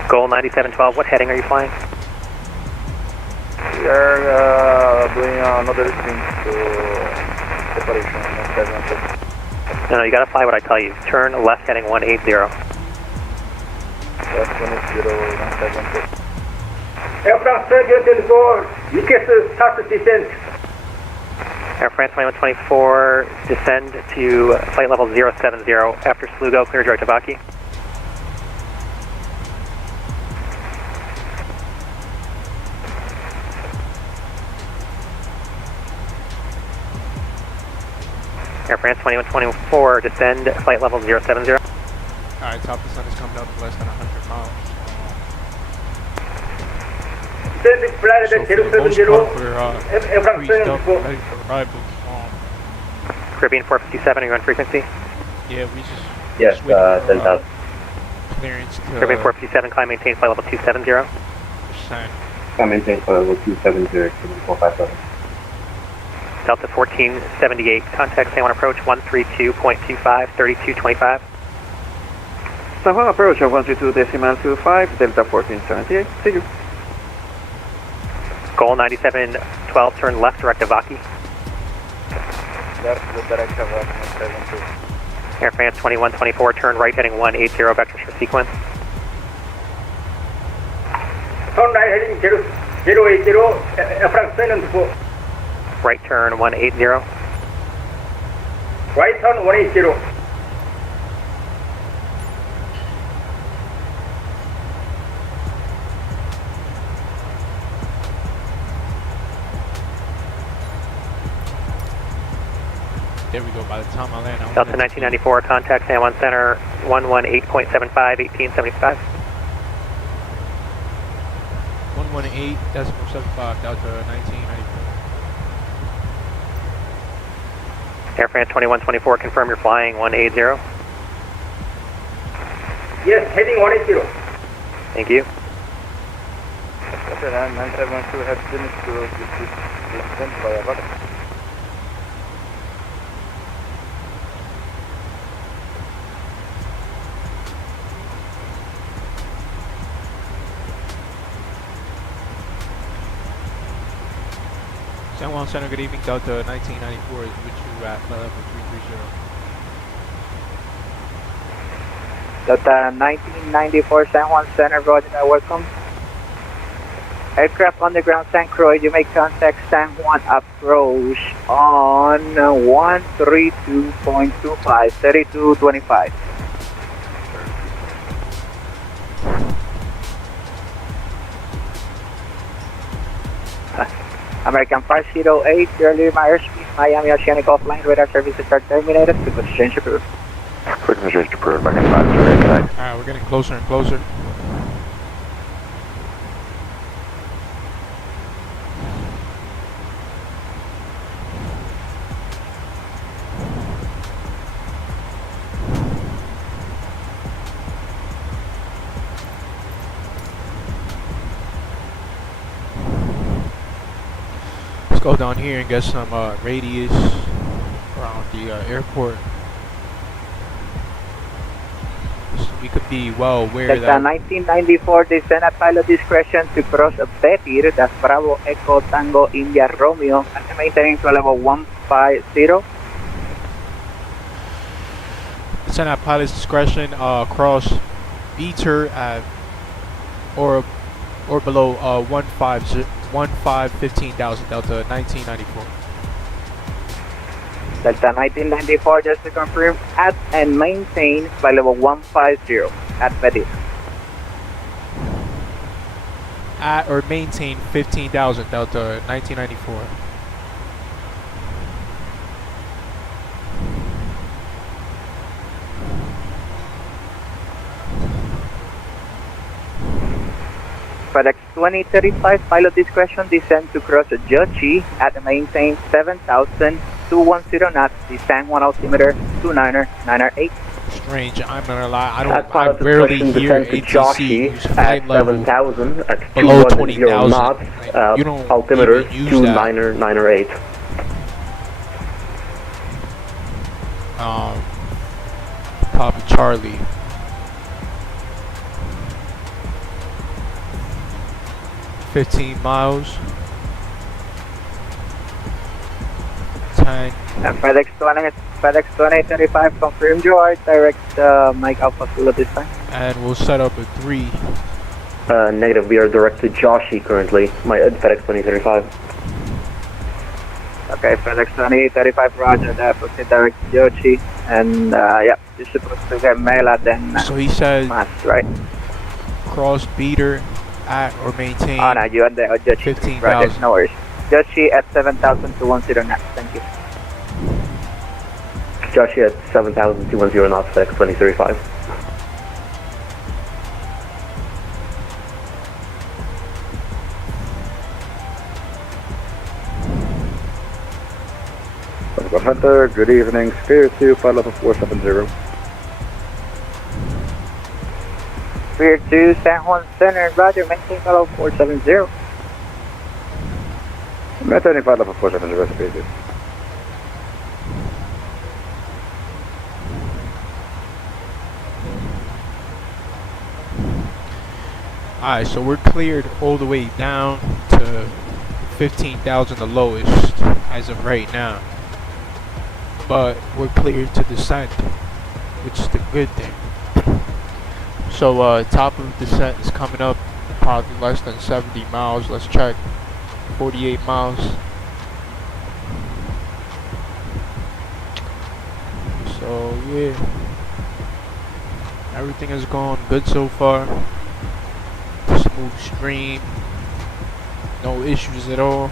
Goal 9712, what heading are you flying? We are doing another thing to separation. No, you gotta fly what I tell you. Turn left heading 180. Left 180, 170. Air France 24, request start descent. Air France 2124, descend to flight level 070. After Slugo, clear direct to Vaki. Air France 2124, descend flight level 070. Alright, top of the sun is coming up less than 100 miles. Basic flight So for the most part, we're Air France freezed up, 24. ready for arrival. Caribbean 457, are you on frequency? Yeah, we just Yes, switched our, Delta. clearance to Caribbean 457, climb maintain flight level 270. Climb maintain flight level 270, Caribbean 457. Delta 1478, contact San Juan approach 132.25, 3225. San Juan approach of 132.25, Delta 1478, see you. Goal 9712, turn left direct to Vaki. Left direct to Vaki, 72. Air France 2124, turn right heading 180, vectors for sequence. Turn right heading 080, Air France 24. Right turn 180. Right turn 180. There we go, by the time I land, I Delta 1994, contact San Juan Center 118.75, 1875. 118.75, Delta 1994. Air France 2124, confirm you're flying 180. Yes, heading 180. Thank you. Okay, 972 has finished to descent by Vaki. San Juan Center, good evening. Delta 1994 is with you at level 330. Delta 1994 San Juan Center, roger that, welcome. Aircraft on the ground, San Croix, you make contact San Juan approach on 132.25, 3225. American 508, earlier my airspeed, Miami Oceanic offline, radar services are terminated, frequency change approved. Frequency change approved, American 508, Alright, we're getting closer and closer. Go down here and get some radius around the airport. Just to we could be well aware Delta that 1994, descend at pilot discretion to cross Betir, that's Bravo Echo Tango India Romeo, and maintaining to level 150. send at pilot's discretion, cross Betir at or below 15,000 Delta 1994. Delta 1994, just to confirm, at and maintain by level 150 at Betir. At or maintain 15,000 Delta 1994. FedEx 2035, pilot discretion, descend to cross Jochi at and maintain 7,210 knots, descend 1 altimeter 29908. Strange, I'm gonna lie, I Pilot rarely discretion hear descend to ATC Joshi use at flight level 7,000 at below 210 20,000. knots, You don't altimeter even use that. 29908. Papa Charlie. $15 miles. 10. And FedEx 2035, confirm you are direct Mike Alpha Zulu this time. And we'll set up a 3. Negative, we are direct to Joshi currently, FedEx 2035. Okay, FedEx 2035, roger that, proceed direct to Jochi, and yeah, you're supposed to get mail at then. So he says, Mass, right? cross Beater at or maintain. Oh no, you are there, Jochi. 15,000. Roger, no worries. Jochi at 7,210 knots, thank you. Joshi at 7,210 knots, FedEx 2035. Hunter, good evening. Sphere 2, flight level 470. Sphere 2, San Juan Center, roger, maintain level 470. Maintaining flight level 470, Sphere 2. Alright, so we're cleared all the way down to 15,000, the lowest, as of right now. But we're cleared to descent, which is the good thing. So top of descent is coming up, probably less than 70 miles. Let's check. 48 miles. So yeah, everything has gone good so far. Smooth stream, no issues at all.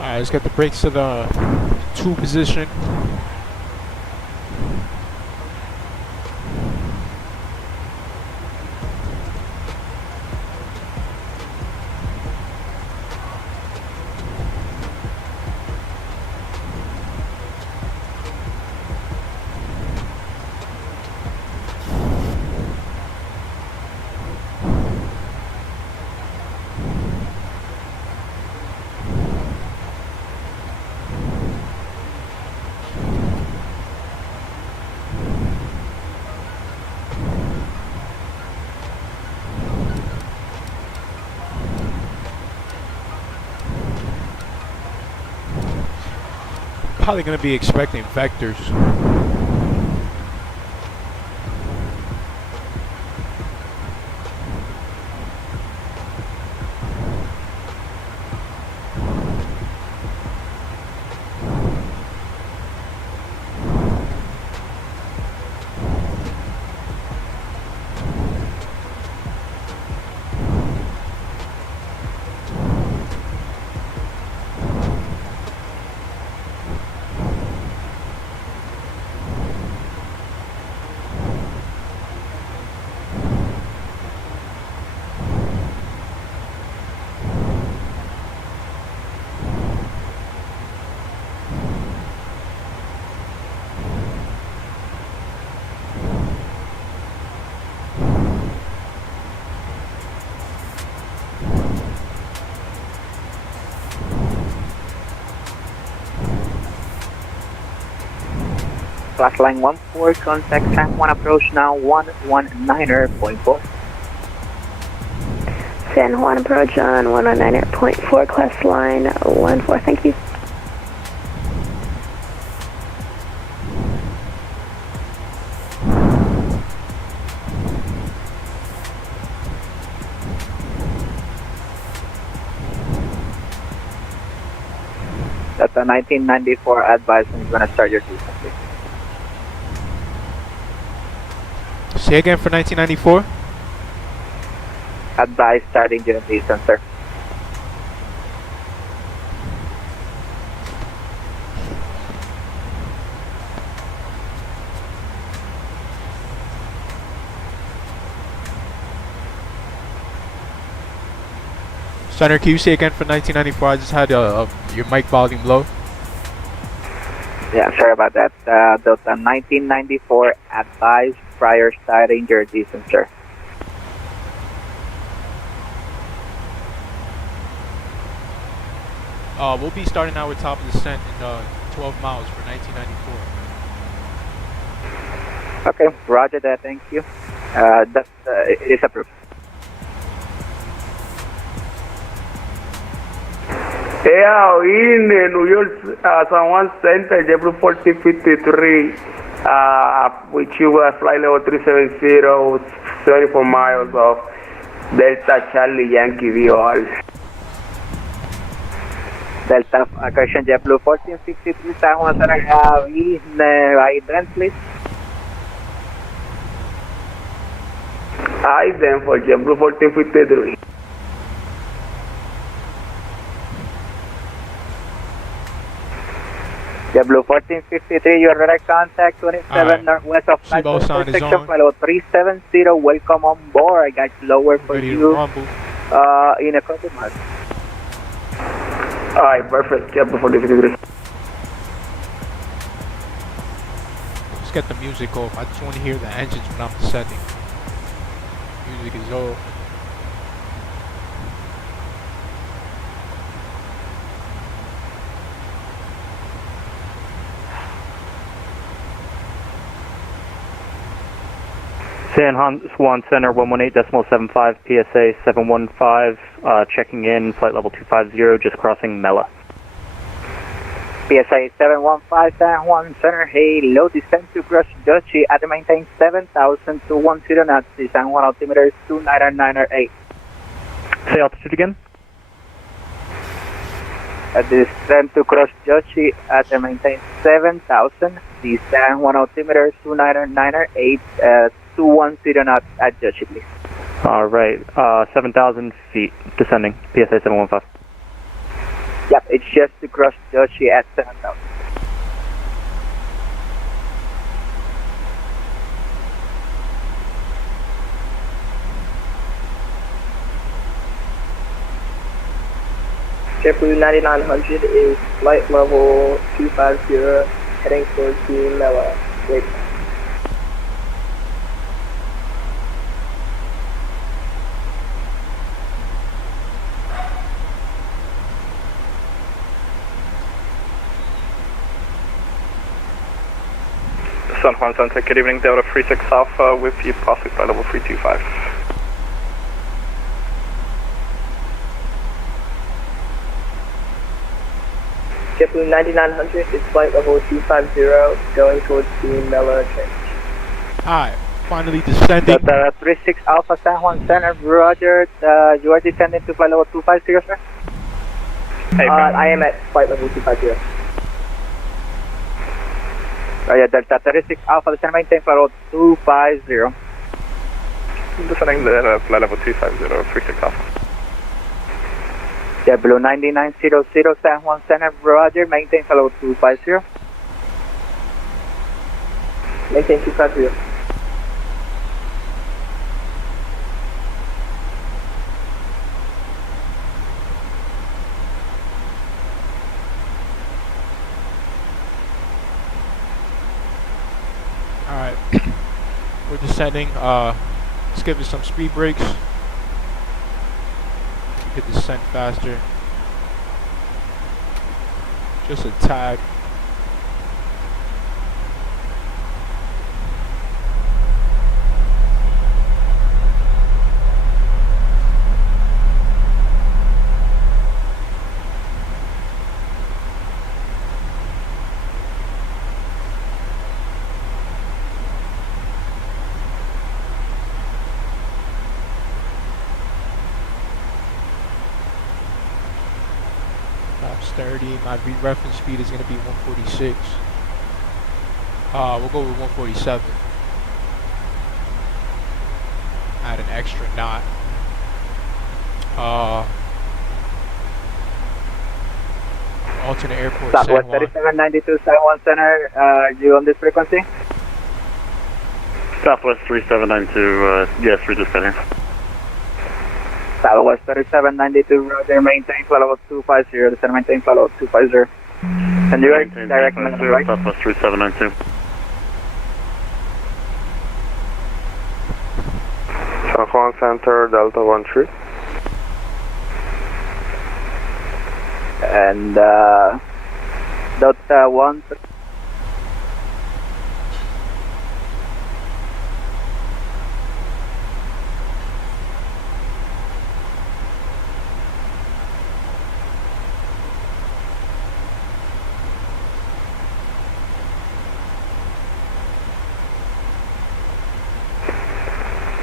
Alright, let's get the brakes to the 2 position. probably going to be expecting vectors. Class line 14, contact San Juan approach now 119.4. San Juan approach on 119.4, class line 14, thank you. That's a 1994 advice and you're going to start your descent. Say again for 1994? Advise starting your descent, sir. Center, can you say again for 1994? I just had your mic volume low. Yeah, sorry about that. Delta 1994 advise prior starting your descent, sir. We'll be starting our top of descent in 12 miles for 1994. Okay, roger that, thank you. It is approved. Yeah, in New York, San Juan Center, JetBlue 1453, with you flight level 370, 34 miles of Delta Charlie Yankee VOR. Delta, correction, JetBlue 1453, San Juan Center, ident, please. Ident for JetBlue 1453. JetBlue 1453, your direct contact, 27 northwest of Seatbelt Flight sign is section, on. flight level 370, welcome on board. I got you lower for Ready to you rumble. in a couple months. Alright, perfect, JetBlue 1453. Let's get the music off. I just want to hear the engines when I'm descending. Music is off. San Juan Center 118.75, PSA 715, checking in, flight level 250, just crossing Mela. PSA 715, San Juan Center, hello, descent to cross Dutchy at the maintain 7,210 knots, the San Juan altimeter is 299.8. Say altitude again? At the descent to cross Dutchy at the maintain 7,000, the San Juan altimeter is 299.8, 210 knots at Dutchy, please. Alright, 7,000 feet, descending, PSA 715. Yep, it's just to cross Dutchy at 7,000. JetBlue 9900 is flight level 250, heading towards the Mela. Wait. San Juan Center, good evening, Delta 36 Alpha with you, possibly flight level 325. JetBlue 9900 is flight level 250 going towards the Mela Trench. Alright, finally descending. Delta 36 Alpha San Juan Center, roger. You are descending to flight level 250, sir? I am at flight level 250. Roger, Delta 36 Alpha, descend maintain flight level 250. Descending flight level 250, 36 Alpha. JetBlue 9900 San Juan Center, roger. Maintain flight level 250. Maintain 250. Alright, we're descending. Let's give it some speed brakes. We could descend faster. Just a tad. Tops 30. My reference speed is going to be 146. We'll go with 147. Add an extra knot. Alternate airport. Southwest 3792 San Juan Center. You on this frequency? Southwest 3792. Yes, we're descending. Southwest 3792, roger. Maintain flight level 250. Descend maintain flight level 250. And you are direct right? Southwest 3792. San Juan Center, Delta 13. And Delta 1.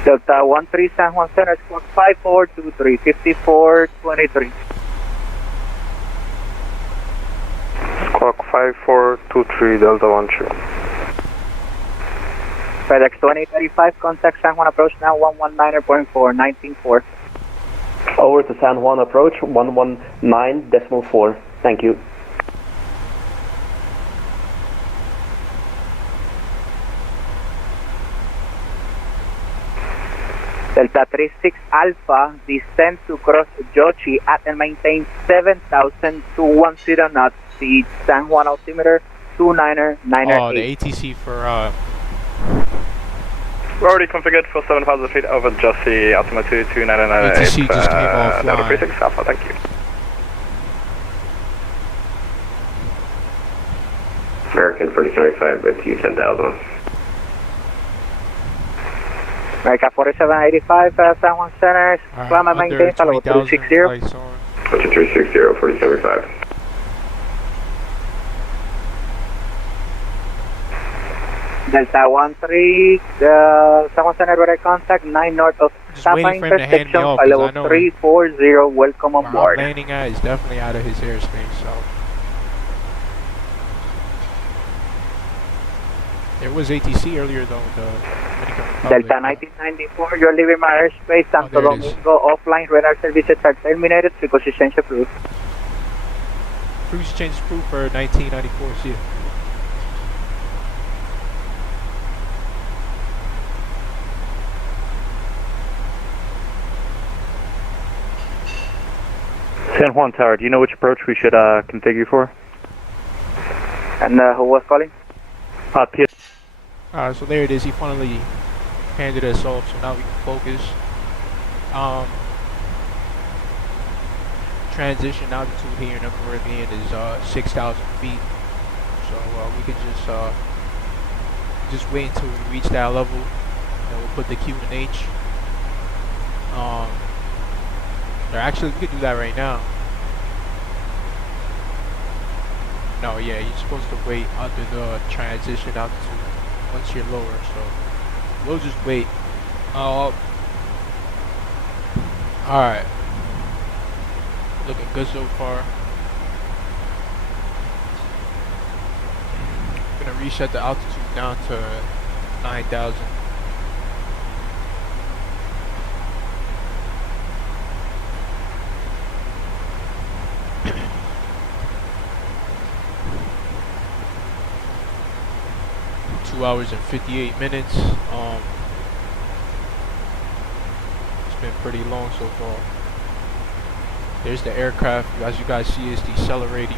Delta 13 San Juan Center, squawk 5423, 5423. Squawk 5423, Delta 13. FedEx 2035, contact San Juan approach now, 119.4, 19.4. Over to San Juan approach, 119.4. Thank you. Delta 36 Alpha, descend to cross Yochi at and maintain 7,210 knots. The San Juan altimeter 299er. Oh, the ATC for We're already configured for 7,000 feet over Josie, altimeter 299. ATC just came offline. Delta 36 Alpha, thank you. American 4785 with you 10,000. America 4785, San Juan Center, climb and maintain, follow 360. 360, 4785. Delta 13, San Juan Center, radar contact, 9 north of Tapa intersection, level 340, welcome on board. Where I'm landing at is definitely out of his airspace, so. There was ATC earlier though in the Dominican Republic. Delta 1994, you're leaving my airspace, Santo Domingo offline, radar services are terminated, frequency change approved. Frequency change approved for 1994, see ya. San Juan Tower, do you know which approach we should configure for? And who was calling? So there it is, he finally handed us off, so now we can focus. Transition altitude here in the Caribbean is 6,000 feet, so we can just wait until we reach that level, and we'll put the Q and H. Or actually, we could do that right now. No, yeah, you're supposed to wait under the transition altitude once you're lower. So we'll just wait. All right. Looking good so far. Gonna reset the altitude down to 9,000. Hours and 58 minutes. It's been pretty long so far. There's the aircraft, as you guys see, is decelerating.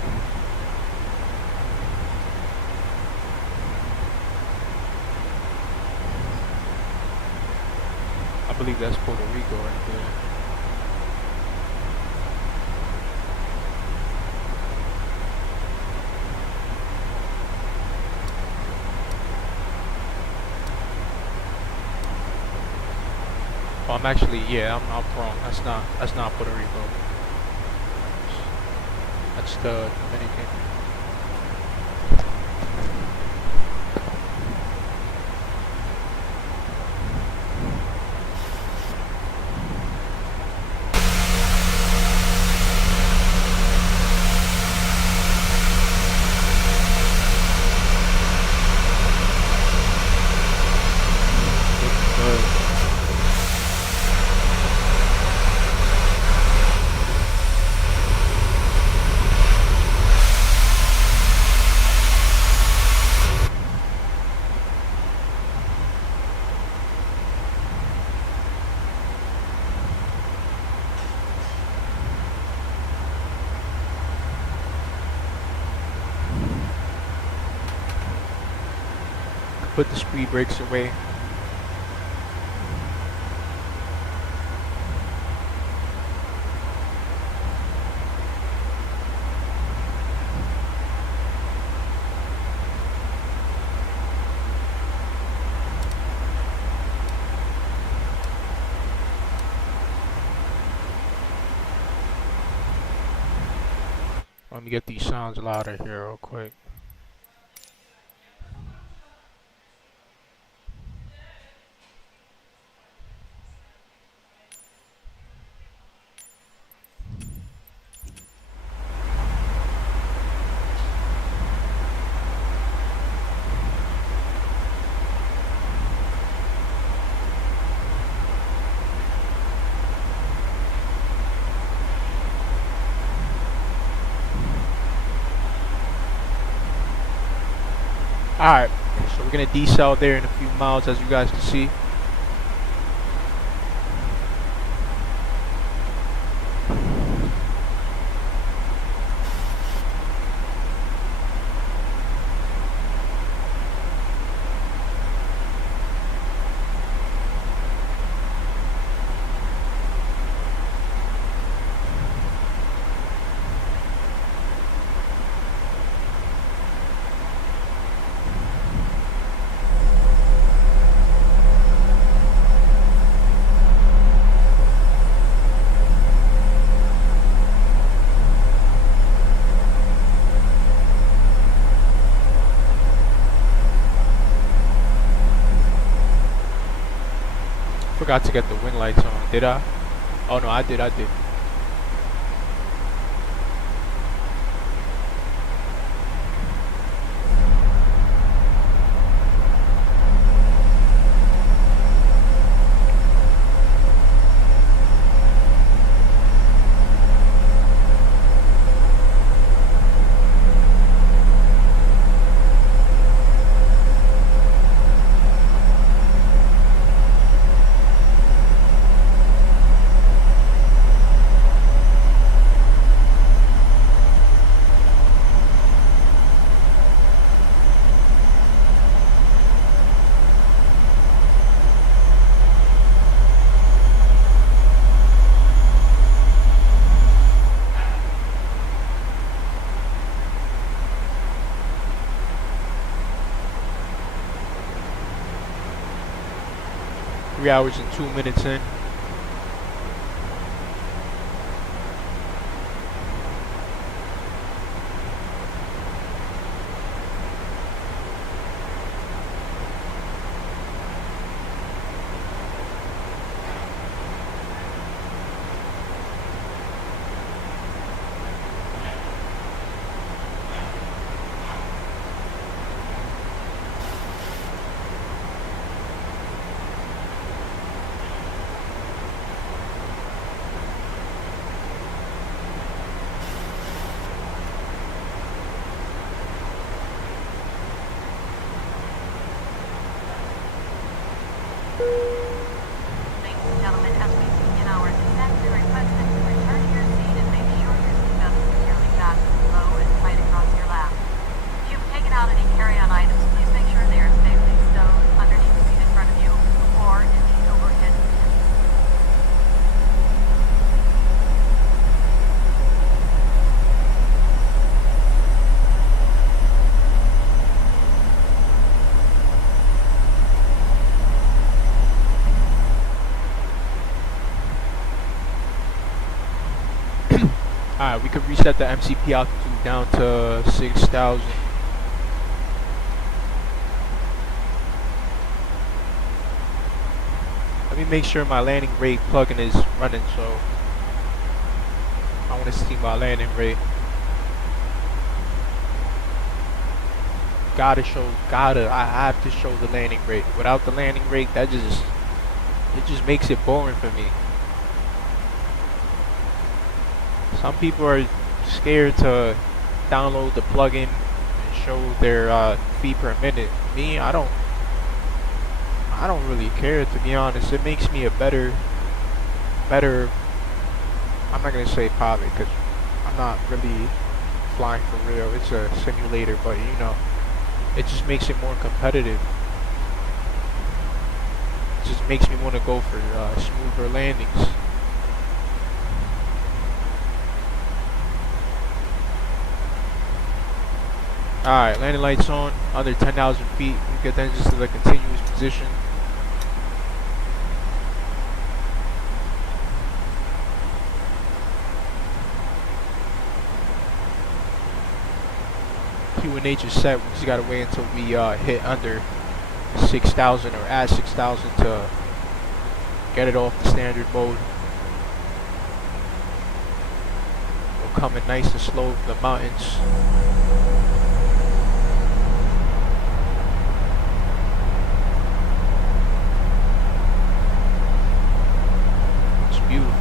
I believe that's Puerto Rico right there. I'm actually, yeah, I'm wrong. That's not Puerto Rico. That's the Dominican. Put the speed brakes away. Let me get these sounds louder here real quick. Alright, so we're gonna decel there in a few miles, as you guys can see. Forgot to get the wind lights on, did I? Oh no, I did. Three hours and 2 minutes in. we could reset the MCP altitude down to 6,000. Let me make sure my landing rate plugin is running, so I want to see my landing rate. I have to show the landing rate. Without the landing rate, it just makes it boring for me. Some people are scared to download the plugin and show their feet per minute. Me, I don't really care, to be honest. It makes me a better, I'm not gonna say pilot because I'm not really flying for real. It's a simulator, but you know, it just makes it more competitive. It just makes me want to go for smoother landings. Alright, landing lights on, under 10,000 feet. We get then just to the continuous position. QNH is set. We just gotta wait until we hit under 6,000 or at 6,000 to get it off the standard mode. We're coming nice and slow from the mountains. It's beautiful.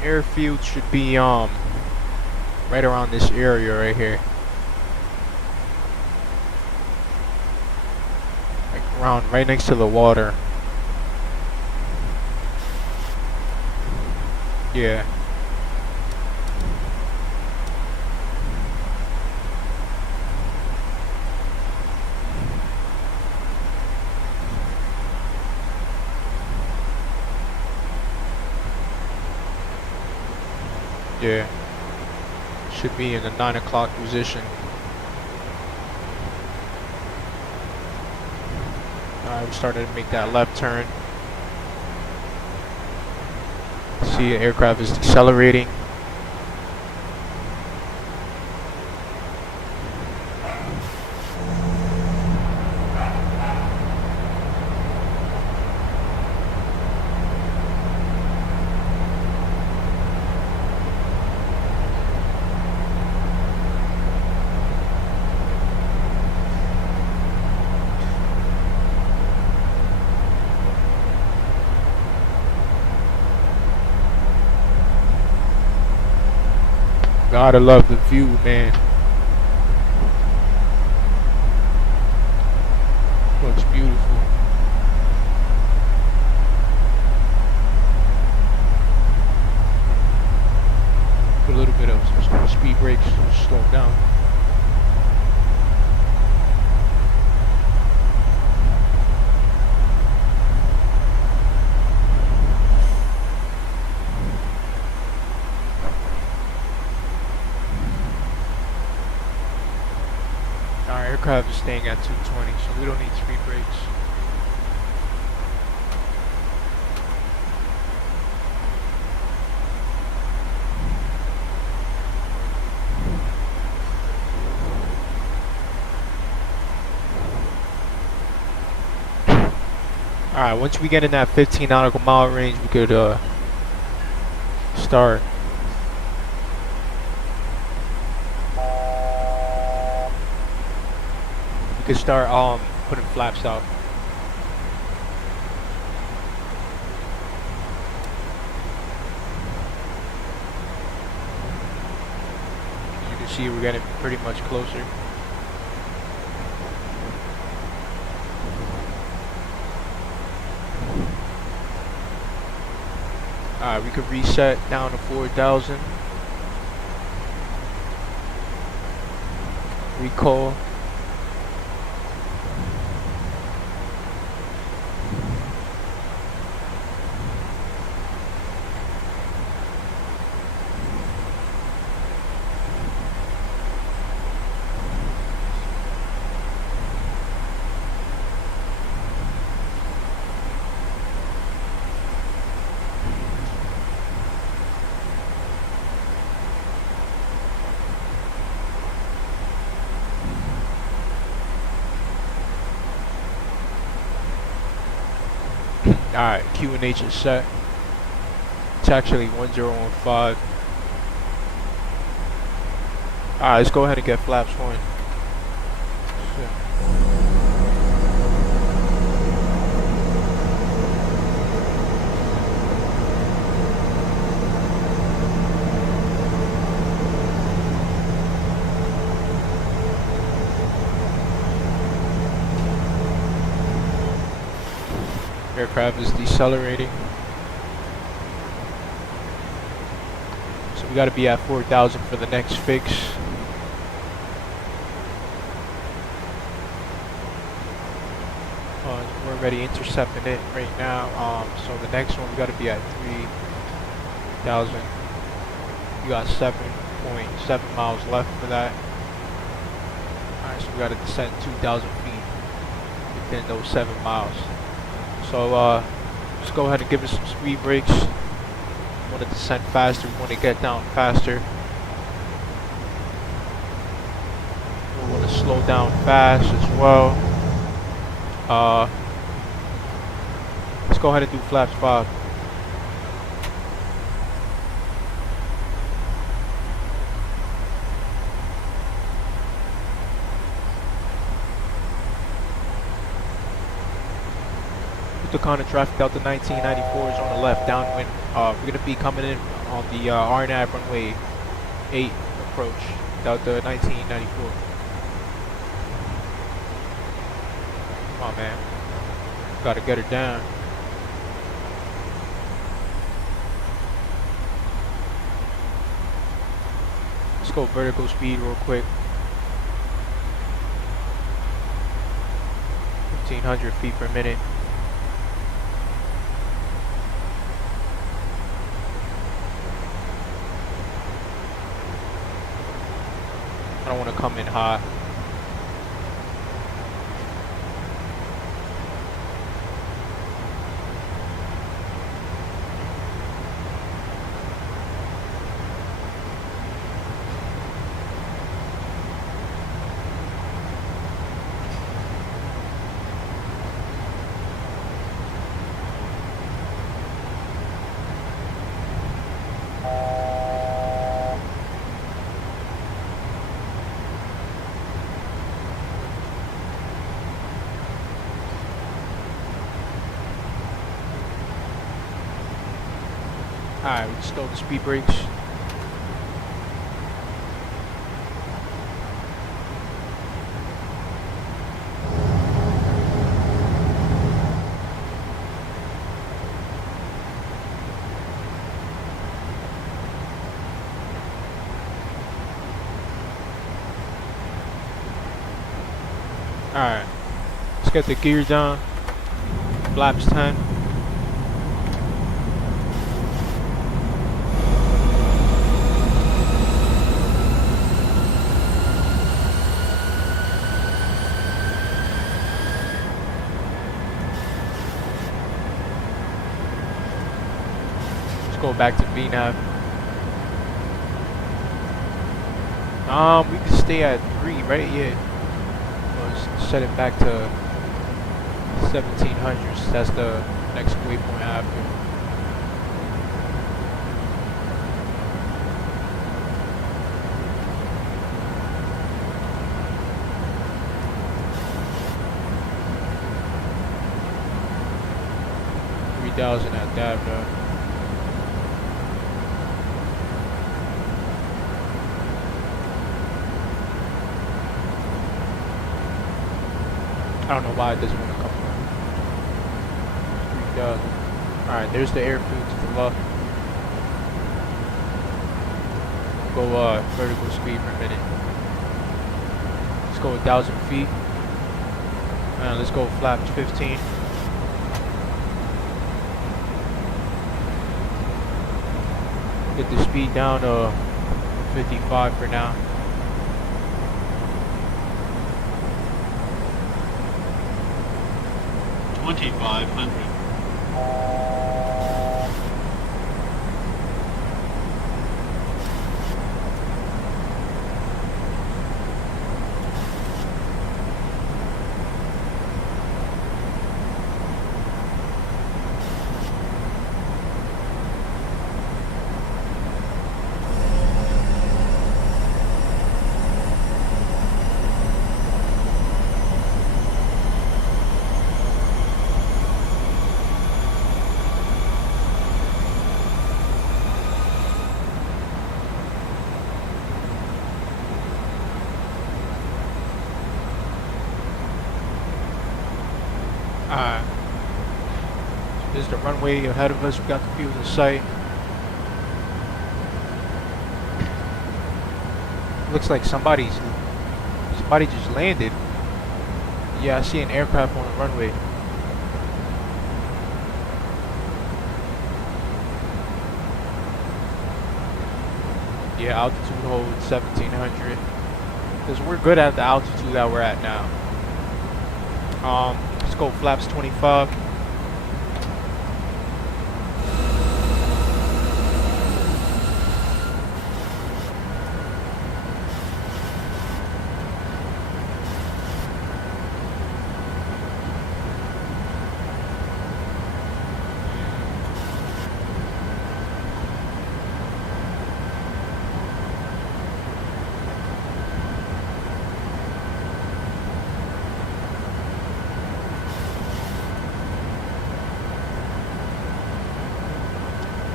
Airfield should be right around this area right here, like around right next to the water. Yeah. Yeah, should be in the 9 o'clock position. Alright, we started to make that left turn. See, the aircraft is decelerating. Gotta love the view, man. Looks beautiful. Put a little bit of some speed brakes, slow down. Our aircraft is staying at 220, so we don't need speed brakes. Alright, once we get in that 15 nautical mile range, we could start. We could start putting flaps out. As you can see, we're getting pretty much closer. Alright, we could reset down to 4,000. Recall. Alright, QNH is set. It's actually 1015. Alright, let's go ahead and get flaps 1. Aircraft is decelerating. So we got to be at 4,000 for the next fix. We're already intercepting it right now. So the next one we got to be at 3,000. We got 7.7 miles left for that. Alright, so we got to descend 2,000 feet within those 7 miles. So just go ahead and give us some speed brakes. We want to descend faster, we want to get down faster. We want to slow down fast as well. Let's go ahead and do flaps 5. Punta Cana traffic Delta 1994 is on the left, downwind. We're going to be coming in on the RNAV runway 8 approach, Delta 1994. Come on, man. Gotta get her down. Let's go vertical speed real quick. 1,500 feet per minute. I don't want to come in hot. Alright, we just throw the speed brakes. Alright, let's get the gear down. Flaps 10. Go back to VNAV. We can stay at 3, right? Yeah. Let's set it back to 1700s. That's the next waypoint after. $3,000 at that, bro. I don't know why it doesn't want to come from. 3,000. Alright, there's the airfield to the left. go vertical speed per minute. Let's go 1,000 feet. And let's go flaps 15. Get the speed down to 55 for now. Alright. So this is the runway ahead of us. We got the view of the site. Looks like somebody just landed. Yeah, I see an aircraft on the runway. Yeah, altitude hold 1700. Because we're good at the altitude that we're at now. Let's go flaps 25.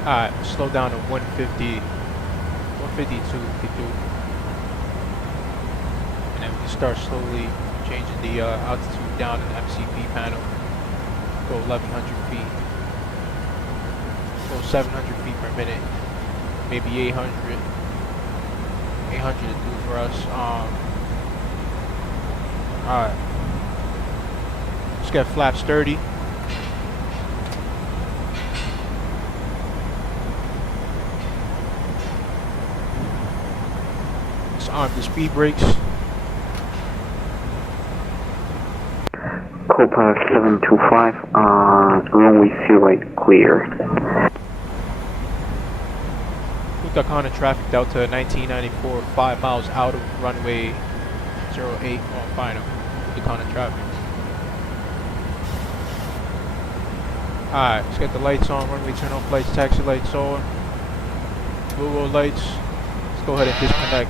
Alright, slow down to 150, 152 we could do. And then we start slowly changing the altitude down in the MCP panel. Go 1100 feet. Go 700 feet per minute. Maybe 800. 800 to do for us. Alright. Let's get flaps 30. Arm the speed brakes. Copilot 725, runway 08 clear. Punta Cana traffic Delta 1994, 5 miles out of runway 08 on final. Punta Cana traffic. Alright, let's get the lights on. Runway turn off lights, taxi lights on. Blue lights. Let's go ahead and disconnect.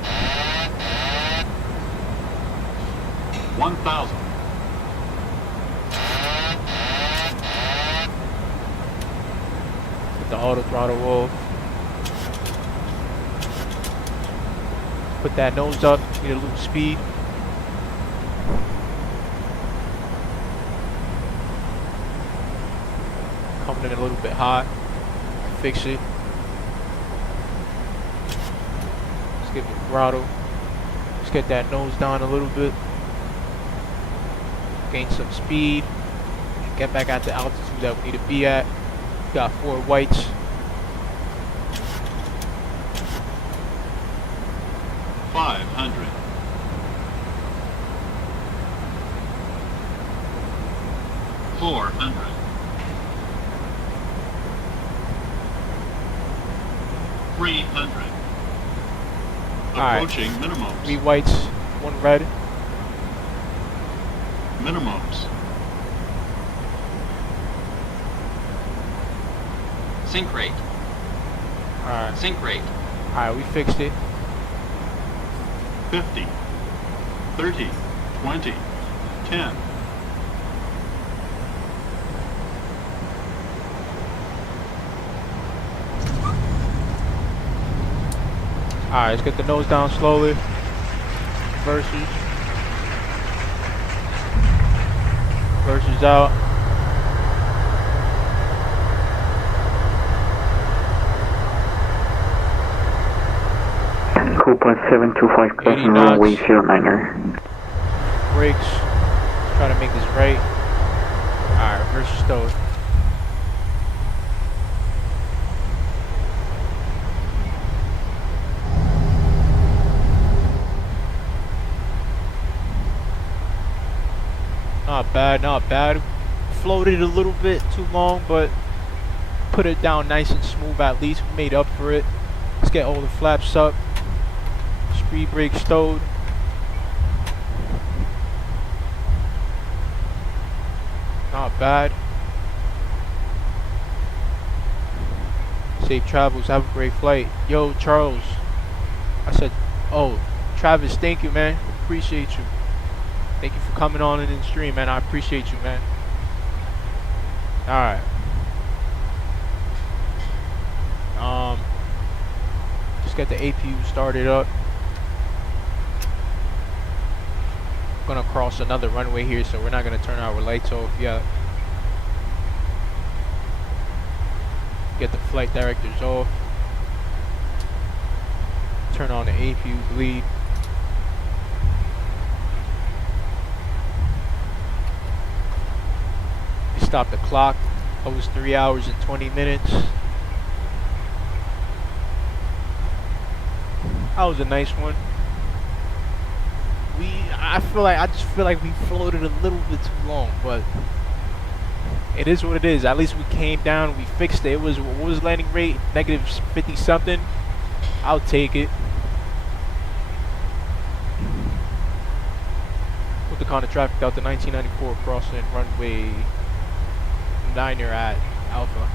1,000. Put the auto throttle off. Put that nose up, need a little speed. Coming in a little bit hot. Fix it. Let's give it throttle. Let's get that nose down a little bit. Gain some speed, get back at the altitude that we need to be at. Got 4 whites. $500. 400. 300. Approaching minimums. 3 whites, 1 red. Minimums. Sync rate. Alright. Sync rate. Alright, we fixed it. 50. 30. 20. 10. Alright, let's get the nose down slowly. Versus. Versus out. 2.725 crossing runway 09er. Brakes. Try to make this right. Alright, reverse stowed. Not bad, not bad. Floated a little bit too long, but put it down nice and smooth at least. Made up for it. Let's get all the flaps up. Speed brake stowed. Not bad. Safe travels. Have a great flight. Yo, Charles. I said, oh, Travis, thank you, man. Appreciate you. Thank you for coming on in the stream, man. I appreciate you, man. Alright. Just get the APU started up. Gonna cross another runway here, so we're not gonna turn our lights off yet. Get the flight directors off. Turn on the APU bleed. Stop the clock. It was 3 hours and 20 minutes. That was a nice one. I just feel like we floated a little bit too long, but it is what it is. At least we came down, we fixed it. It was, what was landing rate? Negative 50 something. I'll take it. Punta Cana traffic Delta 1994 crossing runway 9er at Alpha.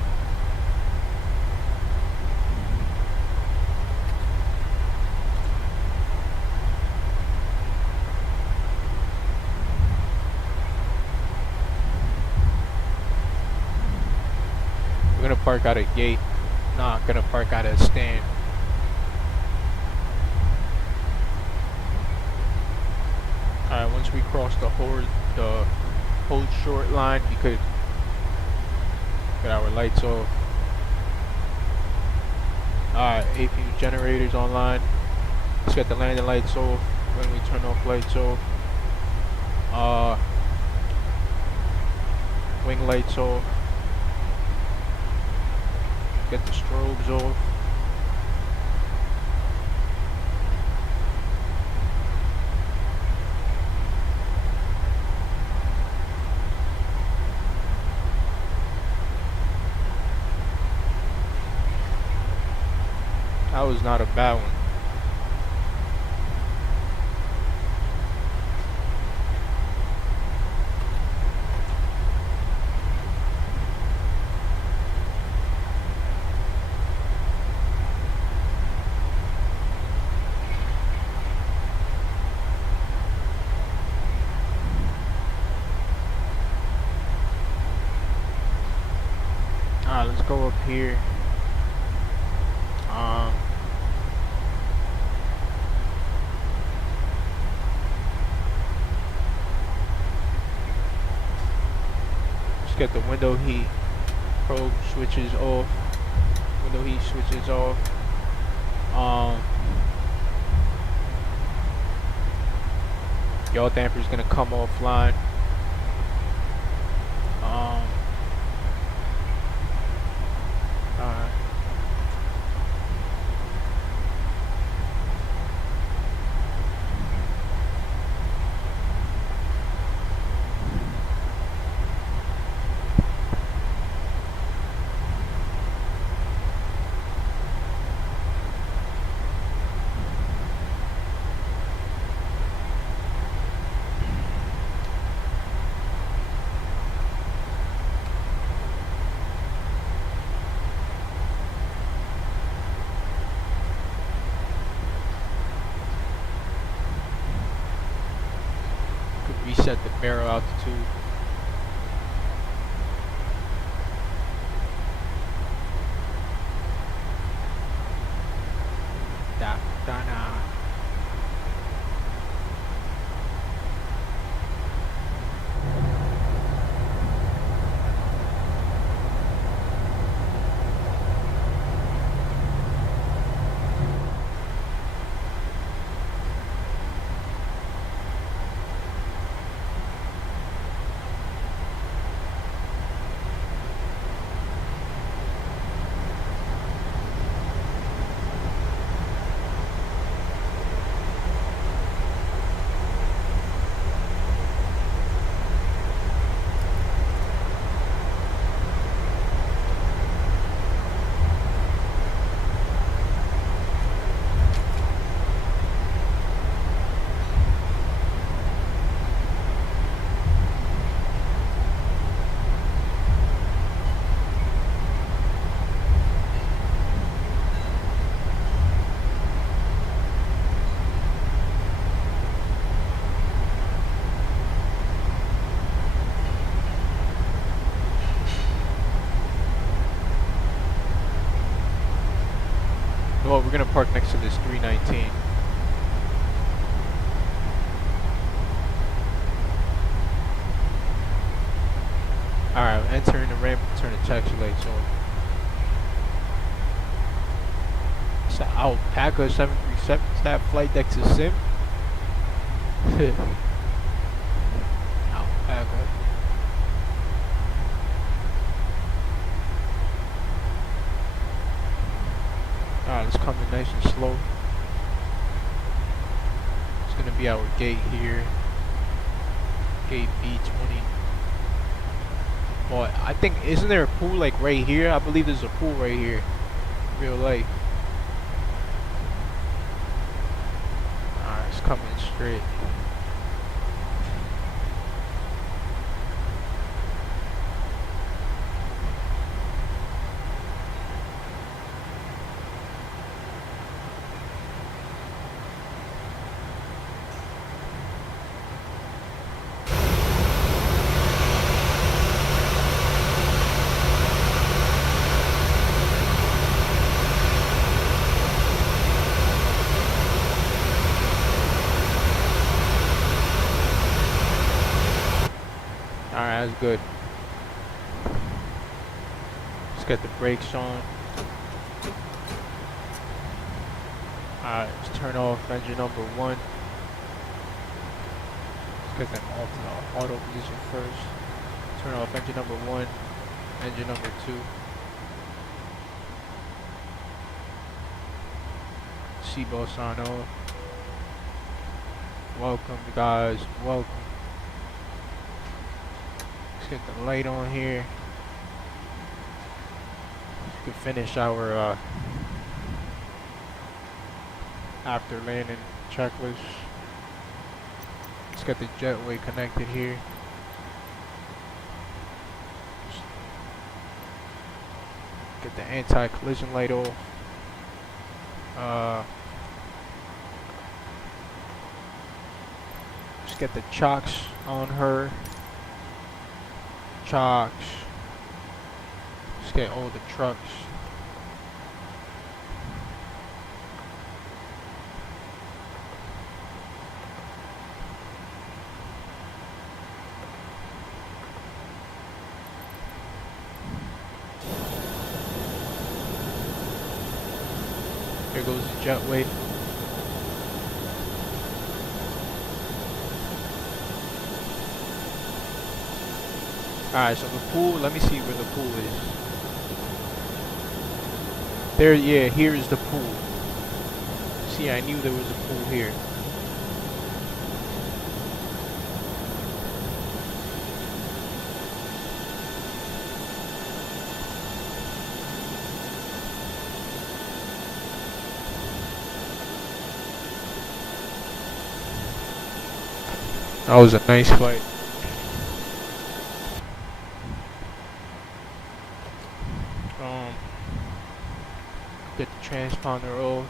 We're gonna park out a gate. Not gonna park out a stand. Alright, once we cross the hold short line, we could get our lights off. Alright, APU generators online. Let's get the landing lights off when we turn off lights off. Wing lights off. Get the strobes off. That was not a bad one. Alright, let's go up here. Get the window heat probe switches off. Window heat switches off. Yaw damper is gonna come offline. Alright. Reset the barrel altitude. Well, we're gonna park next to this 319. Alright, entering the ramp, turn the taxi lights on. It's an Alpaca 737. Is that flight deck to sim? Alpaca. Alright, let's come in nice and slow. It's gonna be our gate here. Gate B20. Well, I think, isn't there a pool like right here? I believe there's a pool right here. Real life. Alright, it's coming straight. Alright, that's good. Let's get the brakes on. Alright, let's turn off engine number 1. Let's get them off in the auto position first. Turn off engine number 1, engine number 2. Seatbelt sign off. Welcome, guys. Welcome. Get the light on here. We can finish our after landing checklist. Let's get the jetway connected here. Get the anti-collision light off. Just get the chocks on her. Chocks. Let's get all the trucks. Here goes the jetway. Alright, so the pool, let me see where the pool is. There, yeah, here is the pool. See, I knew there was a pool here. That was a nice flight. Get the transponder off.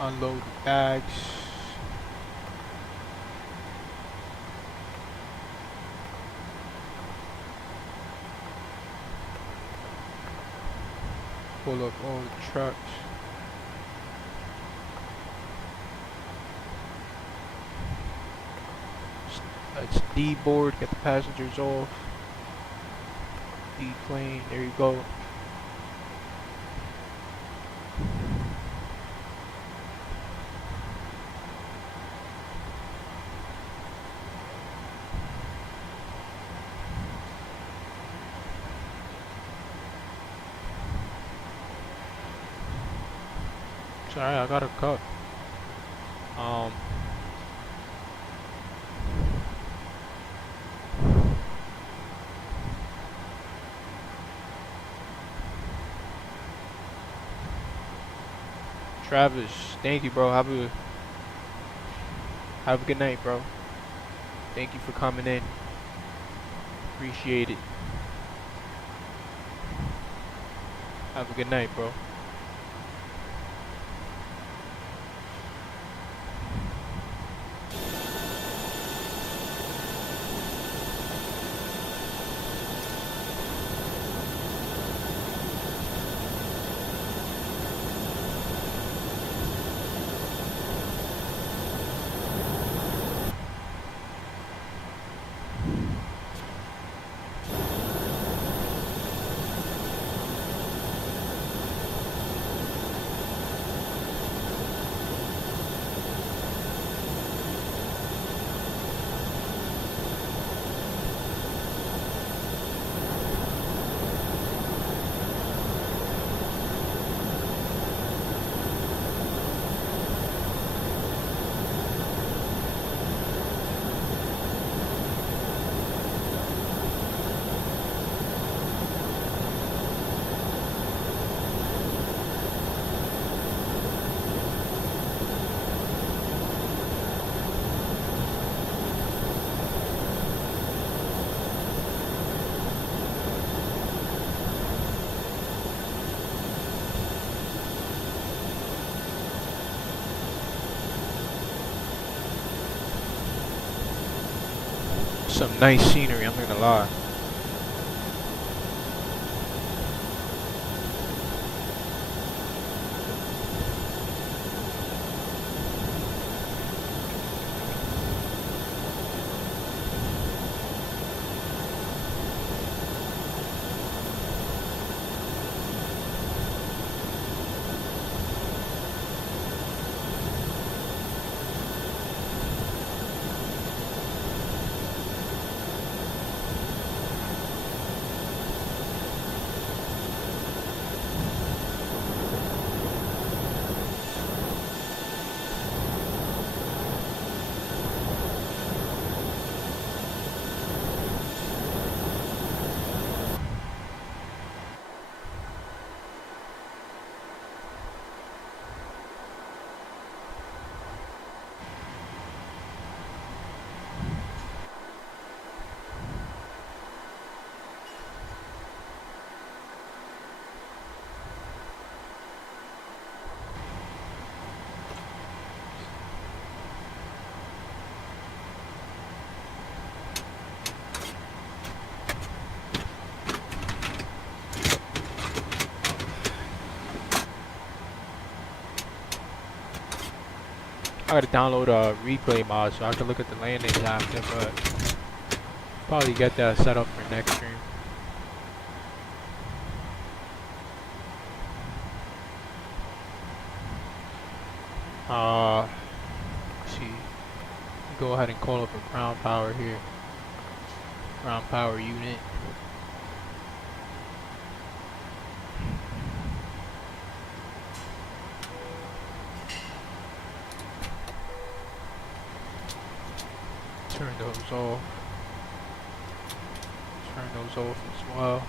Unload the bags. Pull up all the trucks. Let's D-board, get the passengers off. D-plane, there you go. Sorry, I got a cut. Travis, thank you, bro. Have a good night, bro. Thank you for coming in. Appreciate it. Have a good night, bro. Some nice scenery, I'm not gonna lie. I gotta download a replay mod so I can look at the landings after, but probably get that set up for next stream. Let's see. Go ahead and call up a ground power here. Ground power unit. Turn those off. Turn those off as well.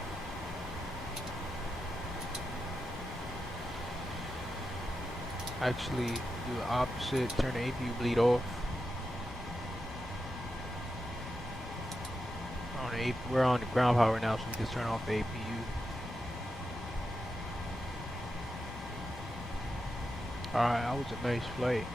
Actually, do the opposite. Turn the APU bleed off. We're on the ground power now, so we just turn off the APU. Alright, that was a nice flight.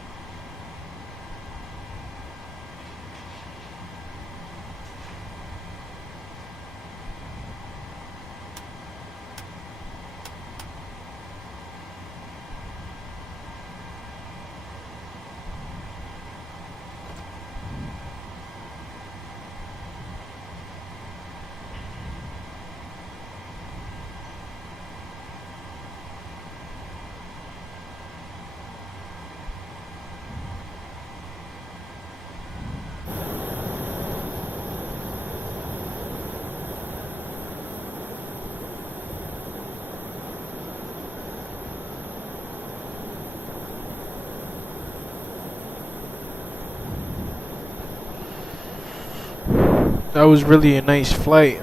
That was really a nice flight.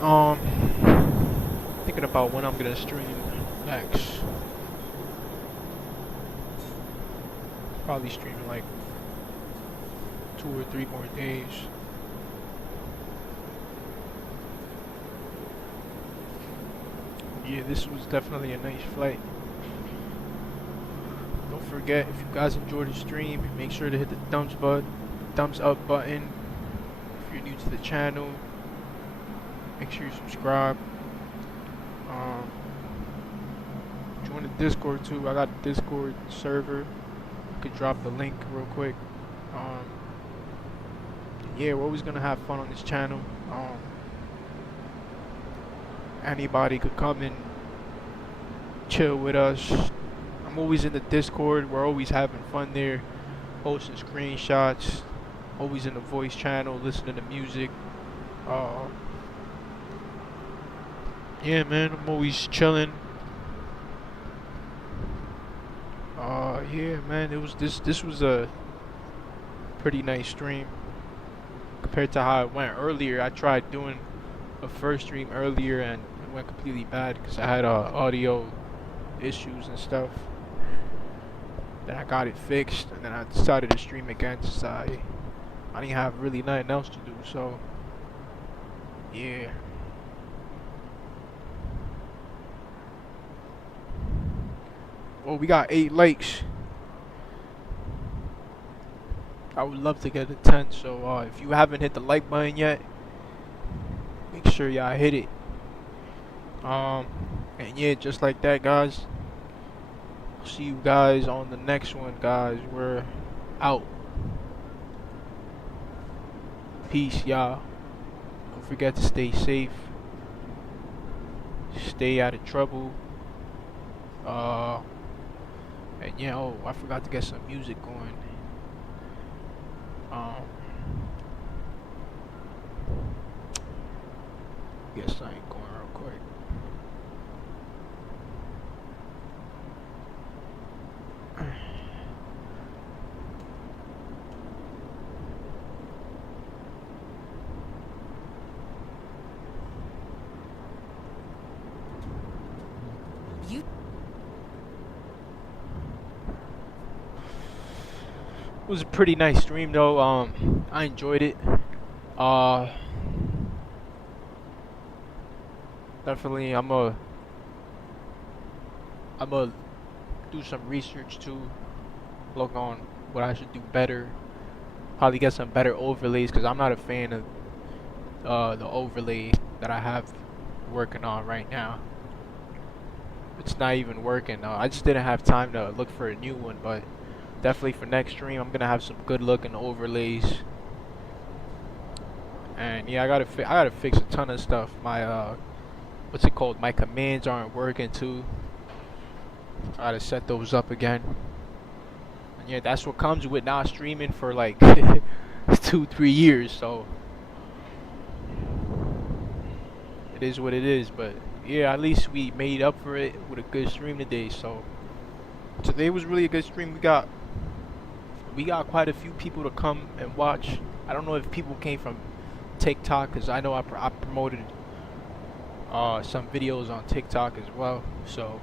Thinking about when I'm gonna stream next. Probably streaming like 2 or 3 more days. Yeah, this was definitely a nice flight. Don't forget, if you guys enjoyed the stream, make sure to hit the thumbs up button. If you're new to the channel, make sure you subscribe. Join the Discord too. I got a Discord server. I could drop the link real quick. Yeah, we're always gonna have fun on this channel. Anybody could come and chill with us. I'm always in the Discord. We're always having fun there, posting screenshots. Always in the voice channel, listening to music. Yeah, man, I'm always chilling. Yeah, man, it was this was a pretty nice stream compared to how it went earlier. I tried doing a first stream earlier and it went completely bad because I had audio issues and stuff. Then I got it fixed, and then I decided to stream again since I didn't have really nothing else to do. So yeah. Well, we got 8 likes. I would love to get a 10. So if you haven't hit the like button yet, sure y'all hit it. And yeah, just like that, guys. See you guys on the next one, guys. We're out. Peace, y'all. Don't forget to stay safe. Stay out of trouble. And yeah, oh, I forgot to get some music going. Guess I ain't going real quick. It was a pretty nice stream though. I enjoyed it. Definitely I'm a do some research too. Look on what I should do better. Probably get some better overlays because I'm not a fan of the overlay that I have working on right now. It's not even working. I just didn't have time to look for a new one, but definitely for next stream I'm gonna have some good looking overlays. And yeah, I gotta fix a ton of stuff. My what's it called? My commands aren't working too. I gotta set those up again. And yeah, that's what comes with not streaming for like 2-3 years. So it is what it is. But yeah, at least we made up for it with a good stream today. So today was really a good stream. We got quite a few people to come and watch. I don't know if people came from TikTok, because I know I promoted some videos on TikTok as well. So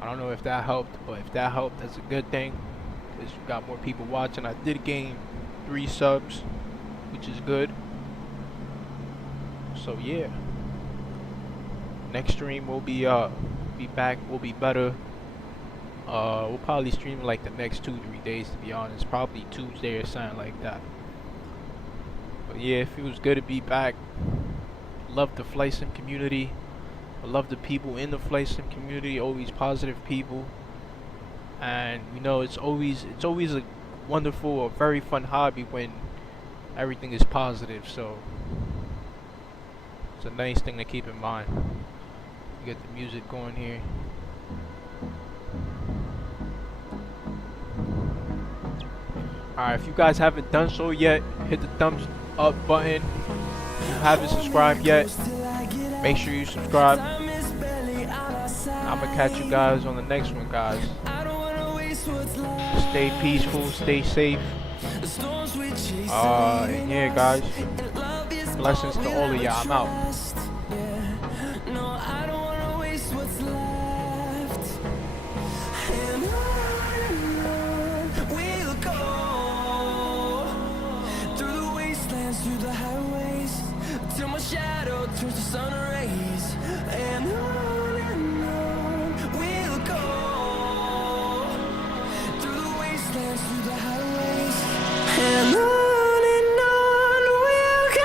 I don't know if that helped, but if that helped, that's a good thing, because we got more people watching. I did gain 3 subs, which is good. So yeah, next stream we'll be back. We'll be better. We'll probably stream like the next 2-3 days, to be honest. Probably Tuesday or something like that. But yeah, it feels good to be back. Love the flight sim community. I love the people in the flight sim community. Always positive people. And you know, it's always a wonderful, a very fun hobby when everything is positive. So it's a nice thing to keep in mind. Get the music going here. Alright, if you guys haven't done so yet, hit the thumbs up button. If you haven't subscribed yet, make sure you subscribe. I'm gonna catch you guys on the next one, guys. Stay peaceful, stay safe. And yeah, guys. Blessings to all of y'all. I'm out. Through the highways, till my shadow turns to sun rays, and on we'll go. Through the wastelands, through the highways, and on we'll go.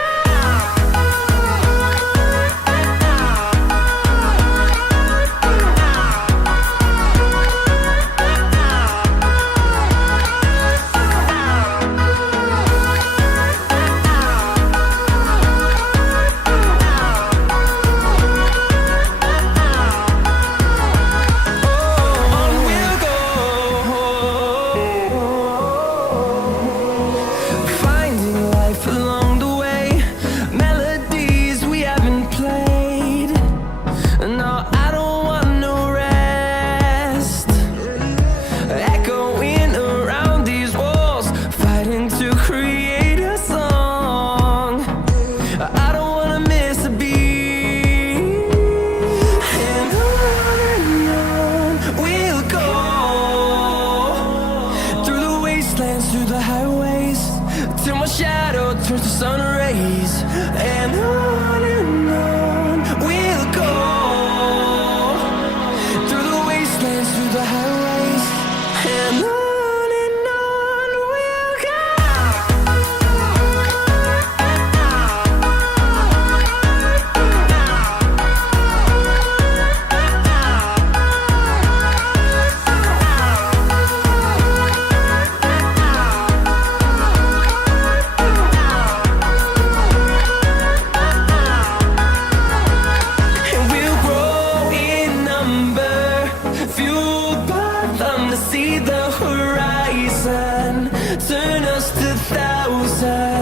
Turns to sun rays, and on we'll go. Through the wastelands, through the highways, and on we'll go. turn us to thousands.